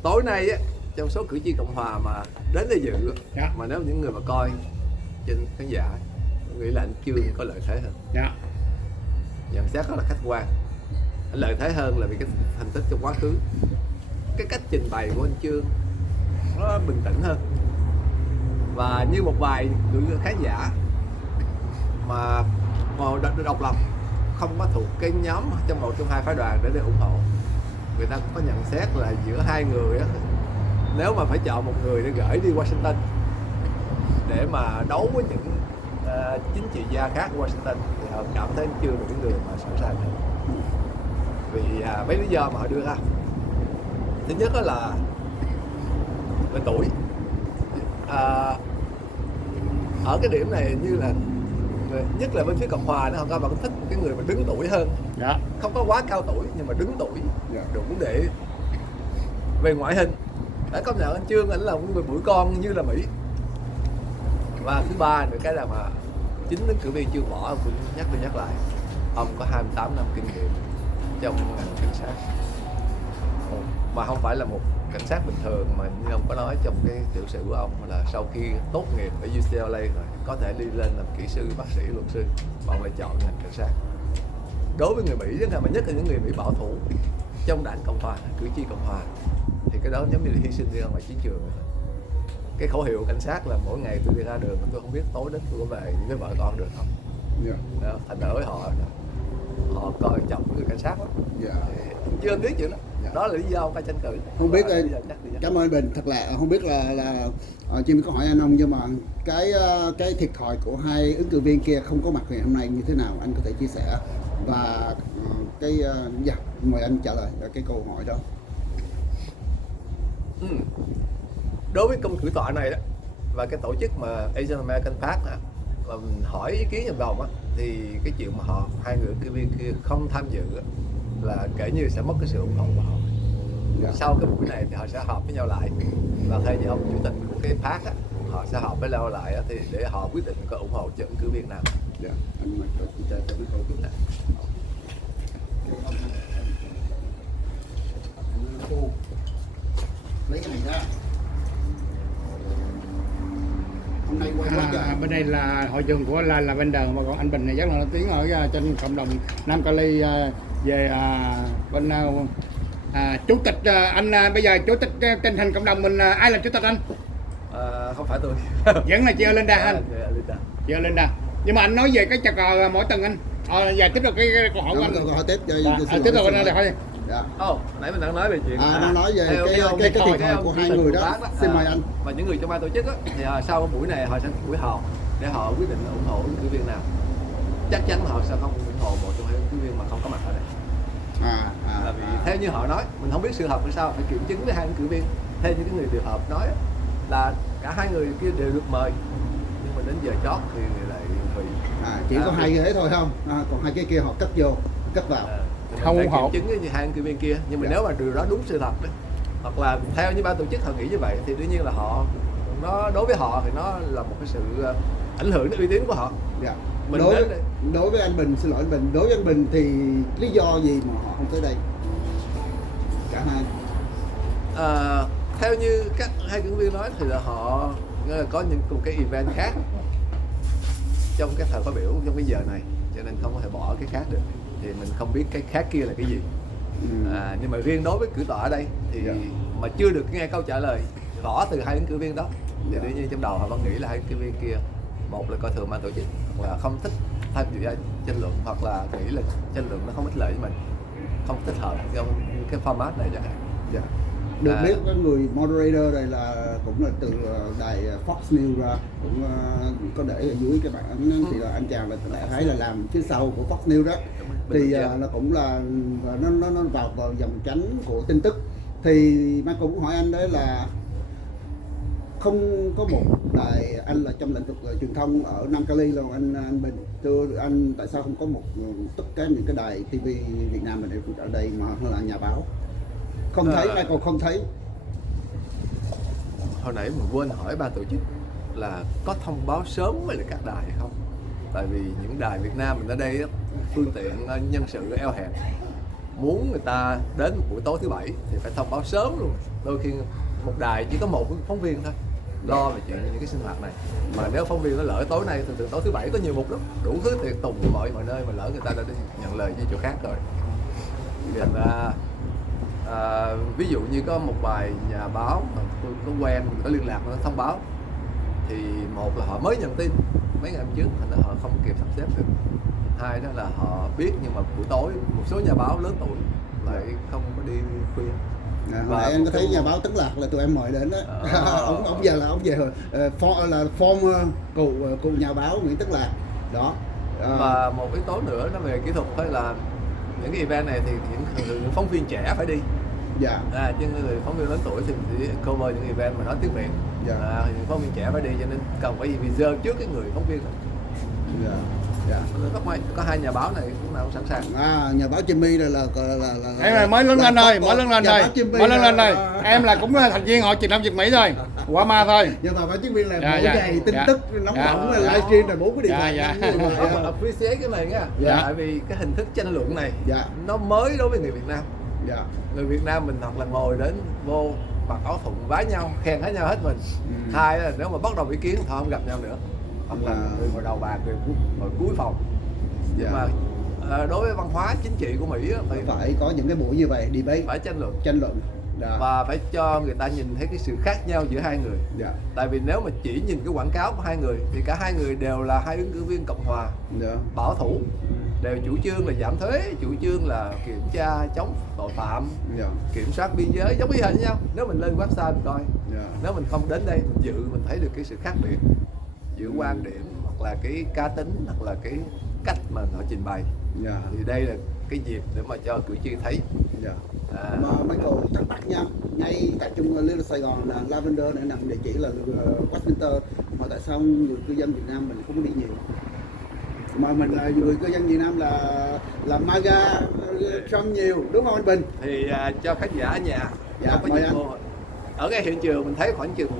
tối nay á, trong số cử tri Cộng hòa mà đến đây dự mà nếu những người mà coi trên khán giả nghĩ là anh Trương có lợi thế hơn. Nhận xét rất là khách quan. Anh lợi thế hơn là vì cái thành tích trong quá khứ, cái cách trình bày của anh Trương nó bình tĩnh hơn, và như một vài người khán giả mà độc lập không có thuộc cái nhóm trong một trong hai phái đoàn để ủng hộ, người ta cũng có nhận xét là giữa hai người á, nếu mà phải chọn một người để gửi đi Washington để mà đấu với những chính trị gia khác của Washington thì họ cảm thấy chưa là những người mà sẵn sàng hơn. Vì mấy lý do mà họ đưa ra, thứ nhất là về tuổi. Ở cái điểm này như là nhất là bên phía Cộng hòa nó họ vẫn thích cái người mà đứng tuổi hơn, không có quá cao tuổi nhưng mà đứng tuổi đủ để về ngoại hình. Đã công nhận anh Trương ảnh là một người mũi con như là Mỹ. Và thứ ba nữa cái là mà chính ứng cử viên Trương Bỏ, ông cũng nhắc lại ông có 28 năm kinh nghiệm trong ngành cảnh sát, mà không phải là một cảnh sát bình thường mà như ông có nói trong cái tiểu sử của ông là sau khi tốt nghiệp ở UCLA rồi có thể đi lên làm kỹ sư, bác sĩ, luật sư, ông lại chọn ngành cảnh sát. Đối với người Mỹ mà nhất là những người Mỹ bảo thủ trong đảng Cộng hòa, cử tri Cộng hòa, thì cái đó giống như là hy sinh đi ra ngoài chiến trường rồi. Cái khẩu hiệu cảnh sát là mỗi ngày tôi đi ra đường tôi không biết tối đến tôi có về với vợ con được không. Đó, thành ra với họ coi trọng người cảnh sát lắm. Chưa biết chuyện đó. Đó là lý do ông phải tranh cử. Không biết cảm ơn Bình, thật là không biết là Jimmy có hỏi anh ông, nhưng mà cái thiệt thòi của hai ứng cử viên kia không có mặt ngày hôm nay như thế nào, anh có thể chia sẻ và mời anh trả lời cái câu hỏi đó. Đối với công cử tọa này đó và cái tổ chức mà Asian American Park mà mình hỏi ý kiến trong vòng á, thì cái chuyện mà hai người ứng cử viên kia không tham dự là kể như sẽ mất cái sự ủng hộ của họ. Sau cái buổi này thì họ sẽ họp với nhau lại, và thay vì ông chủ tịch của cái park á, họ sẽ họp với nhau lại thì để họ quyết định có ủng hộ cho ứng cử viên nào. Anh biết câu chuyện này. Lấy cái này ra. Hôm nay quay quá trời. Bên đây là hội trường của Lavender, mà còn anh Bình này rất là nổi tiếng ở trên cộng đồng Nam Cali về bên chủ tịch. Anh bây giờ chủ tịch tình hình cộng đồng mình ai làm chủ tịch anh? Không phải tôi. Vẫn là chị Linda anh. Chị Linda. Nhưng mà anh nói về cái chặt cờ mỗi tuần anh. Giờ tiếp tục cái câu hỏi của anh. Câu hỏi tiếp tiếp tục anh hỏi đi. Dạ. Nãy mình đang nói về chuyện đang nói về cái thiệt thòi của hai người đó. Xin mời anh. Và những người trong ban tổ chức á, thì sau cái buổi này họ sẽ buổi họp để họ quyết định là ủng hộ ứng cử viên nào. Chắc chắn họ sẽ không ủng hộ một trong hai ứng cử viên mà không có mặt ở đây. Là vì theo như họ nói, mình không biết sự thật là sao, phải kiểm chứng với hai ứng cử viên. Theo những cái người điều hợp nói là cả hai người kia đều được mời, nhưng mà đến giờ chót thì lại hủy. Chỉ có hai cái thế thôi không? Còn hai cái kia họ cất vô, cất vào. Không ủng hộ. Kiểm chứng với hai ứng cử viên kia, nhưng mà nếu mà điều đó đúng sự thật đấy, hoặc là theo như ban tổ chức họ nghĩ như vậy, thì đương nhiên là nó đối với họ thì nó là một cái sự ảnh hưởng đến uy tín của họ. Mình đối với anh Bình, xin lỗi anh Bình, đối với anh Bình thì lý do gì mà họ không tới đây? Cả hai. Theo như các hai ứng viên nói thì là họ có những một cái event khác trong cái thời khóa biểu trong cái giờ này, cho nên không có thể bỏ cái khác được. Thì mình không biết cái khác kia là cái gì. Nhưng mà riêng đối với cử tọa ở đây thì mà chưa được nghe câu trả lời rõ từ hai ứng cử viên đó, thì đương nhiên trong đầu họ vẫn nghĩ là hai ứng cử viên kia, một là coi thường ban tổ chức, hoặc là không thích tham dự tranh luận, hoặc là nghĩ là tranh luận nó không ích lợi với mình, không thích hợp trong cái format này chẳng hạn. Được biết cái người moderator này là cũng là từ đài Fox News ra, cũng có để ở dưới cái bản thì là anh chàng là thấy là làm phía sau của Fox News đó, thì nó cũng là nó vào dòng chánh của tin tức. Thì Michael cũng hỏi anh đấy là không có một đài, anh là trong lĩnh vực truyền thông ở Nam Cali rồi, anh Bình thưa anh, tại sao không có một tất cả những cái đài TV Việt Nam mình ở đây mà hơn là nhà báo? Không thấy, Michael không thấy. Hồi nãy mình quên hỏi ban tổ chức là có thông báo sớm với lại các đài hay không? Tại vì những đài Việt Nam mình ở đây phương tiện nhân sự eo hẹp, muốn người ta đến một buổi tối thứ bảy thì phải thông báo sớm luôn. Đôi khi một đài chỉ có một phóng viên thôi lo về chuyện những cái sinh hoạt này, mà nếu phóng viên nó lỡ tối nay, thường tối thứ bảy có nhiều mục lắm, đủ thứ tiệc tùng mọi nơi, mà lỡ người ta đã đi nhận lời với chỗ khác rồi. Thì ví dụ như có một vài nhà báo mà tôi có quen, mình có liên lạc, nó thông báo thì một là họ mới nhận tin mấy ngày hôm trước, thành ra họ không kịp sắp xếp được. Hai đó là họ biết nhưng mà buổi tối một số nhà báo lớn tuổi lại không có đi khuya. Hồi nãy em có thấy nhà báo Tấn Lạc là tụi em mời đến đó. Ông giờ là ông về là former cụ nhà báo Nguyễn Tấn Lạc đó. Và một yếu tố nữa nó về kỹ thuật thôi, là những cái event này thì những phóng viên trẻ phải đi. Chứ người phóng viên lớn tuổi thì chỉ cover những event mà nói tiếng Việt. Những phóng viên trẻ phải đi, cho nên cần phải reserve trước cái người phóng viên. Có hai nhà báo này cũng nào cũng sẵn sàng. Nhà báo Jimmy này là em mới lớn lên rồi, mới lớn lên rồi. Em là cũng thành viên hội truyền thông Việt Mỹ rồi, qua ma thôi. Nhưng mà báo Jimmy là mỗi ngày tin tức nóng bỏng, livestream là 4 cái điện thoại. Appreciate cái này nha. Tại vì cái hình thức tranh luận này nó mới đối với người Việt Nam. Người Việt Nam mình hoặc là ngồi đến vô mặc áo thụng vái nhau, khen hết nhau hết mình. Hai là nếu mà bắt đầu ý kiến họ không gặp nhau nữa, hoặc là người ngồi đầu bàn, người ngồi cuối phòng. Nhưng mà đối với văn hóa chính trị của Mỹ phải có những cái buổi như vậy, debate, phải tranh luận. Và phải cho người ta nhìn thấy cái sự khác nhau giữa hai người. Tại vì nếu mà chỉ nhìn cái quảng cáo của hai người thì cả hai người đều là hai ứng cử viên Cộng hòa, bảo thủ, đều chủ trương là giảm thuế, chủ trương là kiểm tra chống tội phạm, kiểm soát biên giới, giống y hệt nhau. Nếu mình lên website mình coi, nếu mình không đến đây mình dự, mình thấy được cái sự khác biệt giữa quan điểm, hoặc là cái cá tính, hoặc là cái cách mà họ trình bày. Thì đây là cái dịp để mà cho cử tri thấy. Mà Michael thắc mắc nha, ngay tại trung Little Sài Gòn là Lavender này nằm địa chỉ là Westminster, mà tại sao người cư dân Việt Nam mình không đi nhiều? Mà mình là người cư dân Việt Nam là MAGA Trump nhiều, đúng không anh Bình? Thì cho khán giả ở nhà Dạ, không có mời nhiều anh. cô. Ở cái hiện trường mình thấy khoảng chừng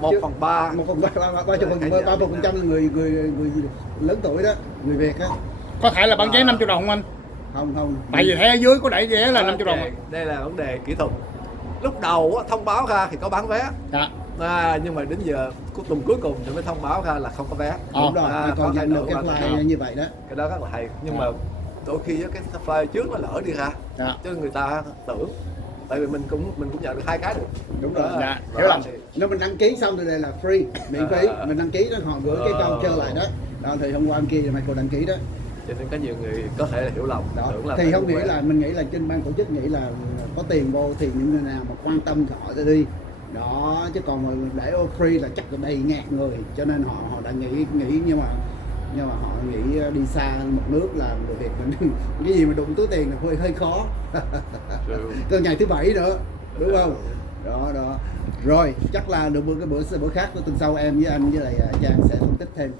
1/3 1/3 là người lớn tuổi đó, người Việt á. Có thể là bán vé 50 đồng không anh? Không. Tại vì thấy ở dưới có đẩy vé là 50 đồng. Đây là vấn đề kỹ thuật. Lúc đầu á, thông báo ra thì có bán vé. Dạ. Nhưng mà đến giờ tuần cuối cùng thì mới thông báo ra là không có vé. Đúng rồi, còn nhận được cái fly như vậy đó. Cái đó rất là hay. Nhưng mà đôi khi cái fly trước nó lỡ đi ra, cho nên người ta tưởng. Tại vì mình cũng nhận được 2 cái được. Đúng rồi. Dạ. Hiểu lầm. Nếu mình đăng ký xong thì đây là free, miễn phí. Mình đăng ký đó, họ gửi cái con chơi lại đó. Đó thì hôm qua anh kia Michael đăng ký đó. Cho nên có nhiều người có thể là hiểu lầm. Đó. Tưởng là Thì không nghĩ là mình nghĩ là trên ban tổ chức nghĩ là có tiền vô thì những người nào mà quan tâm thì họ sẽ đi. Đó, chứ còn mà để free là chắc là đầy ngạt người, cho nên họ đã nghĩ nhưng mà họ nghĩ đi xa một nước là người Việt mình cái gì mà đụng túi tiền là hơi khó. Còn ngày thứ Bảy nữa, đúng không? Đó. Rồi, chắc là được cái bữa khác của tuần sau em với anh với lại Trang sẽ phân tích thêm.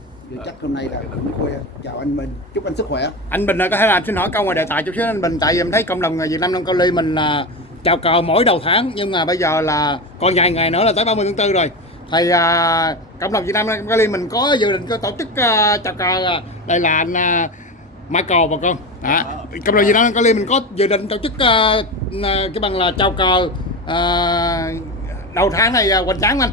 Chắc hôm nay là cũng khuya. Chào anh Bình, chúc anh sức khỏe. Anh Bình có thể làm xin hỏi câu ngoài đề tài chút xíu anh Bình, tại vì em thấy cộng đồng Việt Nam Nam Cali mình chào cờ mỗi đầu tháng, nhưng mà bây giờ là còn vài ngày nữa là tới 30 tháng 4 rồi. Thì cộng đồng Việt Nam Nam Cali mình có dự định có tổ chức chào cờ, đây là anh Michael bà con. Cộng đồng Việt Nam Nam Cali mình có dự định tổ chức cái bằng là chào cờ đầu tháng này hoành tráng anh.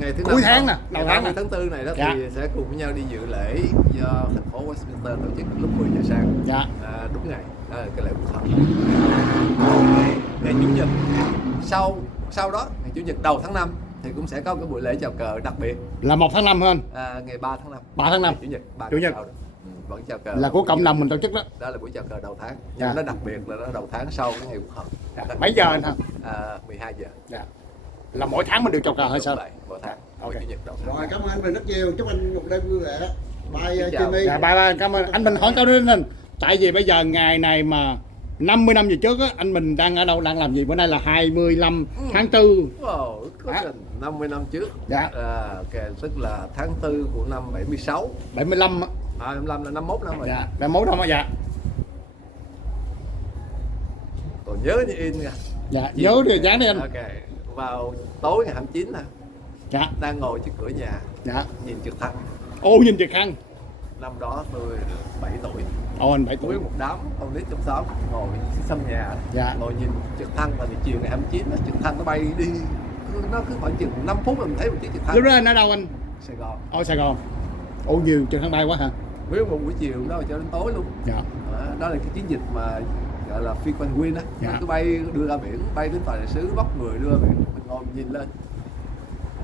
Ngày thứ cuối tháng nè, ngày 30 tháng 4 này đó thì sẽ cùng với nhau đi dự lễ do thành phố Westminster tổ chức lúc 10 giờ sáng. Đúng ngày, đó là cái lễ quốc khánh. Ngày Chủ nhật sau đó ngày Chủ nhật đầu tháng 5 thì cũng sẽ có cái buổi lễ chào cờ đặc biệt là 1 tháng 5 hơn. Ngày 3 tháng 5. 3 tháng 5. Chủ nhật. Vẫn chào cờ. Là của cộng đồng mình tổ chức đó. Đó là buổi chào cờ đầu tháng. Nhưng nó đặc biệt là nó đầu tháng sau cái ngày quốc khánh. Mấy giờ anh hả? 12 giờ. Là mỗi tháng mình được chào cờ hay sao? Mỗi tháng. Rồi, cảm ơn anh Bình rất nhiều, chúc anh một đêm vui vẻ. Bye Jimmy. Bye, cảm ơn. Anh Bình hỏi câu đó lên. Tại vì bây giờ ngày này mà 50 năm về trước á, anh Bình đang ở đâu, đang làm gì? Bữa nay là 25 tháng 4. Wow, 50 năm trước. Tức là tháng 4 của năm 76. 75 á. 75 là 51 năm rồi. 51 năm rồi Còn nhớ như in nha. Nhớ thì dán đi anh. Vào tối ngày 29 nè. Đang ngồi trước cửa nhà. Nhìn trực thăng. Nhìn trực thăng. Năm đó tôi 7 tuổi. Anh 7 tuổi. Với một đám con nít trong xóm ngồi sân nhà. Ngồi nhìn trực thăng, và chiều ngày 29 trực thăng nó bay đi. Nó cứ khoảng chừng 5 phút là mình thấy một chiếc trực thăng. Lúc đó anh ở đâu anh? Sài Gòn. Sài Gòn. Nhiều trực thăng bay quá hả? Với một buổi chiều đó cho đến tối luôn. Đó là cái chiến dịch mà gọi là VIEN á. Nó cứ bay đưa ra biển, bay đến tòa đại sứ bóc người đưa ra biển, mình ngồi mình nhìn lên.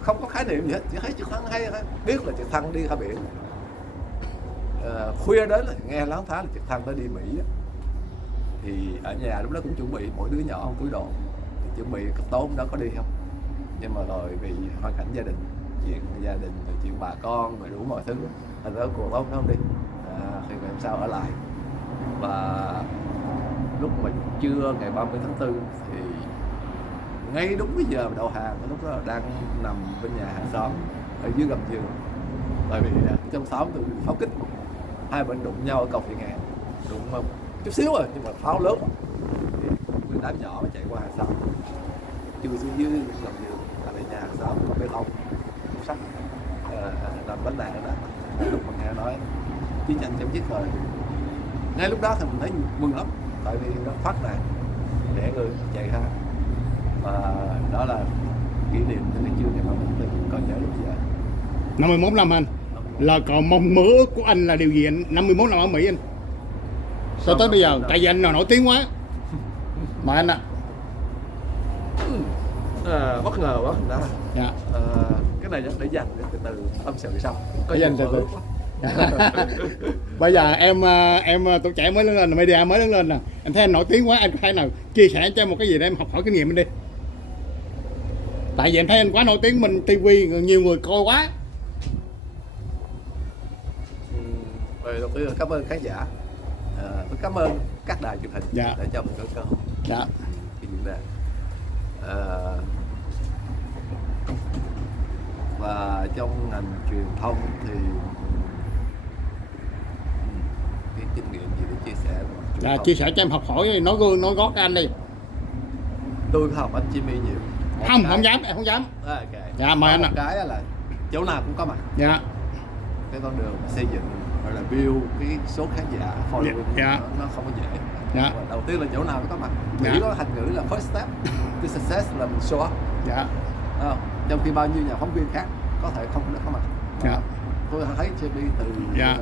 Không có khái niệm gì hết, chỉ thấy trực thăng hay thôi, biết là trực thăng đi ra biển. Khuya đến là nghe láng phá là trực thăng tới đi Mỹ á. Thì ở nhà lúc đó cũng chuẩn bị mỗi đứa nhỏ một túi đồ, chuẩn bị cấp tố đó có đi không. Nhưng mà rồi vì hoàn cảnh gia đình, chuyện gia đình, chuyện bà con, rồi đủ mọi thứ, thành ra cuộc nó không đi. Thì ngày hôm sau ở lại. Và lúc mà trưa ngày 30 tháng 4 thì ngay đúng cái giờ đầu hàng, lúc đó là đang nằm bên nhà hàng xóm ở dưới gầm giường. Tại vì trong xóm tôi pháo kích, hai bên đụng nhau ở cầu Thị Ngàn, đụng chút xíu rồi nhưng mà pháo lớn, thì một đám nhỏ mới chạy qua hàng xóm, chui xuống dưới gầm giường. Tại vì nhà hàng xóm có bê tông sắt làm bánh đạn đó. Lúc mà nghe nói chiến tranh chấm dứt rồi, ngay lúc đó thì mình thấy mừng lắm, tại vì nó thoát nạn, để người chạy ra. Và đó là kỷ niệm từ ngày trưa ngày 30 tháng 4 còn nhớ lúc giờ. 51 năm anh. Là còn mong mơ ước của anh là điều gì anh? 51 năm ở Mỹ anh. Sao tới bây giờ? Tại vì anh nổi tiếng quá. Mà anh ạ. Bất ngờ quá đó. Cái này để dành từ từ tâm sự sau. Có dành từ từ. Bây giờ em tuổi trẻ mới lớn lên, media mới lớn lên nè, em thấy anh nổi tiếng quá, anh có thể nào chia sẻ cho em một cái gì để em học hỏi kinh nghiệm anh đi. Tại vì em thấy anh quá nổi tiếng, mình TV nhiều người coi quá. Đầu tiên là cảm ơn khán giả. Tôi cảm ơn các đài truyền hình để cho mình có cơ hội. Và trong ngành truyền thông thì cái kinh nghiệm gì để chia sẻ. Chia sẻ cho em học hỏi, nói gót anh đi. Tôi học anh Jimmy nhiều. Không dám, em không dám. Okay. Dạ mời anh ạ. Cái là chỗ nào cũng có mặt. Dạ. Cái con đường xây dựng gọi là build cái số khán giả following nó không có dễ. Dạ. Đầu tiên là chỗ nào cũng có mặt. Dạ. Mỹ có thành ngữ là first step to success là mình show up. Dạ. Trong khi bao nhiêu nhà phóng viên khác có thể không có mặt. Dạ. Tôi thấy JB từ dạ.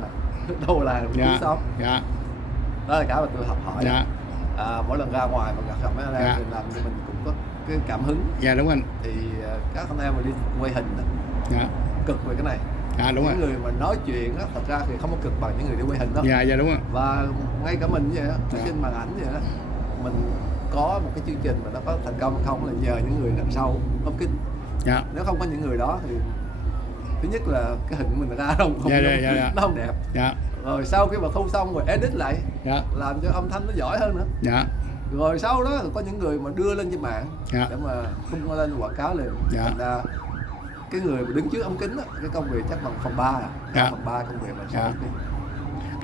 đâu là một dạ. sống. Dạ. Đó là cái mà tôi học hỏi. Dạ. Mỗi lần ra ngoài mà gặp mấy anh em thì làm cho mình cũng có cái cảm hứng. Dạ đúng anh. Thì các anh em mà đi quay hình đó, dạ. cực về cái này. Dạ đúng những rồi. người mà nói chuyện á, thật ra thì không có cực bằng những người đi quay hình đó. Dạ đúng rồi. Và ngay cả mình vậy á, trên màn ảnh vậy đó, mình có một cái chương trình mà nó có thành công hay không là nhờ những người đằng sau ống kính. Dạ. Nếu không có những người đó thì thứ nhất là cái hình của mình ra nó không đẹp. Dạ. Rồi sau khi mà thu xong rồi edit lại, dạ. làm cho âm thanh nó giỏi hơn nữa. Dạ. Rồi sau đó có những người mà đưa lên trên mạng dạ. để mà không lên quảng cáo liền. Dạ. Thành ra cái người mà đứng trước ống kính đó, cái công việc chắc bằng phần 3 à. Dạ. Phần 3 công việc là sao? Dạ.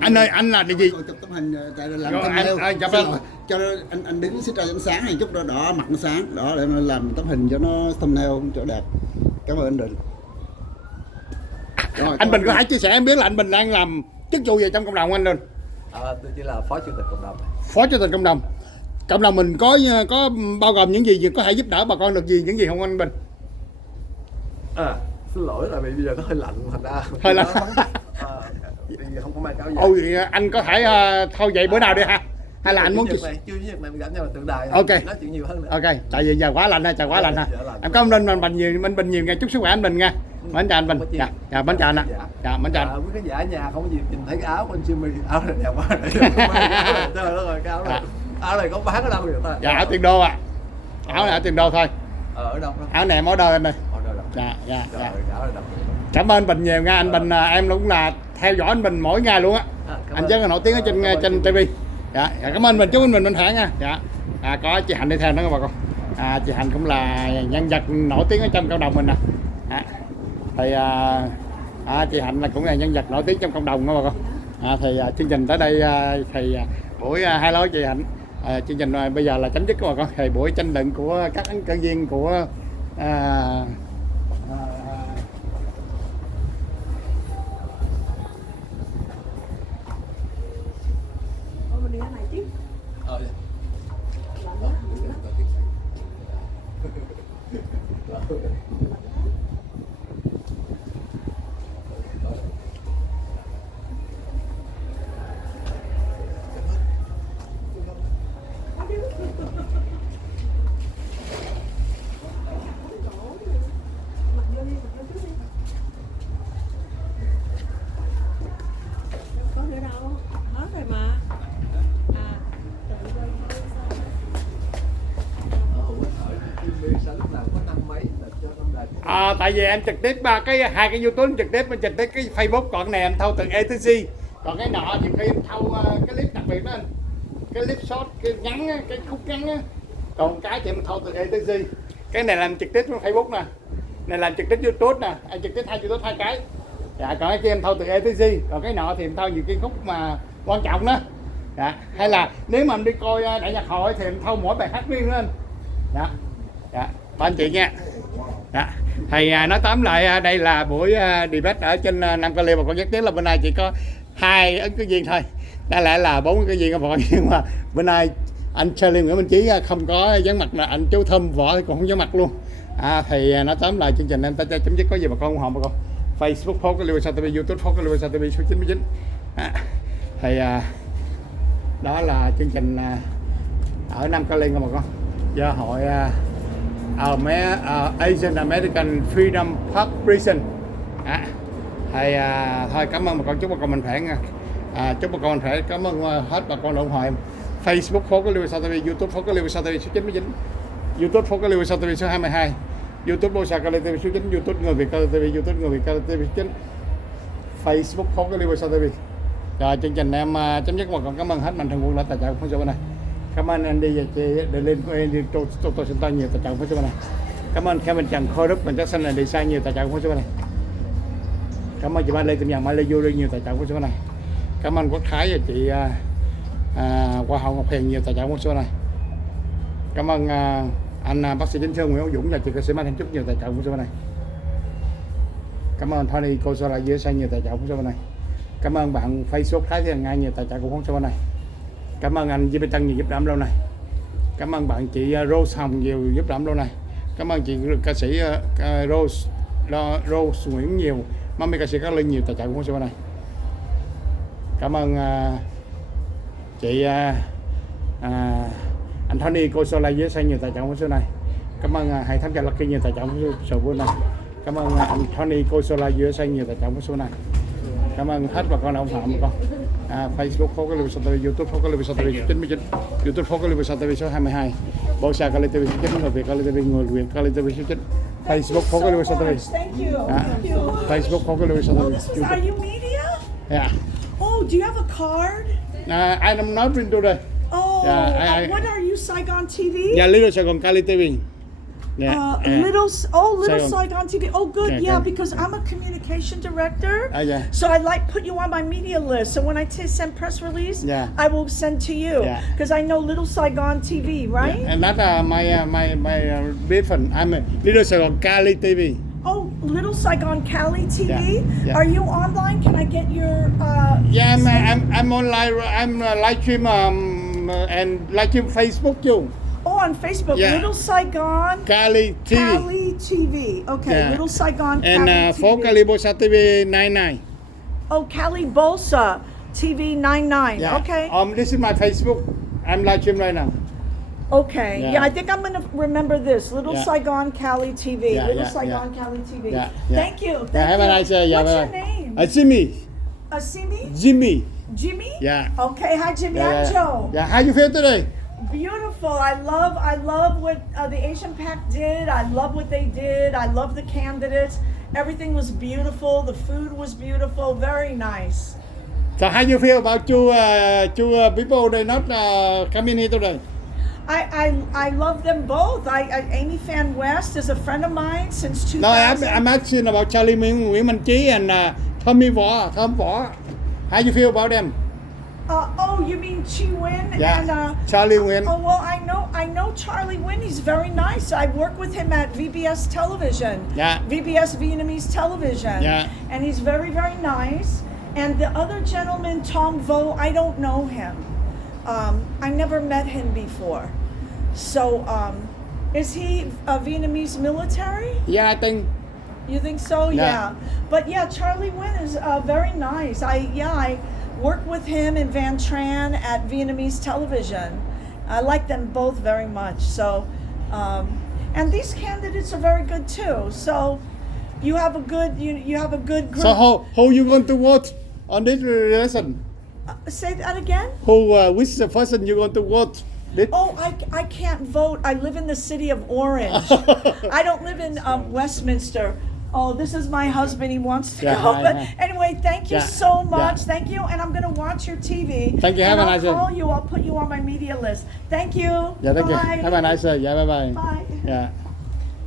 Anh ơi, anh là gì? Chụp tấm hình làm rồi, thumbnail. Cho anh đứng xích ra ánh sáng này chút đỏ mặt nó sáng đó để mà làm tấm hình cho nó thumbnail cho đẹp. Cảm ơn anh Định. Rồi, anh Bình có thể chia sẻ em biết là anh Bình đang làm chức vụ gì trong cộng đồng anh Linh? Tôi chỉ là phó chủ tịch cộng đồng. Phó chủ tịch cộng đồng. Cộng đồng mình có bao gồm những gì có thể giúp đỡ bà con được gì, những gì không anh Bình? Xin lỗi là vì bây giờ nó hơi lạnh thành ra hơi lạnh. Không có mang áo dài. Ôi anh có thể thôi vậy bữa nào đi ha? Hay là anh muốn chưa này mình gặp nhau là tượng đài. Ok. Nói chuyện nhiều hơn nữa. Ok, tại vì giờ quá lạnh ha, trời quá lạnh ha. Em cảm ơn anh Bình nhiều ngày, chúc sức khỏe anh Bình nha. Mến chào anh Bình. Dạ, mến chào anh ạ. Dạ, mến chào anh. Quý khán giả ở nhà không có gì nhìn thấy cái áo của anh Jimmy, áo này đẹp quá. Trời ơi, cái áo này có bán ở đâu vậy ta? Dạ, ở Tiền Đô ạ. Áo này ở Tiền Đô thôi. Ở đâu đó? Áo này em order anh ơi. Dạ. Cảm ơn anh Bình nhiều nha, anh Bình em cũng là theo dõi anh Bình mỗi ngày luôn á. Anh rất là nổi tiếng ở trên TV. Dạ, cảm ơn anh Bình, chúc anh Bình mạnh khỏe nha. Dạ. Có chị Hạnh đi theo nữa các bà con. Chị Hạnh cũng là nhân vật nổi tiếng ở trong cộng đồng mình nè. Thì chị Hạnh là cũng là nhân vật nổi tiếng trong cộng đồng đó bà con. Thì chương trình tới đây thì buổi hello chị Hạnh. Chương trình bây giờ là chấm dứt các bà con. Thì buổi tranh luận của các ứng cử viên của tại vì em trực tiếp hai cái YouTube trực tiếp cái Facebook, còn này em thâu từ etc, còn cái nọ nhiều khi em thâu cái clip đặc biệt đó anh, cái clip short, cái ngắn á, cái khúc ngắn á, còn cái thì em thâu từ etc. Cái này làm trực tiếp trên Facebook nè, này làm trực tiếp YouTube nè, em trực tiếp hai YouTube hai cái. Dạ, còn cái kia em thâu từ etc, còn cái nọ thì em thâu những cái khúc mà quan trọng đó. Dạ, hay là nếu mà em đi coi đại nhạc hội thì em thâu mỗi bài hát riêng lên. Dạ, dạ, ba anh chị nha. Dạ. Thì nói tóm lại đây là buổi debate ở trên Nam Cali, và con nhắc đến là bên này chỉ có 2 ứng cử viên thôi, đã lẽ là 4 ứng cử viên rồi, nhưng mà bên này anh Charlie Nguyễn Minh Chí không có dán mặt, là anh chú Thơm Võ thì còn không dán mặt luôn. Thì nói tóm lại chương trình em ta chấm dứt, có gì bà con ủng hộ bà con. Facebook Phố Lưu TV, YouTube Phố Lưu TV số 99. Thì đó là chương trình ở Nam Cali nha bà con, do hội Asian American Freedom Park Prison. Thì thôi cảm ơn bà con, chúc bà con mình khỏe nha. Chúc bà con mình khỏe, cảm ơn hết bà con ủng hộ em. Facebook Phố Lưu TV, YouTube Phố Lưu TV số 99, YouTube Phố Lưu TV số 22, YouTube Bô Sa Cali TV số 9, YouTube Người Việt Cali TV, YouTube Người Việt Cali TV 9, Facebook Phố Lưu TV. Rồi chương trình em chấm dứt, bà con cảm ơn hết mạnh thường quân đã tài trợ của bên này. Cảm ơn anh đi và chị để lên của em tôi xin nhiều tài trợ của bên này. Cảm ơn Kevin Trần Khôi Đức mình chắc xin là đi sai nhiều tài trợ của bên này. Cảm ơn chị Mai Lê Tìm Nhàn Mai Lê vô nhiều tài trợ của bên này. Cảm ơn Quốc Thái và chị Hoa hậu Ngọc Hiền nhiều tài trợ con số này. Cảm ơn anh bác sĩ Chính Sơn Nguyễn Hữu Dũng và chị ca sĩ Mai Thanh Trúc nhiều tài trợ con số này. Cảm ơn Tony cô Sola USA nhiều tài trợ con số này. Cảm ơn bạn Facebook Thái Thiên Nga nhiều tài trợ của con số này. Cảm ơn anh Jimmy Tân nhiều giúp đỡ lâu này. Cảm ơn bạn chị Rose Hồng nhiều giúp đỡ lâu này. Cảm ơn chị ca sĩ Rose Nguyễn nhiều, mami ca sĩ Cát Linh nhiều tài trợ của con số này. Cảm ơn chị anh Tony cô Sola USA nhiều tài trợ của số này. Cảm ơn Hải Thám Trà Lucky nhiều tài trợ của số này. Cảm ơn anh Tony cô Sola USA nhiều tài trợ của số này. Cảm ơn hết bà con ông Phạm bà con. Facebook phố cái lưu TV, YouTube phố cái lưu TV 99, YouTube phố cái lưu TV số 22, Bộ Sa Kali TV số 9, người Việt Kali TV, người Việt Kali TV số 9, Facebook phố cái lưu TV. Thank you. Facebook phố cái lưu TV. Are you media? Yeah. Oh, do you have a card? I'm not into the. Oh, Yeah, what are you, Saigon TV? Yeah, Little Saigon Kali TV. Yeah. Little Saigon. Saigon TV. Oh, good. Yeah, Because I'm a communication director. Yeah. So I like put you on my media list. So when I send press release, Yeah. I will send to you. Yeah. Because I know Little Saigon TV, right? Yeah. And that my different. I'm a Little Saigon Kali TV. Oh, Little Saigon Cali TV. Yeah. Are you online? Can I get your? Yeah, I'm online. I'm live stream and live stream Facebook too. Oh, on Facebook, Yeah. Little Saigon Kali TV. Cali TV. Okay, Yeah. Little Saigon And Cali for TV. Calibosa TV 99. Oh, Cali Bolsa TV 99. Yeah. Okay. This is my Facebook. I'm live stream right now. Okay. Yeah. Yeah, I think I'm gonna remember this. Little Yeah. Saigon Cali TV. Yeah, Little yeah, Saigon yeah. Cali TV. Yeah, yeah. Thank you. Thank Yeah, have a you. nice day. Yeah, What's your bye-bye. name? Jimmy. Simi? Jimmy. Jimmy? Yeah. Okay. Hi, Jimmy. Yeah, I'm yeah. Joe. Yeah. How you feel today? Beautiful. I love what the Asian Pac did. I love what they did. I love the candidates. Everything was beautiful. The food was beautiful. Very nice. So how you feel about two people they not coming here today? I love them both. Amy Fan West is a friend of mine since 2000. No, I'm asking about Charlie Nguyễn Minh Trí and Tom Võ. How you feel about them? Oh, you mean Chi Win Yeah. and Charlie Nguyen. Oh well, I know Charlie Win. He's very nice. I work with him at VBS Television. Yeah. VBS Vietnamese Television. Yeah. And he's very nice. And the other gentleman, Tom Vo, I don't know him. I never met him before. So, is he a Vietnamese military? Yeah, I think. You think so? Yeah. But yeah, Charlie Win is very nice. I work with him and Van Tran at Vietnamese Television. I like them both very much. So, and these candidates are very good too. So, you have a good you have a good group. So how you going to vote on this election? Say that again. Which is the person you going to vote? Oh, I can't vote. I live in the city of Orange. I don't live in Westminster. Oh, this is my husband. He wants to go. But anyway, thank you so much. Thank you. And I'm going to watch your TV. Thank you. Have a nice day. I'll call you. I'll put you on my media list. Thank you. Dạ, thank you. Bye. Have a nice day. Dạ, bye bye. Bye. Dạ.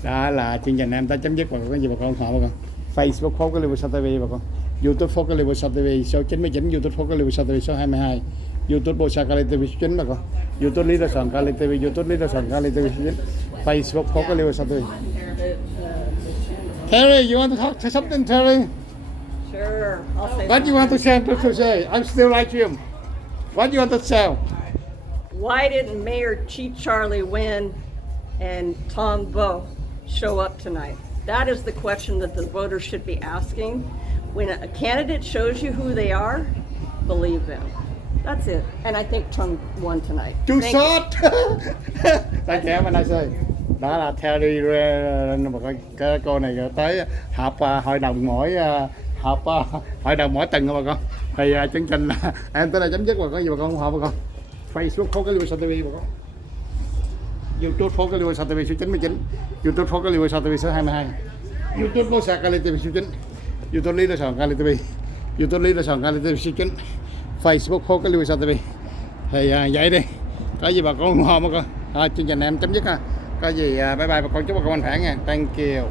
Đó là chương trình em ta chấm dứt, và có gì bà con họ bà con. Facebook phố cái Liverpool TV bà con. YouTube phố cái Liverpool TV số 99, YouTube phố cái Liverpool TV số 22, YouTube Bosa Kali TV số 9 bà con. YouTube Leader Sòn Kali TV, YouTube Leader Sòn Kali TV số 9. Facebook phố cái Liverpool TV. Terry, you want to say something, Terry? Sure, I'll say What do you want to say? I'm still like you. What do you want to say? Why didn't Mayor Chief Charlie Wynn and Tom Vo show up tonight? That is the question that the voters should be asking. When a candidate shows you who they are, believe them. That's it. And I think Trump won tonight. Too Thank short. Thank you, have a nice day. Đó là Terry, cái cô này tới họp hội đồng mỗi hội đồng mỗi tuần bà con. Thì chương trình em tới đây chấm dứt, bà con gì bà con ủng hộ bà con. Facebook phố cái Liverpool TV bà con. YouTube phố cái Liverpool TV số 99, YouTube phố cái Liverpool TV số 22, YouTube Bosa Kali TV số 9, YouTube Leader Sòn Kali TV, YouTube Leader Sòn Kali TV số 9, Facebook phố cái Liverpool TV. Thì vậy đi, có gì bà con ủng hộ bà con. Chương trình em chấm dứt ha. Có gì bye bye bà con, chúc bà con mạnh khỏe nha. Thank you.